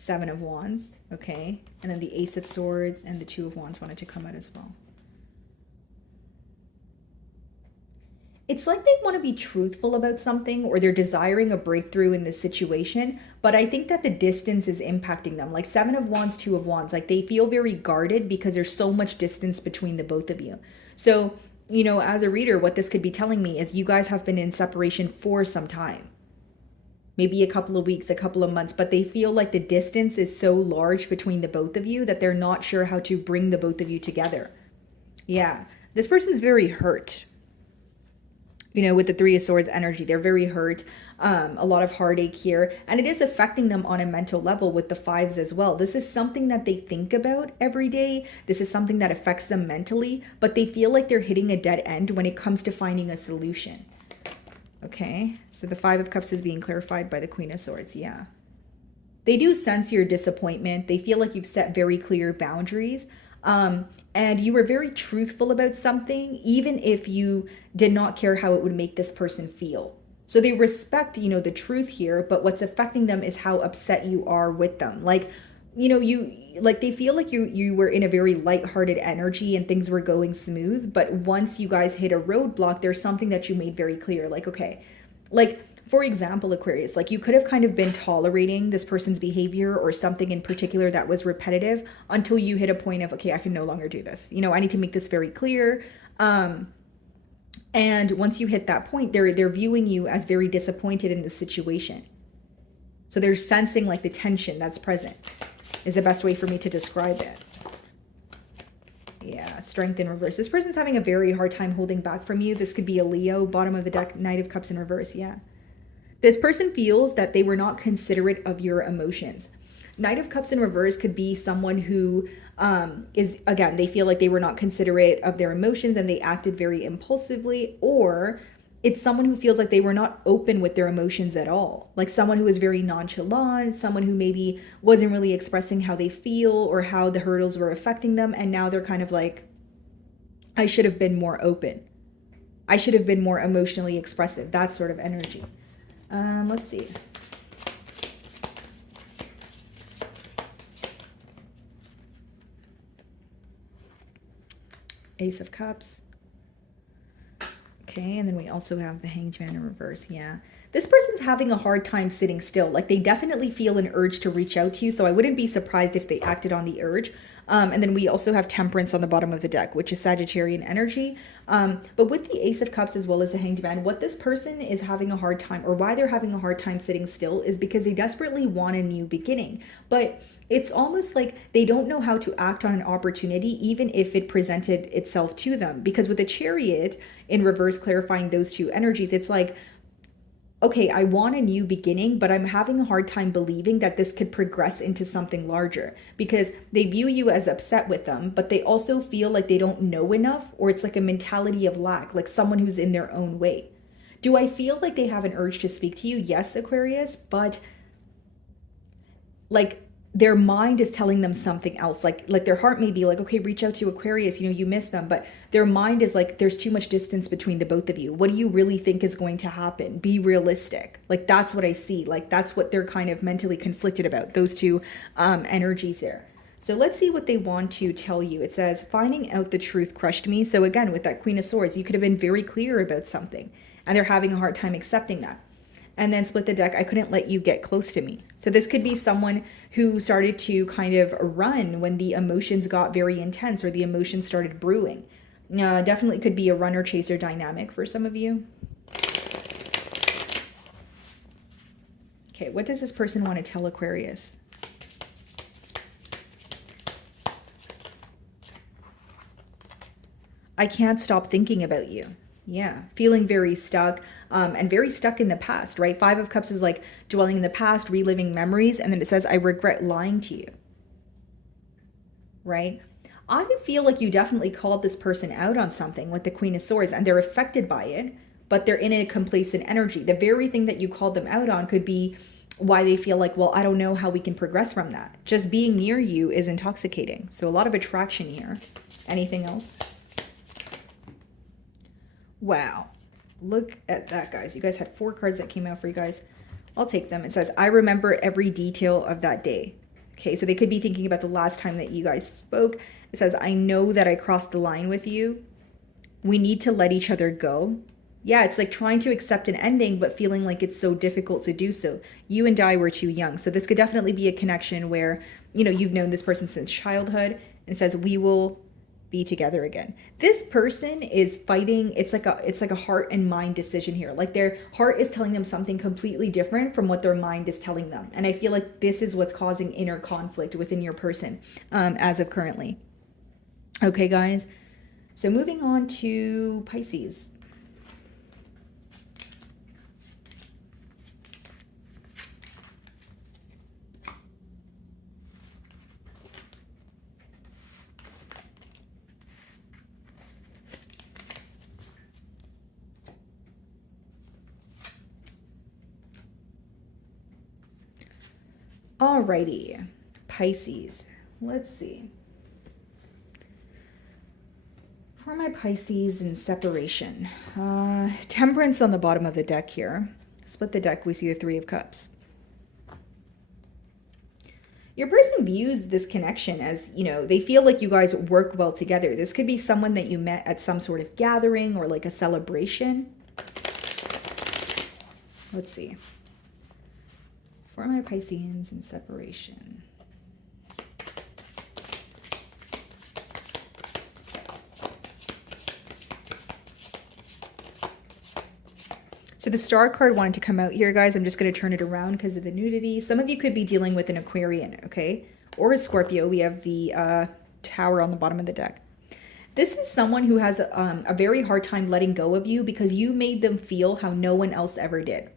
Seven of Wands, okay. And then the Ace of Swords and the Two of Wands wanted to come out as well. It's like they want to be truthful about something, or they're desiring a breakthrough in this situation, but I think that the distance is impacting them. Like Seven of Wands, Two of Wands, like they feel very guarded because there's so much distance between the both of you. So, you know, as a reader, what this could be telling me is you guys have been in separation for some time. Maybe a couple of weeks, a couple of months, but they feel like the distance is so large between the both of you that they're not sure how to bring the both of you together. Yeah, this person's very hurt. You know, with the Three of Swords energy, they're very hurt. A lot of heartache here. And it is affecting them on a mental level with the fives as well. This is something that they think about every day. This is something that affects them mentally, but they feel like they're hitting a dead end when it comes to finding a solution. Okay, so the Five of Cups is being clarified by the Queen of Swords. Yeah. They do sense your disappointment. They feel like you've set very clear boundaries. And you were very truthful about something, even if you did not care how it would make this person feel. So they respect, you know, the truth here, but what's affecting them is how upset you are with them. Like, you know, they feel like you were in a very lighthearted energy and things were going smooth. But once you guys hit a roadblock, there's something that you made very clear. Like, okay, like, for example, Aquarius, like you could have kind of been tolerating this person's behavior or something in particular that was repetitive until you hit a point of, okay, I can no longer do this. You know, I need to make this very clear. And once you hit that point, they're viewing you as very disappointed in the situation. So they're sensing like the tension that's present is the best way for me to describe it. Yeah, Strength in reverse. This person's having a very hard time holding back from you. This could be a Leo, bottom of the deck, Knight of Cups in reverse. Yeah. This person feels that they were not considerate of your emotions. Knight of Cups in reverse could be someone who is, again, they feel like they were not considerate of their emotions and they acted very impulsively, or it's someone who feels like they were not open with their emotions at all. Like someone who was very nonchalant, someone who maybe wasn't really expressing how they feel or how the hurdles were affecting them. And now they're kind of like, I should have been more open. I should have been more emotionally expressive. That sort of energy. Let's see. Ace of Cups. Okay, and then we also have the Hanged Man in reverse. Yeah. This person's having a hard time sitting still. Like they definitely feel an urge to reach out to you. So I wouldn't be surprised if they acted on the urge. And then we also have Temperance on the bottom of the deck, which is Sagittarian energy. But with the Ace of Cups as well as the Hanged Man, what this person is having a hard time, or why they're having a hard time sitting still, is because they desperately want a new beginning. But it's almost like they don't know how to act on an opportunity, even if it presented itself to them. Because with the Chariot in reverse clarifying those two energies, it's like, okay, I want a new beginning, but I'm having a hard time believing that this could progress into something larger, because they view you as upset with them, but they also feel like they don't know enough, or it's like a mentality of lack, like someone who's in their own way. Do I feel like they have an urge to speak to you? Yes, Aquarius, but like their mind is telling them something else. Like their heart may be like, okay, reach out to Aquarius, you know, you miss them. But their mind is like, there's too much distance between the both of you. What do you really think is going to happen? Be realistic. Like, that's what I see. Like, that's what they're kind of mentally conflicted about, those two energies there. So let's see what they want to tell you. It says, finding out the truth crushed me. So again, with that Queen of Swords, you could have been very clear about something, and they're having a hard time accepting that. And then split the deck, I couldn't let you get close to me. So this could be someone who started to kind of run when the emotions got very intense, or the emotions started brewing. Definitely could be a runner chaser dynamic for some of you. Okay, what does this person want to tell Aquarius? I can't stop thinking about you. Yeah, feeling very stuck, and very stuck in the past, right? Five of Cups is like dwelling in the past, reliving memories, and then it says, I regret lying to you, right? I feel like you definitely called this person out on something with the Queen of Swords, and they're affected by it, but they're in a complacent energy. The very thing that you called them out on could be why they feel like, well, I don't know how we can progress from that. Just being near you is intoxicating. So a lot of attraction here. Anything else? Wow. Look at that, guys. You guys had 4 cards that came out for you guys. I'll take them. It says, I remember every detail of that day. Okay, so they could be thinking about the last time that you guys spoke. It says, I know that I crossed the line with you. We need to let each other go. Yeah, it's like trying to accept an ending, but feeling like it's so difficult to do so. You and I were too young. So this could definitely be a connection where, you know, you've known this person since childhood, and it says, we will be together again. This person is fighting. It's like a heart and mind decision here. Like their heart is telling them something completely different from what their mind is telling them. And I feel like this is what's causing inner conflict within your person as of currently. Okay, guys. So moving on to Pisces. Alrighty, Pisces. Let's see. For my Pisces in separation, Temperance on the bottom of the deck here. Split the deck, we see the Three of Cups. Your person views this connection as, you know, they feel like you guys work well together. This could be someone that you met at some sort of gathering or like a celebration. Let's see. For my Pisceans in separation. So the Star card wanted to come out here, guys. I'm just going to turn it around because of the nudity. Some of you could be dealing with an Aquarian, okay? Or a Scorpio. We have the Tower on the bottom of the deck. This is someone who has a very hard time letting go of you because you made them feel how no one else ever did.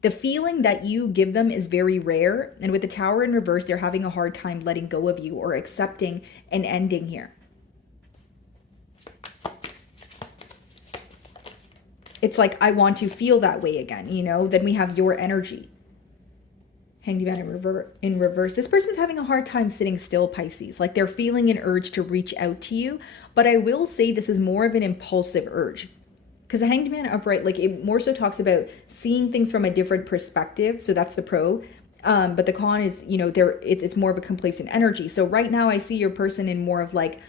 The feeling that you give them is very rare. And with the Tower in reverse, they're having a hard time letting go of you or accepting an ending here. It's like, I want to feel that way again, you know? Then we have your energy. Hanged Man in reverse. This person's having a hard time sitting still, Pisces. Like they're feeling an urge to reach out to you. But I will say this is more of an impulsive urge. Because the Hanged Man upright, like it more so talks about seeing things from a different perspective. So that's the pro. But the con is, you know, it's more of a complacent energy. So right now I see your person in more of like,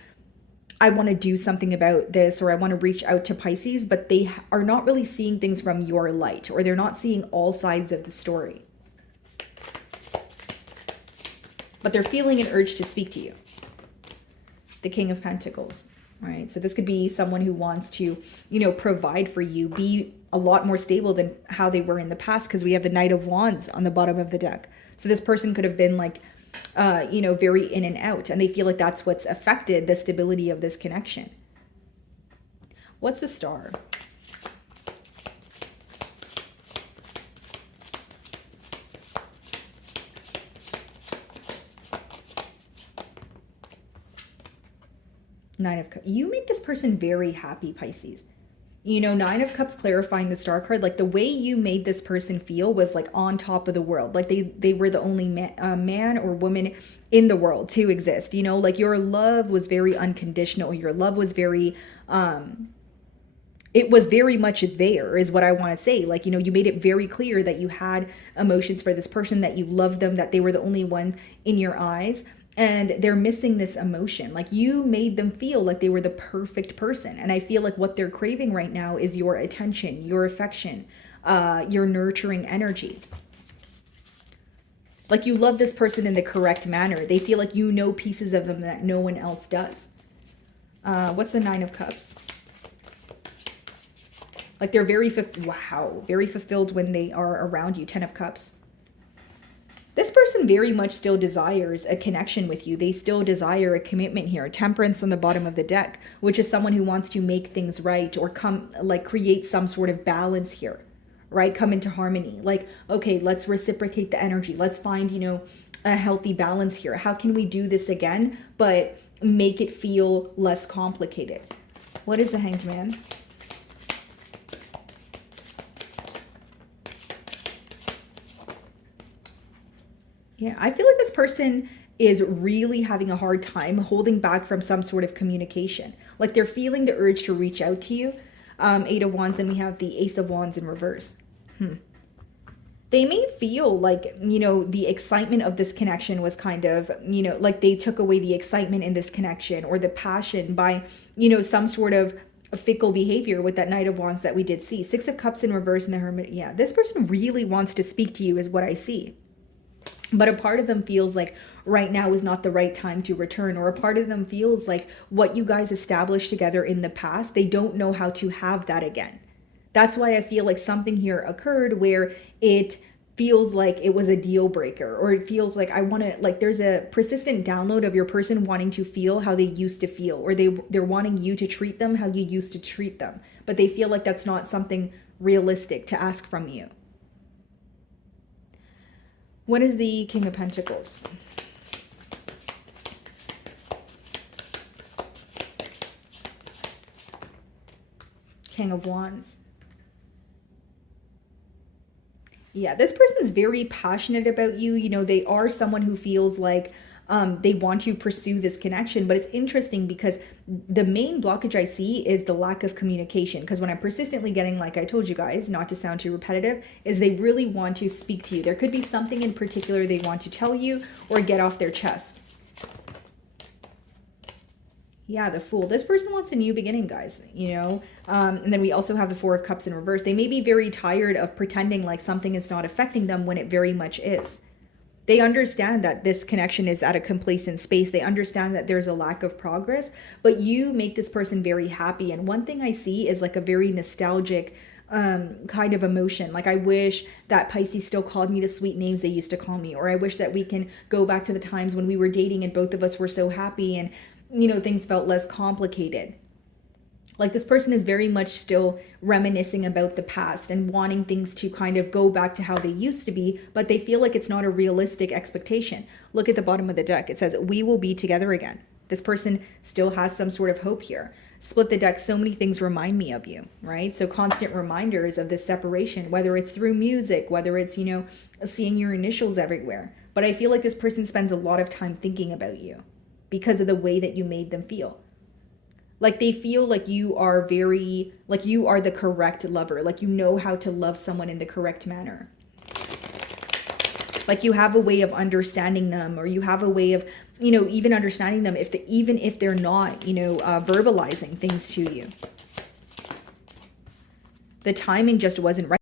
I want to do something about this, or I want to reach out to Pisces, but they are not really seeing things from your light, or they're not seeing all sides of the story. But they're feeling an urge to speak to you. The King of Pentacles, right? So this could be someone who wants to, you know, provide for you, be a lot more stable than how they were in the past, because we have the Knight of Wands on the bottom of the deck. So this person could have been like, you know, very in and out, and they feel like that's what's affected the stability of this connection. What's the Star? Nine of Cups. You make this person very happy, Pisces. You know, Nine of Cups clarifying the Star card, like the way you made this person feel was like on top of the world. Like they were the only man or woman in the world to exist. You know, like your love was very unconditional. Your love was very, it was very much there is what I want to say. Like, you know, you made it very clear that you had emotions for this person, that you loved them, that they were the only ones in your eyes. And they're missing this emotion. Like you made them feel like they were the perfect person. And I feel like what they're craving right now is your attention, your affection, your nurturing energy. Like you love this person in the correct manner. They feel like you know pieces of them that no one else does. What's the Nine of Cups? Like they're very, very fulfilled when they are around you. 10 of Cups. This person very much still desires a connection with you. They still desire a commitment here. Temperance on the bottom of the deck, which is someone who wants to make things right or come, like create some sort of balance here, right? Come into harmony. Like, okay, let's reciprocate the energy. Let's find, you know, a healthy balance here. How can we do this again, but make it feel less complicated? What is the Hanged Man? Yeah, I feel like this person is really having a hard time holding back from some sort of communication. Like they're feeling the urge to reach out to you. 8 of Wands, then we have the Ace of Wands in reverse. They may feel like, you know, the excitement of this connection was kind of, you know, like they took away the excitement in this connection or the passion by, you know, some sort of fickle behavior with that Knight of Wands that we did see. Six of Cups in reverse and the Hermit. Yeah, this person really wants to speak to you is what I see. But a part of them feels like right now is not the right time to return, or a part of them feels like what you guys established together in the past, they don't know how to have that again. That's why I feel like something here occurred where it feels like it was a deal breaker, or it feels like I want to, like there's a persistent download of your person wanting to feel how they used to feel, or they're wanting you to treat them how you used to treat them, but they feel like that's not something realistic to ask from you. What is the King of Pentacles? King of Wands. Yeah, this person's very passionate about you. You know, they are someone who feels like they want to pursue this connection, but it's interesting because the main blockage I see is the lack of communication. Because when I'm persistently getting, like I told you guys, not to sound too repetitive, is they really want to speak to you. There could be something in particular they want to tell you or get off their chest. Yeah, the Fool. This person wants a new beginning, guys, you know? And then we also have the Four of Cups in reverse. They may be very tired of pretending like something is not affecting them when it very much is. They understand that this connection is at a complacent space. They understand that there's a lack of progress, but you make this person very happy. And one thing I see is like a very nostalgic kind of emotion. Like I wish that Pisces still called me the sweet names they used to call me, or I wish that we can go back to the times when we were dating and both of us were so happy and, you know, things felt less complicated. Like this person is very much still reminiscing about the past and wanting things to kind of go back to how they used to be, but they feel like it's not a realistic expectation. Look at the bottom of the deck. It says, we will be together again. This person still has some sort of hope here. Split the deck. So many things remind me of you, right? So constant reminders of this separation, whether it's through music, whether it's, you know, seeing your initials everywhere. But I feel like this person spends a lot of time thinking about you because of the way that you made them feel. Like they feel like you are very, like you are the correct lover. Like you know how to love someone in the correct manner. Like you have a way of understanding them, or you have a way of, you know, even understanding them even if they're not, you know, verbalizing things to you. The timing just wasn't right.